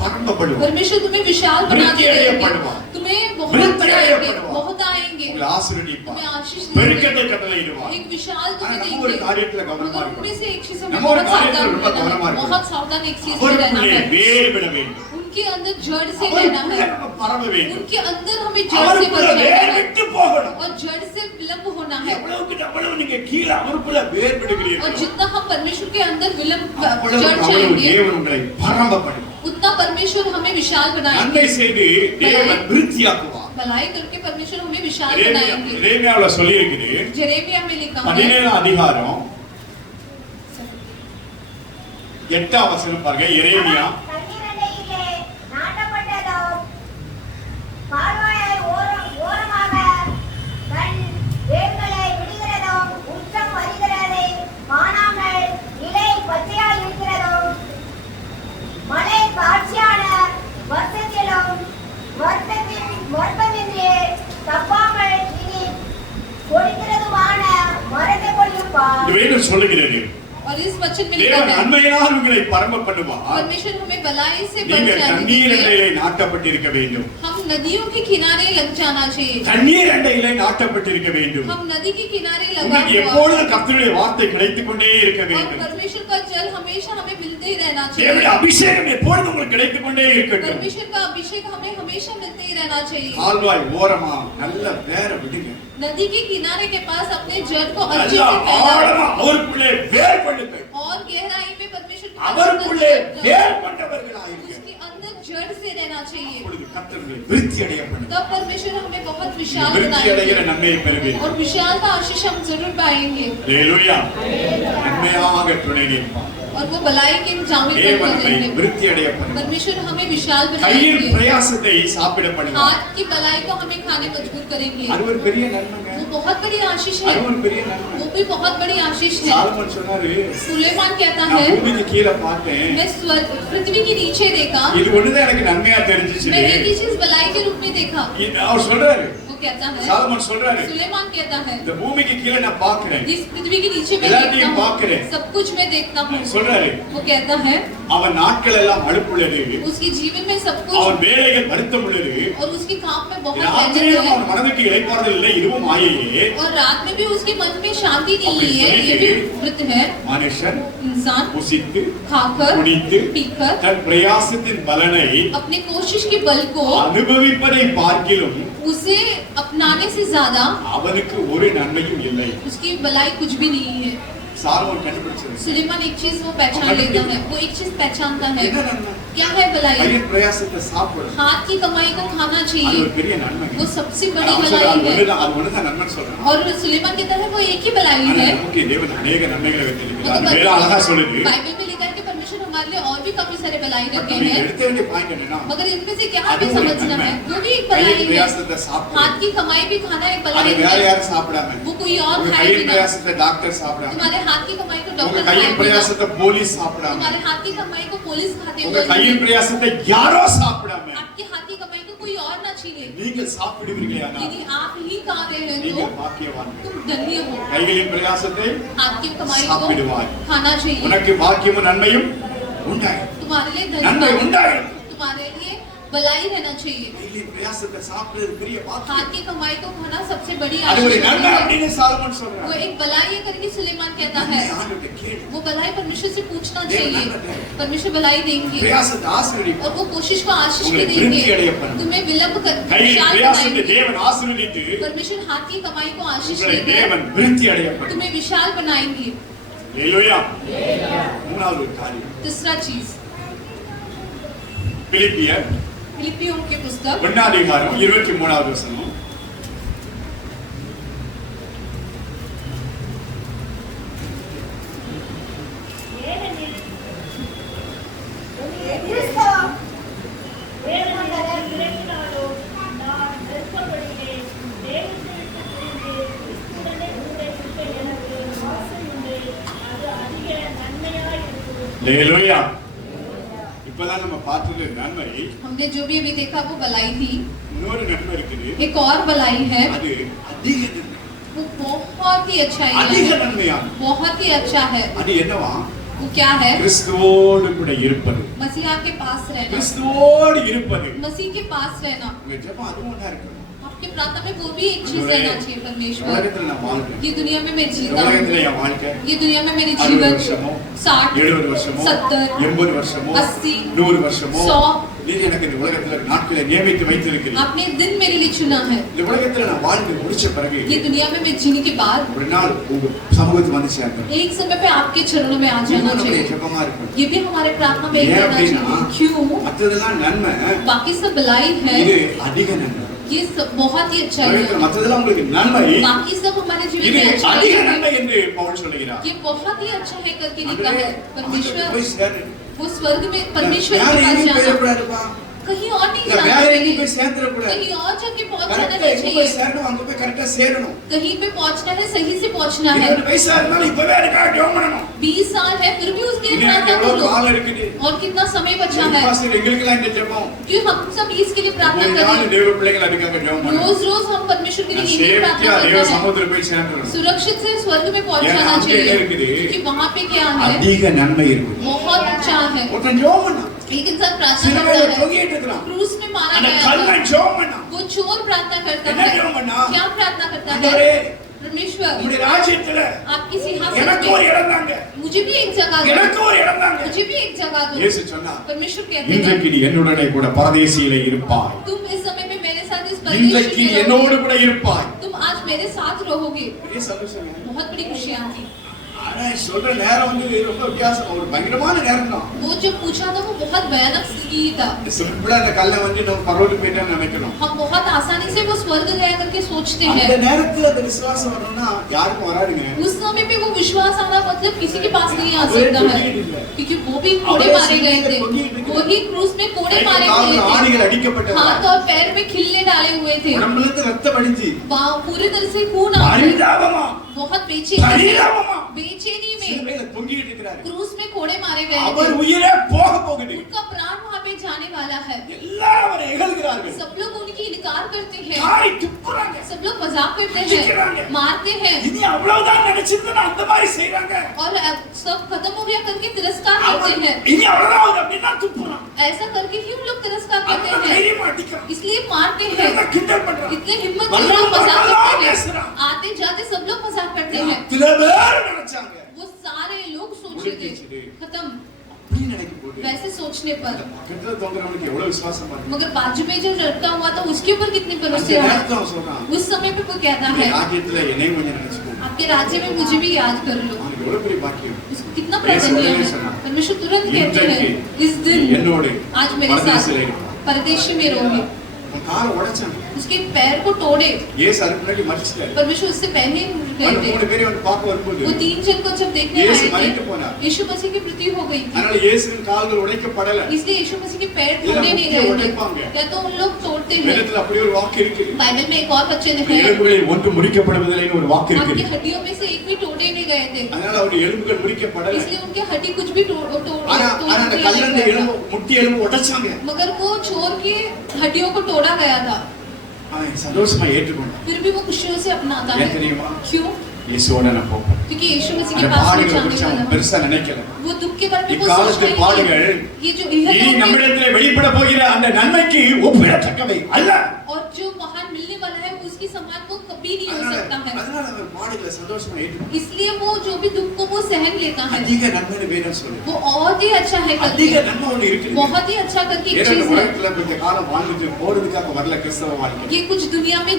பரம்பப்படுவார். परमेश्वर तुम्हें विशाल बना वृद्धि देंगे, पड़वा। तुम्हें बहुत वृद्धि बढ़ाएंगे, पड़वा। बहुत आएंगे, உங்களை ஆசீர்வதிப்பார். तुम्हें आशीष பெருக்கத்தை देंगे, கட்டளையிடுவார். एक विशाल ஆனா तुम्हें நம்ம ஒரு देंगे। காரியத்துல கவனமா मगर இருக்கணும். उनमें से एक चीज हमें நம்ம ஒரு बहुत காரியத்துல सावधान ரொம்ப रहना கவனமா है, இருக்கணும். बहुत सावधान एक चीज में रहना அவருக்குள்ளே है, வேர் விட வேண்டும். उनके अंदर जड़ से रहना அவருக்குள்ளே है, நம்ம பரவ வேண்டும். उनके अंदर हमें जड़ से அவருக்குள்ள बच வேர் जाना है, விட்டு போகணும். और जड़ से विलंब होना है। எவ்வளவுக்கு எவ்வளவு நீங்க கீழே அவருக்குள்ள வேர் और விடுகிறீர்கள், जितना हम परमेश्वर के अंदर विलंब அவ்வளவுக்கு जड़ அவ்வளவு जाएंगे, தேவன் உங்களை பரம்ப பண்ணுவார். उतना परमेश्वर हमें विशाल बनाएंगे। நன்மை செய்து தேவன் விருத்தியாக்குவார். भलाई करके परमेश्वर हमें विशाल எரேமியா बनाएंगे। எரேமியாவுல சொல்லி இருக்குது. जेरेमिया में लिखा है 17 அதிகாரம் 8 வசனம் பாருங்க. எரேமியா தண்ணீரண்டையிலே நாட்டப்பட்டதும் கால்வாயை ஓரமாக தன் வேர்களை விடுகிறதும் உச்சம் வருகிறதை காணாமல் இலை பச்சையாய் இருக்கிறதும் மழை காட்சியான வருஷத்திலும் வருத்தமின்றி தப்பாமல் இனி கொடுக்கிறதுமான மரத்தை கொள்ளுப்பார். இந்த வேதம் சொல்லுகிறது. और इस वचन में लिखा தேவன் है நன்மையினால் உங்களை பரம்ப பண்ணுவார். परमेश्वर हमें भलाई से बढ़ நீங்கள் जाने தண்ணீர் दीजिए। எல்லையிலே நாட்டப்பட்டிருக்க வேண்டும். हम नदियों के किनारे लग जाना चाहिए। தண்ணீர் அண்டையிலே நாட்டப்பட்டிருக்க வேண்டும். हम नदी के किनारे लगा உங்களுக்கு हुआ எப்பொழுதும் கர்த்தருடைய வார்த்தை கிடைத்துக் கொண்டே இருக்க और வேண்டும். परमेश्वर का जल हमेशा हमें मिलते ही रहना தேவனுடைய चाहिए। அபிஷேகம் எப்பொழுதும் உங்களுக்கு கிடைத்துக் கொண்டே இருக்கட்டும். परमेश्वर का अभिषेक हमें हमेशा मिलते ही रहना चाहिए। கால்வாய் ஓரமா நல்ல வேற விடுங்க. नदी के किनारे के पास अपने जड़ को अच्छे நல்லா से फैलाओ ஆழமா அவருக்குள்ளே வேர் பண்ணுங்கள். और गहराई में परमेश्वर के அவருக்குள்ளே अंदर வேர் கொண்டவர்களாயிருங்க. उसके अंदर जड़ से रहना चाहिए। அப்பொழுது கர்த்தருடைய விருத்தி அடைய பண்ணுங்க. तब परमेश्वर हमें बहुत विशाल விருத்தி அடைகிற बनाएंगे நன்மையை பெறுவீர்கள். और विशाल का आशीष हम जरूर पाएंगे ஹalleluya. நன்மையாக துணை நிற்பார். और वो भलाई के जामे தேவன் पर நம்மை करेंगे। விருத்தி அடைய பண்ணுங்க. परमेश्वर हमें विशाल கையின் बनाएंगे। பிரயாசத்தை சாப்பிட பண்ணுங்க. हाथ की भलाई को हमें खाने मजबूर करेंगे। அது ஒரு பெரிய நன்மைங்க. वो बहुत बड़ी आशीष அது है। ஒரு பெரிய நன்மை. वो भी बहुत बड़ी आशीष है। சாலமன் சொன்னாரு, सुलेमान कहता நான் है பூமிக்கு கீழே பார்த்தேன், मैं स्वर्ग पृथ्वी के नीचे देखा, இது ஒண்ணுதான் எனக்கு நன்மையா தெரிஞ்சிச்சு. मैं एक ही चीज भलाई के रूप में देखा। அவர் சொல்றாரு, वो कहता है சாலமன் சொல்றாரு, सुलेमान कहता है இந்த பூமிக்கு கீழே நான் பார்க்கிறேன், इस पृथ्वी के नीचे मैं எல்லாத்தையும் देखता हूँ, பார்க்கிறேன். सब कुछ मैं देखता हूँ। சொல்றாரு, वो कहता है அவன் நாட்கள் எல்லாம் அழுப்புள்ளது, उसके जीवन में सब அவன் कुछ வேலைகள் வருத்தம் உள்ளது, और उसके काम में बहुत ராத்திரியிலும் मेहनत है அவன் மனதுக்கு இளைப்பாறுதல் இல்லை, இதுவும் மாயையே. और रात में भी उसके मन में शांति नहीं है, ये भी वृत है। மனுஷன் इंसान புசித்து खाकर குடித்து पीकर தன் பிரயாசத்தின் பலனை अपने कोशिश के बल को அனுபவிப்பதை பார்க்கிலும் उसे अपनाने से ज्यादा அவனுக்கு ஒரு நன்மையும் இல்லை. उसकी भलाई कुछ भी नहीं है। சாலமன் கண்டுபிடிச்சது सुलेमान एक चीज वो पहचान लेता है, वो एक चीज पहचानता है। என்ன நன்மை? क्या है भलाई? கையின் பிரயாசத்தை சாப்பிடு. हाथ की कमाई को खाना அது चाहिए, ஒரு பெரிய நன்மை. वो सबसे बड़ी அவன் भलाई சொல்றான், है। அது ஒண்ணுதான் நன்மைன்னு சொல்றான். और सुलेमान कहता है वो एक ही भलाई ஆனா है। நமக்கு தேவன் अनेक நன்மைகளை वो வைத்திருக்கிறார். तो அது வேற அழகா சொல்லுது. बाइबल में लिखा है कि परमेश्वर हमारे लिए और भी काफी सारे भलाई रखे நீங்க हैं, எடுத்த வேண்டிய பாயிண்ட் என்னன்னா, मगर इनमें से क्या அது हमें ஒரு समझना நன்மை. है, वो भी एक கையின் भलाई है। பிரயாசத்தை சாப்பிடு. हाथ की कमाई भी खाना एक அது भलाई வேற है, யாரும் சாப்பிடாம, वो कोई और உங்க खाए கையின் बिना। பிரயாசத்தை டாக்டர் சாப்பிடாம, तुम्हारे हाथ की कमाई को உங்க डॉक्टर खाए கையின் बिना, பிரயாசத்தை போலீஸ் சாப்பிடாம, तुम्हारे हाथ की कमाई को पुलिस खाते உங்க हुए, கையின் பிரயாசத்தை யாரோ சாப்பிடாம आपके हाथ की कमाई को कोई और ना छीने। நீங்கள் சாப்பிடுவீர்களானால் यदि आप ही खा रहे हैं तो நீங்கள் பாக்கியவான்கள். तुम धन्य हो। கைகளின் பிரயாசத்தை हाथ की कमाई को சாப்பிடுவாய். खाना चाहिए, உனக்கு பாக்கியமும் நன்மையும் உண்டாகும். तुम्हारे लिए நன்மை धन्यवाद, உண்டாகும். तुम्हारे लिए भलाई रहना चाहिए। கைகளின் பிரயாசத்தை சாப்பிடுறது பெரிய பாக்கியம். हाथ की कमाई को खाना सबसे बड़ी அது ஒரு आशीष நன்மை है। அப்படின்னு சாலமன் वो சொல்றான். एक भलाई है करके सुलेमान कहता है, ஆண்டவர்கிட்ட கேளு. वो भलाई परमेश्वर से पूछना देव चाहिए, नन्मा देव। परमेश्वर भलाई देंगे பிரயாசத்தை ஆசீர்வதிப்பார். और वो कोशिश को आशीष भी उन्हें देंगे। वृद्धि अடைய பண்ணும். तुम्हें विलंब कर கையின் विशाल பிரயாசத்தை बनाएंगे। தேவன் ஆசீர்வதித்து परमेश्वर हाथ की कमाई को आशीष உங்களை देकर தேவன் விருத்தி அடைய பண்ணும். तुम्हें विशाल बनाएंगे। ஹalleluya. மூணாவது ஒரு காரியம், तीसरा चीज, பிலிப்பியர் फिलिपियों के पुस्तक 1 அதிகாரம் 23வது வசனம். ஏனெனில் கிறிஸ்து வேதனையால் விளக்கினாலோ நான் வெறுக்கப்படுகிறேன். தேவனை விட்டு பிரிந்து கிறிஸ்துவுடனே கூட இருக்க எனக்கு ஆசை உண்டு. அது அதிக நன்மையாயிருக்கும். ஹalleluya. இப்பதான் நம்ம பார்த்தது நன்மை. हमने जो भी अभी देखा वो भलाई थी। இன்னொரு நன்மை இருக்குது. एक और भलाई है, அது அதிக நன்மை. वो बहुत ही अच्छाई அதிக है, நன்மையான. बहुत ही अच्छा है। அது என்னவா? वो क्या है? கிறிஸ்துவோடு கூட இருப்பது. मसीहा के पास रहना, கிறிஸ்துவோடு இருப்பது. मसीह के पास रहना। உங்க ஜெபம் அதுவும் ஒண்ணா இருக்கணும். आपकी प्रार्थना में वो भी एक चीज रहना चाहिए, परमेश्वर உலகத்துல நான் வாழ்றேன். ये दुनिया में मैं இந்த जीता हूँ, உலகத்துல என் வாழ்க்கை ये दुनिया में मेरे 60 जीवन வருஷமோ 60 70 வருஷமோ 70 80 வருஷமோ 80 100 வருஷமோ 100 நீங்க எனக்கு இந்த உலகத்துல நாட்களை நியமித்து வைத்திருக்கிறீங்க. आपने दिन मेरे लिए चुना है। இந்த உலகத்துல நான் வாழ்ந்து முடிச்ச பிறகு ये दुनिया में मैं जीने के बाद ஒரு நாள் உங்க சமூகத்துக்கு வந்து சேர்ந்தேன். एक समय पे आपके चरणों में आ जाना நம்முடைய चाहिए। ஜெபமா இருக்கணும். ये भी हमारे प्रार्थना में एक ஏன் रहना அப்படின்னா, चाहिए। क्यों? மற்றதெல்லாம் நன்மை, बाकी सब भलाई है, இது அதிக நன்மை. ये सब बहुत ही अच्छा உலகத்துல है। மற்றதெல்லாம் உங்களுக்கு நன்மை, बाकी सब हमारे जीवन இது में अच्छा அதிக है। நன்மை என்று பவுல் சொல்கிறார். ये बहुत ही अच्छा है करके लिखा ஆண்டவரே, है। परमेश्वर போய் சேரு. वो स्वर्ग में परमेश्वर வேற के पास எங்கேயும் जाना, போயிடக்கூடாதுப்பா. कहीं और नहीं இல்ல, जाना வேற எங்கேயும் चाहिए, போய் சேர்ந்துடக்கூடாது. कहीं और जाके पहुंचना கரெக்டா नहीं எங்க போய் चाहिए, சேரணும், அங்க போய் கரெக்டா சேரணும். कहीं पे पहुंचना है, सही से पहुंचना है। 20 வயசா இருந்தாலும் இப்பவே அதுக்காக ஜெபம் பண்ணணும். 20 साल है फिर भी उसके लिए இன்னும் प्रार्थना எவ்வளவு करो காலம் இருக்குது और कितना समय बचा है பாஸ்டர் எங்களுக்கெல்லாம் இந்த ஜெபம் क्यों हम सब इसके लिए प्रार्थना ஒரு நாள் करें தேவ பிள்ளைகள் அதுக்காக ஜெபம் பண்ணுவோம் रोज रोज हम परमेश्वर के लिए यही சேஃப்டியா प्रार्थना தேவ करते हैं சமுத்திரம் போய் சேர்ந்துறோம் सुरक्षित से स्वर्ग में पहुंच यहाँ जाना आगे चाहिए இருக்குது क्योंकि वहां पे क्या है அதிக நன்மை இருக்குது बहुत अच्छा है ஒருத்தன் ஜெபம் பண்ணா एक इंसान प्रार्थना சிலுவையில करता है தொங்கிட்டு இருக்கான் क्रूस में मारा அந்த गया கல்லை था ஜெபம் பண்ணா वो चोर प्रार्थना करता என்ன है ஜெபம் பண்ணா क्या प्रार्थना करता ஆண்டவரே है परमेश्वर உம்முடைய ராஜ்யத்துல आपकी सिंहासन எனக்கு ஒரு में இடம் தாங்க मुझे भी एक जगह दो எனக்கு ஒரு இடம் தாங்க मुझे भी एक जगह दो இயேசு சொன்னார் परमेश्वर कहते हैं இன்றைக்கு நீ என்னுடனே கூட பரதேசியிலே இருப்பாய் तुम इस समय में मेरे साथ इस இன்றைக்கு परदेश में என்னோடு रहोगे கூட இருப்பாய் तुम आज मेरे साथ रहोगे பெரிய சந்தோஷம் बहुत बड़ी खुशियां थी ஆனா சொல்ற நேரம் வந்து ரொம்ப வித்தியாசம் ஒரு பயங்கரமான நேரம் தான் वो जो पूछा था वो बहुत भयानक ही था சிம்பிளா அந்த கல்லை வந்து நம்ம பரலோகத்துக்கு போயிட்டோம்னு நினைக்கிறோம் हम बहुत आसानी से वो स्वर्ग गया करके सोचते அந்த हैं நேரத்துல அந்த விசுவாசம் வரணும்னா யாருக்கும் வராதுங்க उस समय पे वो विश्वास आना मतलब किसी के पास नहीं आ अबे सकता है तो नहीं है। क्योंकि वो भी कोड़े अबे मारे गए थे तो नहीं है। वही क्रूस में कोड़े मारे கால்ல गए ஆணிகள் थे அடிக்கப்பட்டது हाथ और पैर में खिल्ले डाले हुए थे உடம்புல இருந்து ரத்தம் வடிஞ்சு पूरी तरह से खून आ गया பரிதாபமா बहुत बेचैनी பரிதாபமா बेचैनी में சிலுவையில தொங்கிட்டு இருக்கிறாரு क्रूस में कोड़े मारे गए அவர் थे உயிரே போக போகுது उनका प्राण वहां पे जाने वाला है எல்லாரும் அவரை இகழ்கிறார்கள் सब लोग उनकी इनकार करते हैं காரி துப்புறாங்க सब लोग मजाक करते चिल्लाते हैं मारते हैं இனி அவ்வளவுதான் நினைச்சிருந்தா அந்த மாதிரி செய்றாங்க और अब सब खत्म हो गया करके तिरस्कार करते हैं இனி அவ்வளவுதான் அப்படினா துப்புறான் ऐसा करके ही उन लोग तिरस्कार करते அந்த हैं தைரியம் அடிக்கிறான் इसलिए मारते हैं இத கிண்டல் பண்றான் इतने हिम्मत से बल्ला लोग मजाक बल्ला करते कैसरा। हैं आते जाते सब लोग मजाक करते हैं சில பேர் நினைச்சாங்க वो सारे लोग सोचे थे खत्म அப்படி நினைக்கும் போது वैसे सोचने पर பக்கத்துல தோன்றவனுக்கு எவ்வளவு விசுவாசம் பாருங்க मगर बाजू में जो लड़का हुआ था उसके ऊपर कितने அந்த भरोसे है நேரத்துல அவன் சொல்றான் उस समय पे वो कहता இந்த है ராஜ்யத்துல என்னையும் கொஞ்சம் நினைச்சுக்கோ आपके राज्य में मुझे भी याद कर लो அவனுக்கு எவ்வளவு பெரிய பாக்கியம் उसको कितना प्राधान्य है परमेश्वर तुरंत कहते हैं इस दिन என்னோடு आज मेरे பரதேசிலே साथ இருப்பான். परदेश में रहोगे அவன் காலை உடைச்சான் उसके पैर को तोड़े ஏசு அதுக்கு முன்னாடி மரிச்சிட்டாரு परमेश्वर उससे पहले ही गए அந்த थे மூணு பேரை வந்து பார்க்க வரும்போது वो तीन जन को जब देखने यीशु आए मरिட்டு थे போனார். यीशु मसीह की मृत्यु हो गई थी அதனால இயேசுவின் கால்கள் உடைக்கப்படல इसलिए यीशु मसीह के पैर இல்ல, तोड़े नहीं मुट्ठी गए उடைப்பாங்க. थे या तो उन लोग तोड़ते हैं வேதத்துல அப்படி ஒரு வாக்கு இருக்கு बाइबल में एक और बच्चे ने है எலும்புகளில் ஒன்று முறிக்கப்படுவதில்லைன்னு ஒரு வாக்கு आपकी இருக்கு हड्डियों में से एक भी तोड़े नहीं गए थे அதனால அவருடைய எலும்புகள் முறிக்கப்படல इसलिए उनके हड्डी कुछ भी ஆனா ஆனா அந்த கல்லண்ட तोड़ எலும்பு முட்டி எலும்பு உடைச்சாங்க मगर वो चोर की हड्डियों को तोड़ा गया था அவன் சந்தோஷமா ஏற்றுக்கொண்டான் फिर भी वो खुशियों से अपनाता ஏன் है தெரியுமா क्यों இயேசுவோட நான் போறேன் क्योंकि यीशु मसीह அந்த के पास में பாடுகளை जाने குறித்து அவன் वाला பெருசா நினைக்கல वो दुख के बारे में वो இக்காலத்து सोचता பாடுகள் है कि ये जो இனி इहलोक में நம்மிடத்திலே வெளிப்பட போகிற அந்த நன்மைக்கு ஒப்பிடத்தக்கவை அல்ல और जो महान मिलने वाला है उसकी समान वो कभी नहीं हो அதனால सकता है அதனால அவன் பாடுகளை சந்தோஷமா ஏற்றுக்கொண்டான் इसलिए वो जो भी दुख को वो सहन लेता है அதிக நன்மைன்னு வேதம் சொல்லுது वो बहुत ही अच्छा है அதிக करके நன்மை ஒன்று இருக்கு बहुत ही अच्छा करके एक ஏன்னா चीज இந்த है உலகத்துல கொஞ்ச காலம் வாழ்ந்துட்டு போறதுக்காக வரல கிறிஸ்தவ வாழ்க்கை ये कुछ दुनिया में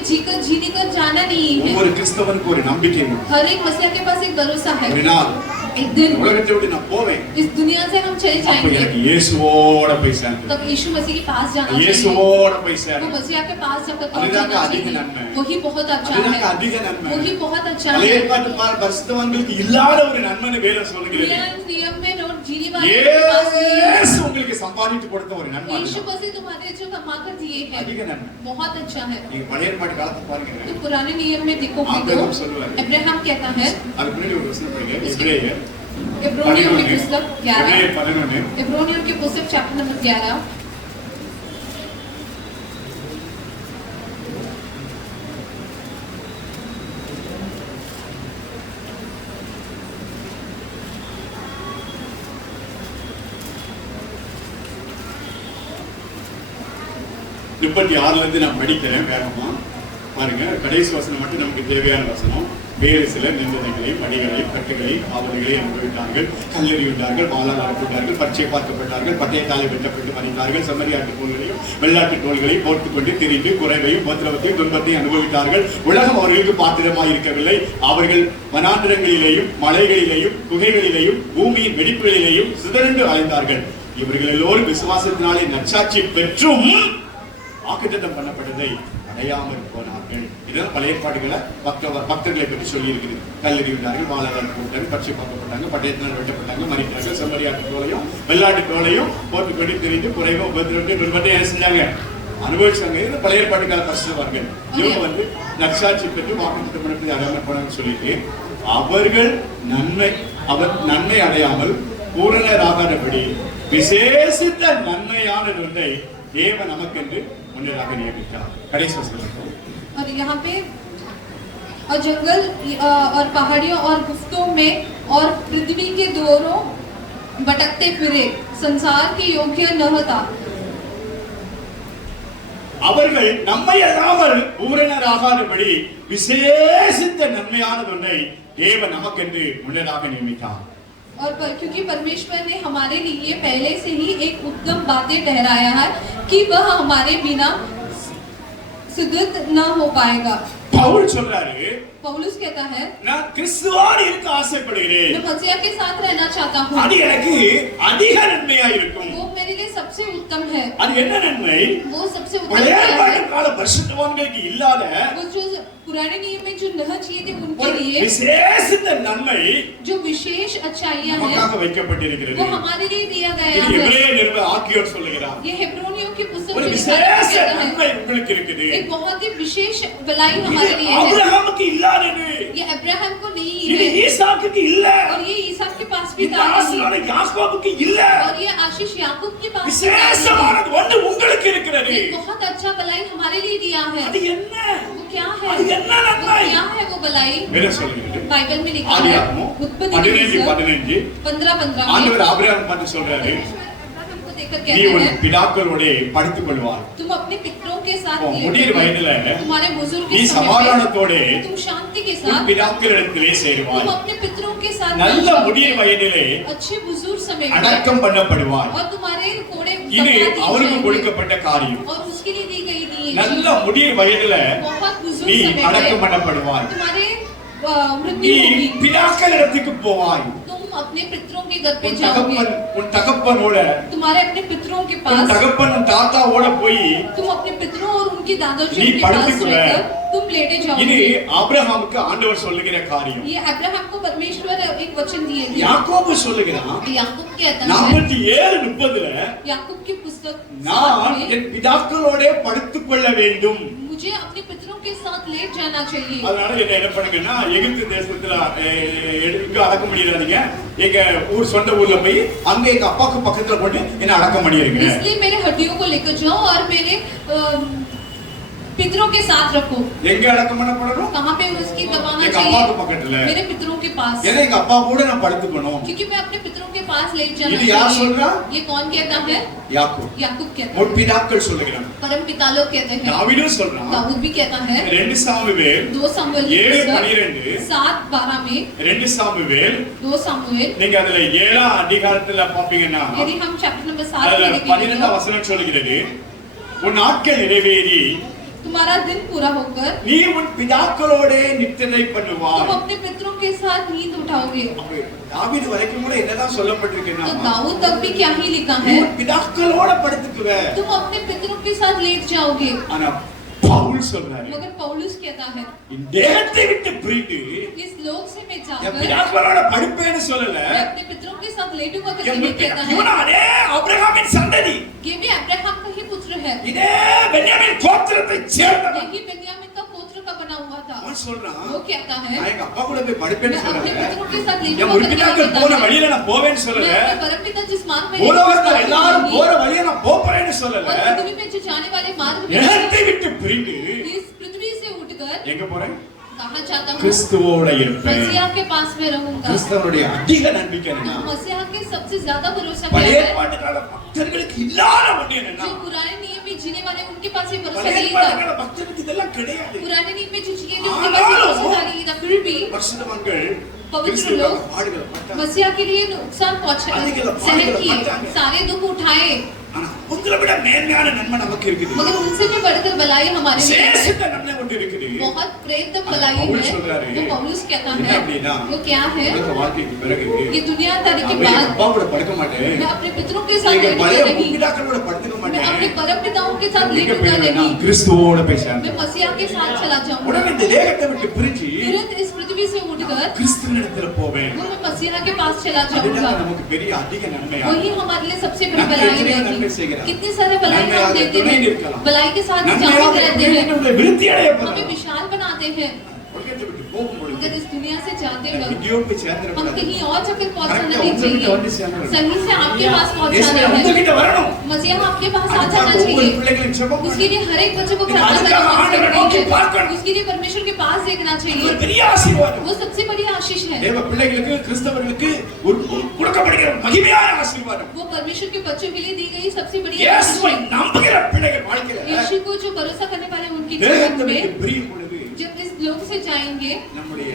जीने कर जाना नहीं है ஒவ்வொரு கிறிஸ்தவனுக்கு ஒரு நம்பிக்கை உண்டு. हर एक मसीहा के पास एक भरोसा है ஒரு நாள் एक दिन இந்த உலகத்தை விட்டு நான் போவேன் इस दुनिया से हम चले அப்ப जाएंगे எனக்கு இயேசுவோட போய் சேர்ந்து तब यीशु मसीह के पास जाना चाहिए இயேசுவோட போய் वो சேர்ந்து मसीहा के पास जाकर அதுதாங்க पहुंचना அதிக चाहिए நன்மை. वही बहुत अच्छा அதுதாங்க है அதிக நன்மை वही बहुत अच्छा பழைய है ஏற்பாட்டு பரிசுத்தவான்களுக்கு இல்லாத ஒரு நன்மைன்னு வேதம் சொல்லுகிறது पुराने नियम में और जीने वाले के पास नहीं है இயேசு உங்களுக்கு சம்பாதித்து கொடுத்த ஒரு நன்மை यीशु அதுதான். मसीह तुम्हारे जो कमा कर दिए हैं அதிக நன்மை बहुत अच्छा है நீங்க பழைய ஏற்பாட்டு காலத்தை பாருங்க तो पुराने नियम में देखोगे तो आब्राहम சொல்லுவாரு. अब्राहम कहता है அதுக்கு முன்னாடி ஒரு வசனம் படிங்க எபிரேயர் एब्रोनियों की पुस्तक 11 எபிரேயர் 11 एब्रोनियों की पुस्तक चैप्टर नंबर 11 36 இருந்து நான் படிக்கிறேன் வேகமா பாருங்க கடைசி வசனம் மட்டும் நமக்கு தேவையான வசனம் வேறு சில நிந்தனைகளையும் அடிகளையும் கட்டுகளையும் காவல்களையும் அனுபவித்தார்கள் கல்லெறியுண்டார்கள் வாளால் அறுப்புட்டார்கள் பச்சை பார்க்கப்பட்டார்கள் பட்டயத்தாலே வெட்டப்பட்டு மறைந்தார்கள் செம்மறியாட்டு தோள்களையும் வெள்ளாட்டு தோள்களையும் போட்டுக்கொண்டு திரிந்து குறைவையும் உபத்திரவத்தையும் துன்பத்தையும் அனுபவித்தார்கள் உலகம் அவர்களுக்கு பாத்திரமாய் இருக்கவில்லை அவர்கள் வனாந்திரங்களிலேயும் மலைகளிலேயும் குகைகளிலேயும் பூமியின் வெடிப்புகளிலேயும் சிதறண்டு அலைந்தார்கள் இவர்கள் எல்லோரும் விசுவாசத்தினாலே நற்சாட்சி பெற்றும் வாக்குத்தத்தம் பண்ணப்பட்டதை அடையாமல் போனார்கள். இதெல்லாம் பழைய ஏற்பாடுகளை பக்தர்களை பற்றி சொல்லி இருக்கிறது. கல்லெறிந்தார்கள், வாளால் போட்டார்கள், பச்சை பார்க்கப்பட்டாங்க, பட்டயத்தினால் வெட்டப்பட்டாங்க, மறித்தார்கள், செம்மறியாட்டு தோலையும் வெள்ளாட்டு தோலையும் போட்டுக்கொண்டு தெரிந்து குறைவோ உபத்திரவத்தை துன்பத்தை என்ன செஞ்சாங்க அனுபவிச்சாங்க. இது பழைய ஏற்பாட்டுக்கால பரிசுத்தவான்கள். இவங்க வந்து நற்சாட்சி பெற்று வாக்குத்தத்தம் பண்ணப்பட்டதை அடையாமல் போனாங்கன்னு சொல்லிட்டு அவர் நன்மை அடையாமல் பூரணராகாதபடி விசேஷித்த நன்மையானது ஒன்றை தேவன் நமக்கென்று முன்னதாக நியமித்தார். கடைசி வசனம். और यहाँ पे और जंगल और पहाड़ियों और गुफ्तों में और पृथ्वी के दोरों भटकते फिरे संसार के योग्य न था. அவர்கள் நம்மை அல்லாமல் பூரணராகாதபடி விசேஷித்த நன்மையானது ஒன்றை தேவன் நமக்கென்று முன்னதாக நியமித்தார். और क्योंकि परमेश्वर ने हमारे लिए पहले से ही एक उत्तम बातें ठहराया है कि वह हमारे बिना सिद्ध न हो पाएगा. பவுல் சொல்றாரு, पौलुस कहता है நான் கிறிஸ்துவோடு இருக்க ஆசைப்படுகிறேன். मैं मसीह के साथ रहना चाहता हूँ. அது எனக்கு அதிக நன்மையா இருக்கும். वो मेरे लिए सबसे उत्तम है. அது என்ன நன்மை? वो सबसे उत्तम பழைய है. ஏற்பாட்டு கால பரிசுத்தவான்களுக்கு இல்லாத वो जो पुराने नियम में जो नहीं चाहिए थे उनके लिए விசேஷித்த நன்மை जो विशेष अच्छाइयाँ हैं நமக்காக வைக்கப்பட்டிருக்கிறது. वो हमारे लिए दिया गया இது है. எபிரேய நிருப ஆக்கியோர் சொல்லுகிறார். ये हेब्रोनियों की पुस्तक ஒரு में लिखा விசேஷ है நன்மை உங்களுக்கு இருக்குது. एक बहुत ही विशेष भलाई இது हमारे लिए है. ஆபிரகாமுக்கு இல்லாதது. ये अब्राहम को नहीं இது है ஈசாக்குக்கு இல்ல. और ये ईसाक के पास भी இந்த था नहीं. ஆசீர்வாதம் யாக்கோபுக்கு இல்ல. और ये आशीष याकूब के पास भी था नहीं. விசேஷமானது ஒன்று உங்களுக்கு இருக்கிறது. एक बहुत अच्छा भलाई हमारे लिए दिया है. அது என்ன? वो क्या है? அது என்ன वो நன்மை? क्या है वो भलाई? வேற சொல்லுங்க. बाइबल में लिखा है ஆதியாகமம் उत्पत्ति 15:15 15 ஆண்டவர் ஆபிரகாம் பார்த்து சொல்றாரு, हमको देखकर நீ कहते உன் हैं பிதாக்களோட படுத்துக் கொள்வாய். तुम अपने पितरों के साथ உன் முதிர் வயதில तुम्हारे बुजुर्ग நீ के समय சமாதானத்தோட में तुम शांति के உன் साथ பிதாக்களிடத்திலே तुम சேருவாய். अपने पितरों के साथ நல்ல मिल முதிர் जाओगे. வயதிலே अच्छे बुजुर्ग समय में அடக்கம் பண்ணப்படுவாய். और तुम्हारे कोड़े இது दफना दिए அவருக்கு जाएंगे. கொடுக்கப்பட்ட காரியம். और उसके लिए दी गई दी நல்ல முதிர் வயதில बहुत बुजुर्ग நீ समय அடக்கம் में பண்ணப்படுவாய். तुम्हारे நீ मृत्यु होगी. பிதாக்களிடத்துக்கு போவாய். तुम अपने पितरों के घर पे உன் जाओगे. தகப்பனோட तुम्हारे अपने पितरों के உன் पास தகப்பன் உன் தாத்தாவோட போய் तुम अपने पितरों और उनके दादाजी நீ के पास படுத்துக்குவ. रहकर तुम लेटे இது जाओगे. ஆபிரகாமுக்கு ஆண்டவர் சொல்லுகிற காரியம். ये अब्राहम को परमेश्वर एक वचन दिए थे. யாக்கோபு சொல்லுகிறான், याकूब कहता है 47:30 याकूब की पुस्तक நான் 7 में என் பிதாக்களோட படுத்துக் கொள்ள வேண்டும். मुझे अपने पितरों के साथ लेट जाना चाहिए. அதனால என்ன பண்ணுங்கன்னா, எகிப்து தேசத்துல எங்க அடக்கம் பண்ணிடாதீங்க, எங்க ஊர் சொந்த ஊர்ல போய் அங்க எங்க அப்பாவுக்கு பக்கத்துல போட்டு என்ன அடக்கம் பண்ணிருங்க. इसलिए मेरे हड्डियों को लेकर जाओ और मेरे पितरों के साथ रखो. எங்க அடக்கம் பண்ணப்படணும்? कहाँ पे उसकी दबाना எங்க चाहिए? அப்பாவுக்கு பக்கத்துல. मेरे पितरों के पास. ஏன்னா எங்க அப்பா கூட நான் படுத்துக்கணும். क्योंकि मैं अपने पितरों के पास लेट जाना இது யார் चाहिए. சொல்றா? ये कौन कहता है? யாக்கோபு. याकूब कहता உன் है. பிதாக்கள் சொல்லுகிறான். परम पिता लोग कहते हैं. தாவீதும் சொல்றான். दाऊद भी कहता है. 2 சாமுவேல் 2 सामुएल 7:12 7:12 में 2 சாமுவேல் 2 सामुएल நீங்க அதுல 7ஆம் அதிகாரத்துல பாப்பீங்கன்னா यदि हम चैप्टर नंबर 7 அதுல में देखेंगे 12ஆம் வசனம் சொல்கிறது, உன் நாட்கள் நிறைவேறி तुम्हारा दिन पूरा होकर நீ உன் பிதாக்களோட நித்திரை तुम பண்ணுவாய். अपने पितरों के साथ नींद उठाओगे. தாவீது வரைக்கும் கூட என்னதான் சொல்லப்பட்டிருக்குன்னா, तो दाऊद तक भी क्या ही लिखा நீ है? உன் பிதாக்களோட படுத்துக்குவ. तुम अपने पितरों के साथ लेट जाओगे. ஆனா பவுல் சொல்றாரு, मगर पौलुस कहता है இந்த தேகத்தை விட்டு பிரிந்து इस लोक से मैं என் जाकर பிதாக்களோட படுப்பேன்னு சொல்லல. मैं अपने पितरों के साथ लेटूंगा करके என் नहीं कहता है. இவனானே ஆபிரகாமின் சந்ததி, ये भी अब्राहम का ही पुत्र है. இதே பென்யாமின் கோத்திரத்தை சேர்ந்தவன். यही बेन्यामीन का गोत्र का बना हुआ था. அவன் சொல்றான், वो कहता है நான் எங்க அப்பா கூட போய் படுப்பேன்னு मैं अपने சொல்லல. पितरों के साथ என் लेटूंगा करके नहीं முற்பிதாக்கள் कहता போன है. வழியில நான் போவேன்னு मैं சொல்லல. अपने परमपिता जिस मार्ग में பூலோகத்துல எல்லாரும் போற வழியை நான் போறேன்னு சொல்லல. और पृथ्वी में जो जाने वाले मार्ग में தேகத்தை விட்டு பிரிந்து इस पृथ्वी से उठकर எங்க போறேன்? कहाँ जाता हूँ? கிறிஸ்துவோட இருப்பேன். मसीहा के पास में रहूंगा. கிறிஸ்துவனுடைய அதிக நம்பிக்கை என்னன்னா, मसीहा के सबसे ज्यादा भरोसा क्या பழைய है? ஏற்பாட்டு கால பக்தர்களுக்கு இல்லாத ஒண்ணு என்னன்னா, जो पुराने नियम में जीने वाले उनके पास ये भरोसा பழைய नहीं ஏற்பாட்டு था. கால பக்தர்களுக்கு இதெல்லாம் கிடையாது. पुराने नियम में जो जिए थे उनके पास ये भरोसा नहीं था. फिर भी பரிசுத்தவான்கள் पवित्र கிறிஸ்துவுக்காக लोग பாடுகளை பட்டாங்க. मसीहा के लिए नुकसान पहुंचाए, सहन किए, सारे दुख उठाए. ஆனா உங்களை விட மேன்மையான நன்மை நமக்கு இருக்குது. मगर उनसे भी बढ़कर भलाई हमारे लिए है. விசேஷித்த நன்மை ஒன்று இருக்குது. बहुत प्रेतम भलाई पौलुस है. சொல்றாரு, वो पौलुस कहता என்ன है அப்படின்னா, वो क्या है? உலக வாழ்க்கைக்கு பிறகு ये दुनियादारी के நான் போய் என் बाद அப்பா கூட படுக்க மாட்டேன். मैं अपने पितरों के साथ எங்க பழைய लेटूंगा नहीं. முற்பிதாக்களோட படுத்துக்க मैं மாட்டேன். अपने परम पिताओं के साथ எங்க लेटूंगा போயிடுவேன்? नहीं. நான் கிறிஸ்துவோட போய் சேர்ந்தேன். मैं मसीहा के साथ चला जाऊंगा. உடனே இந்த தேகத்தை விட்டு பிரிஞ்சு तुरंत इस पृथ्वी से उठकर கிறிஸ்துவினிடத்துல போவேன். वो मैं मसीहा के पास चला அதுதான் जाऊंगा. நமக்கு பெரிய அதிக நன்மையா. वही हमारे लिए सबसे बड़ी नन्मे भलाई कितने रहेगी. नन्मे செய்கிறார். कितने सारे भलाई हम नन्मे देते துணை हैं. நிற்கலாம். भलाई के साथ நன்மையாக जाते रहते हैं. நம்முடைய விருத்தி அடைய हमें विशाल बनाते हैं. உலகத்தை விட்டு போகும் பொழுது अगर इस दुनिया से जाते वक्त எங்கேயோ போய் हम சேர்ந்துடக்கூடாது. कहीं और जगह पहुंचना கரெக்டா नहीं உங்ககிட்ட வந்து चाहिए, சேரணும். सही से आपके पास இயேசுவே पहुंचाना है। உங்ககிட்ட வரணும். मसीहा आपके पास आ அதுக்காக जाना ஒவ்வொரு चाहिए। பிள்ளைகளும் ஜெபம் उसके लिए हर एक बच्चे को நீங்க प्रार्थना அதுக்காக करना ஆண்டவரை நோக்கி चाहिए। பார்க்கணும். उसके लिए परमेश्वर के पास देखना ஒரு चाहिए। பெரிய ஆசீர்வாதம். वो सबसे बड़ी आशीष है। தேவ பிள்ளைகளுக்கு கிறிஸ்தவர்களுக்கு ஒரு கொடுக்கப்படுகிற மகிமையான ஆசீர்வாதம். वो परमेश्वर के बच्चों के लिए दी गई सबसे बड़ी இயேசுவை आशीष है। நம்புகிற பிள்ளைகள் வாழ்க்கையில यीशु को जो भरोसा करने वाले उनके जीवन தேவனுக்கு में பிரியும் பொழுது जब इस लोक से जाएंगे நம்முடைய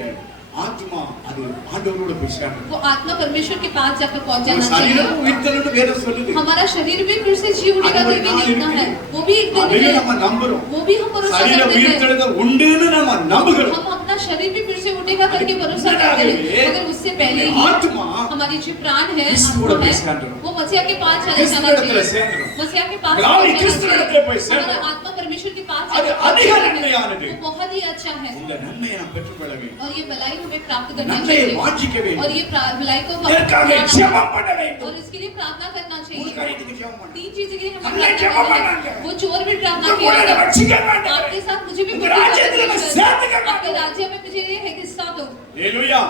ஆத்மா அது ஆண்டவரோட போய் சேரும். वो आत्मा परमेश्वर के पास जाकर पहुंच நம்ம जाना चाहिए। சரீரம் உயிர்த்தெழுந்து வேதம் சொல்லுது. हमारा शरीर भी फिर से जी उठेगा அது तो ஒரு भी நாள் लिखना है, இருக்கு. वो भी एक दिन அதையும் है, நம்ம நம்புறோம். वो भी हम भरोसा சரீரம் करते हैं। உயிர்த்தெழுத உண்டுன்னு நம்ம நம்புகிறோம். हम अपना शरीर भी फिर से उठेगा करके भरोसा करते हैं, मगर उससे पहले ही ஆத்மா हमारी जो प्राण है, கிறிஸ்துவோட आत्मा போய் है, சேர்ந்துடும். वो मसीहा के पास चले கிறிஸ்து जाना இடத்துல चाहिए। சேர்ந்துடும். मसीहा के पास गाली चले கிறிஸ்து जाना இடத்துல போய் चाहिए। சேர்ந்துடும். हमारा आत्मा परमेश्वर के पास அது जाकर அதிக पहुंचना है। நன்மையானது. वो बहुत ही अच्छा है இந்த நன்மையை நாம் பெற்றுக்கொள்ள வேண்டும். और ये भलाई हमें प्राप्त करनी நன்மையை चाहिए வாஞ்சிக்க और வேண்டும். ये भलाई को இதற்காக प्राप्त ஜெபம் பண்ண வேண்டும். और इसके लिए प्रार्थना करना மூணு चाहिए। காரியத்துக்கு ஜெபம் பண்ணணும். तीन चीजें के लिए हमें हमने प्रार्थना जवाब करनी मांगा। है। वो चोर भी प्रार्थना तो किया बोले था, रक्षिका मांगा। आपके साथ मुझे भी उनके मुक्ति राज्य प्राप्त में करनी साथ है। करना। आपके राज्य में मुझे ये है हिस्सा दो। ஹalleluya.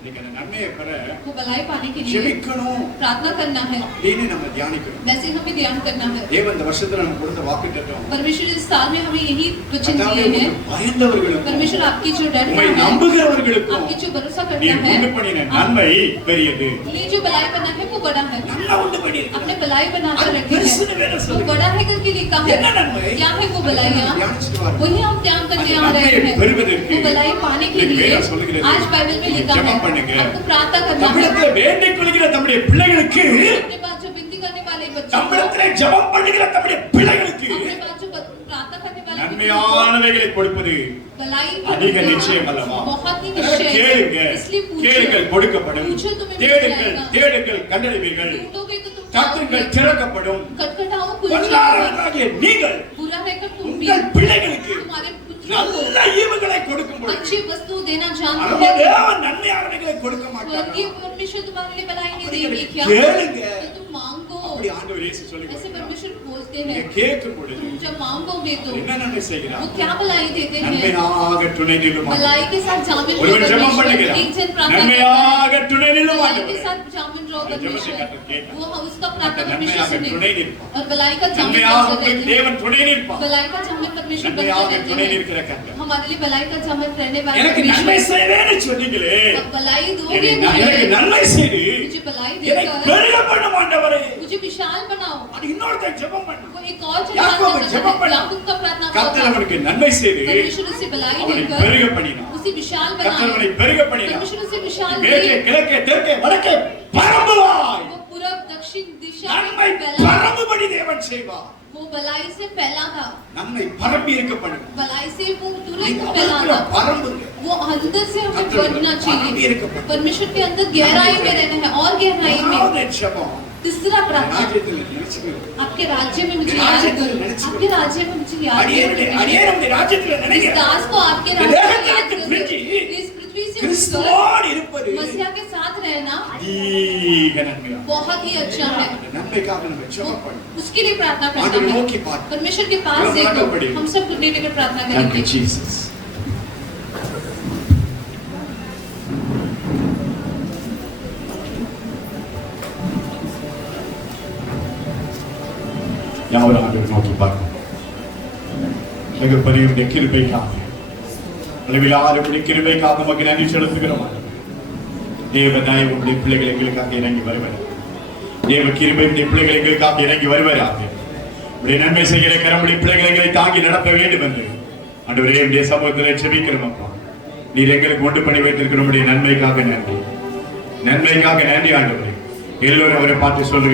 இன்னைக்கு அந்த நன்மையை பெற वो भलाई पाने के लिए ஜெபிக்கணும் प्रार्थना करना है, அப்படின்னு நம்ம தியானிக்கணும். वैसे हमें ध्यान करना है। தேவன் இந்த வருஷத்துல நமக்கு கொடுத்த வாக்குத்தத்தம் परमेश्वर इस साल में हमें यही वचन அதாவது दिए हैं। உங்களுக்கு பயந்தவர்களுக்கும் परमेश्वर आपकी जो डर உம்மை है, நம்புகிறவர்களுக்கும் आपकी जो भरोसा நீ करता உண்டு है, பண்ணின நன்மை பெரியது. ये जो भलाई बना है वो बड़ा है। நல்லா உண்டு பண்ணி आपने भलाई बनाकर அது रखी பெருசுன்னு है, வேதம் वो சொல்லுது. बड़ा है करके लिखा है। என்ன நன்மை? क्या है वो भलाइयाँ? தியானிச்சுட்டு வாருங்க. वही हम ध्यान करके அந்த आ रहे நன்மையை हैं। பெறுவதற்கு वो भलाई पाने के இன்னைக்கு लिए வேதம் சொல்லுகிறது. आज बाइबल में நீங்க लिखा है, ஜெபம் பண்ணுங்க. आपको प्रार्थना करना है। நம்மிடத்தில் வேண்டிக் கொள்கிற நம்முடைய பிள்ளைகளுக்கு अपने पास जो विनती करने वाले बच्चों को, நம்மிடத்தில் ஜெபம் பண்ணுகிற நம்முடைய பிள்ளைகளுக்கு अपने पास जो प्रार्थना करने वाले बच्चों को நன்மையானவைகளை கொடுப்பது भलाई அதிக நிச்சயம் அல்லவா? बहुत ही निश्चय है। கேளுங்க, इसलिए पूछो, கேளுங்கள் கொடுக்கப்படும். पूछो तुम्हें मिल தேடுங்கள், जाएगा। தேடுங்கள் கண்டடைவீர்கள். ढूंढोगे तो तुम தட்டுங்கள் पाओगे। திறக்கப்படும். खटखटाओ खुल जाएगा। பொல்லாதவர்களாகிய நீங்கள் बुरा रहकर तुम भी உங்கள் பிள்ளைகளுக்கு तुम्हारे पुत्रों को நல்ல ஈவுகளை கொடுக்கும் பொழுது अच्छी वस्तु देना जानते அனுபவ हैं। தேவன் நன்மையானவைகளை கொடுக்க स्वर्गीय மாட்டார். परमेश्वर तुम्हारे लिए भलाई नहीं அப்படி देंगे क्या? கேளுங்க. तो तुम मांगो। அப்படி ஆண்டவர் இயேசு ऐसे சொல்லுகிறார். परमेश्वर बोलते நீங்க हैं, கேட்கும் பொழுது तुम जब मांगोगे तो என்ன நன்மை वो செய்கிறார்? क्या भलाई देते हैं? நன்மையாக துணை நில்லும் भलाई के साथ जामिन रहो ஒருவன் ஜெபம் परमेश्वर। பண்ணுகிறான். एक जन प्रार्थना करता நன்மையாக துணை है, நில்லும் भलाई के ஆண்டவரே. साथ जामिन रहो அந்த ஜெபத்தை परमेश्वर। கர்த்தர் கேட்டார். वो उसका அந்த प्रार्थना परमेश्वर நன்மையாக सुने துணை நிற்பார். और भलाई का जामिन நன்மையாக कर உங்களுக்கு देते हैं। தேவன் துணை நிற்பார். भलाई का जामिन परमेश्वर बनकर நன்மையாக रहते துணை हैं। நிற்கிற கர்த்தர். हमारे लिए भलाई का जामिन रहने वाला எனக்கு நன்மை परमेश्वर। செய்வேன்னு சொன்னீங்களே, अब भलाई दोगे எனக்கு मुझे, நன்மை செய்து मुझे भलाई என்னை देकर பெருக பண்ணும் ஆண்டவரே. मुझे विशाल बनाओ। அது இன்னொருத்தன் ஜெபம் பண்ணு. वो एक और याकूब प्रार्थना जெபம் करता பண்ண. है, याकूब का प्रार्थना கர்த்தர் करता அவனுக்கு நன்மை செய்து है। परमेश्वर उसे भलाई அவனை देकर பெருக பண்ணினார். उसे विशाल கர்த்தர் அவனை बनाया। பெருக பண்ணினார். परमेश्वर उसे विशाल மேற்கே दिए। கிழக்கே தெற்கே வடக்கே பரம்புவாய். वो पूरब दक्षिण दिशा நன்மை में फैला। பரம்புபடி தேவன் செய்வார். वो भलाई से फैला था, நன்மை பரம்பி இருக்க பண்ணும். भलाई से वो तुरंत நீங்க फैला அவருக்குள்ள था। பரம்புங்க. वो अंदर से हमें கர்த்தர் बढ़ना பரம்பி चाहिए। இருக்க பண்ணும். परमेश्वर के अंदर गहराई में रहना है और गहराई में। அதாவது ஜெபம் तीसरा प्रार्थना, ராஜ்யத்தில் நினைச்சுக்கணும். आपके राज्य में मुझे राज्य याद में करो, निश्चित। आपके राज्य में मुझे याद அடியேனுடைய करो। அடியேனுடைய ராஜ்யத்தில் इस நினைங்க. दास को आपके இந்த राज्य में தேகத்தை याद விட்டு करो। பிரிஞ்சு इस पृथ्वी से उठकर கிறிஸ்துவோடு இருப்பது मसीहा के साथ रहना அதிக நன்மையா. बहुत ही अच्छा है। அந்த நன்மைக்காக நம்ம ஜெபம் பண்ணணும். उसके लिए प्रार्थना करना आगे है। नोकी बात। परमेश्वर के पास हम देखो, आगे बढ़ें। हम सब घुटने टेकर प्रार्थना Thank you, करेंगे। Jesus. யாவரும் ஆண்டவரை நோக்கி பார்ப்போம். மிகப்பெரிய உம்முடைய கிருபைக்காக, அளவிலாத உம்முடைய கிருபைக்காக உமக்கு நன்றி செலுத்துகிறோம். தேவ தயவு உம்முடைய பிள்ளைகள் எங்களுக்காக இறங்கி வருவார். தேவ கிருபை உம்முடைய பிள்ளைகள் எங்களுக்காக இறங்கி வருவாராக. உம்முடைய நன்மை செய்கிற கரமுடைய பிள்ளைகள் எங்களை தாங்கி நடத்த வேண்டும் என்று ஆண்டவரே உம்முடைய சமூகத்திலே ஜெபிக்கிறோம் அப்பா. நீர் எங்களுக்கு ஒன்று பண்ணி வைத்திருக்கிற உம்முடைய நன்மைக்காக நன்றி. நன்மைக்காக நன்றி ஆண்டவரே. எல்லோரும் அவரை பார்த்து சொல்லுங்க.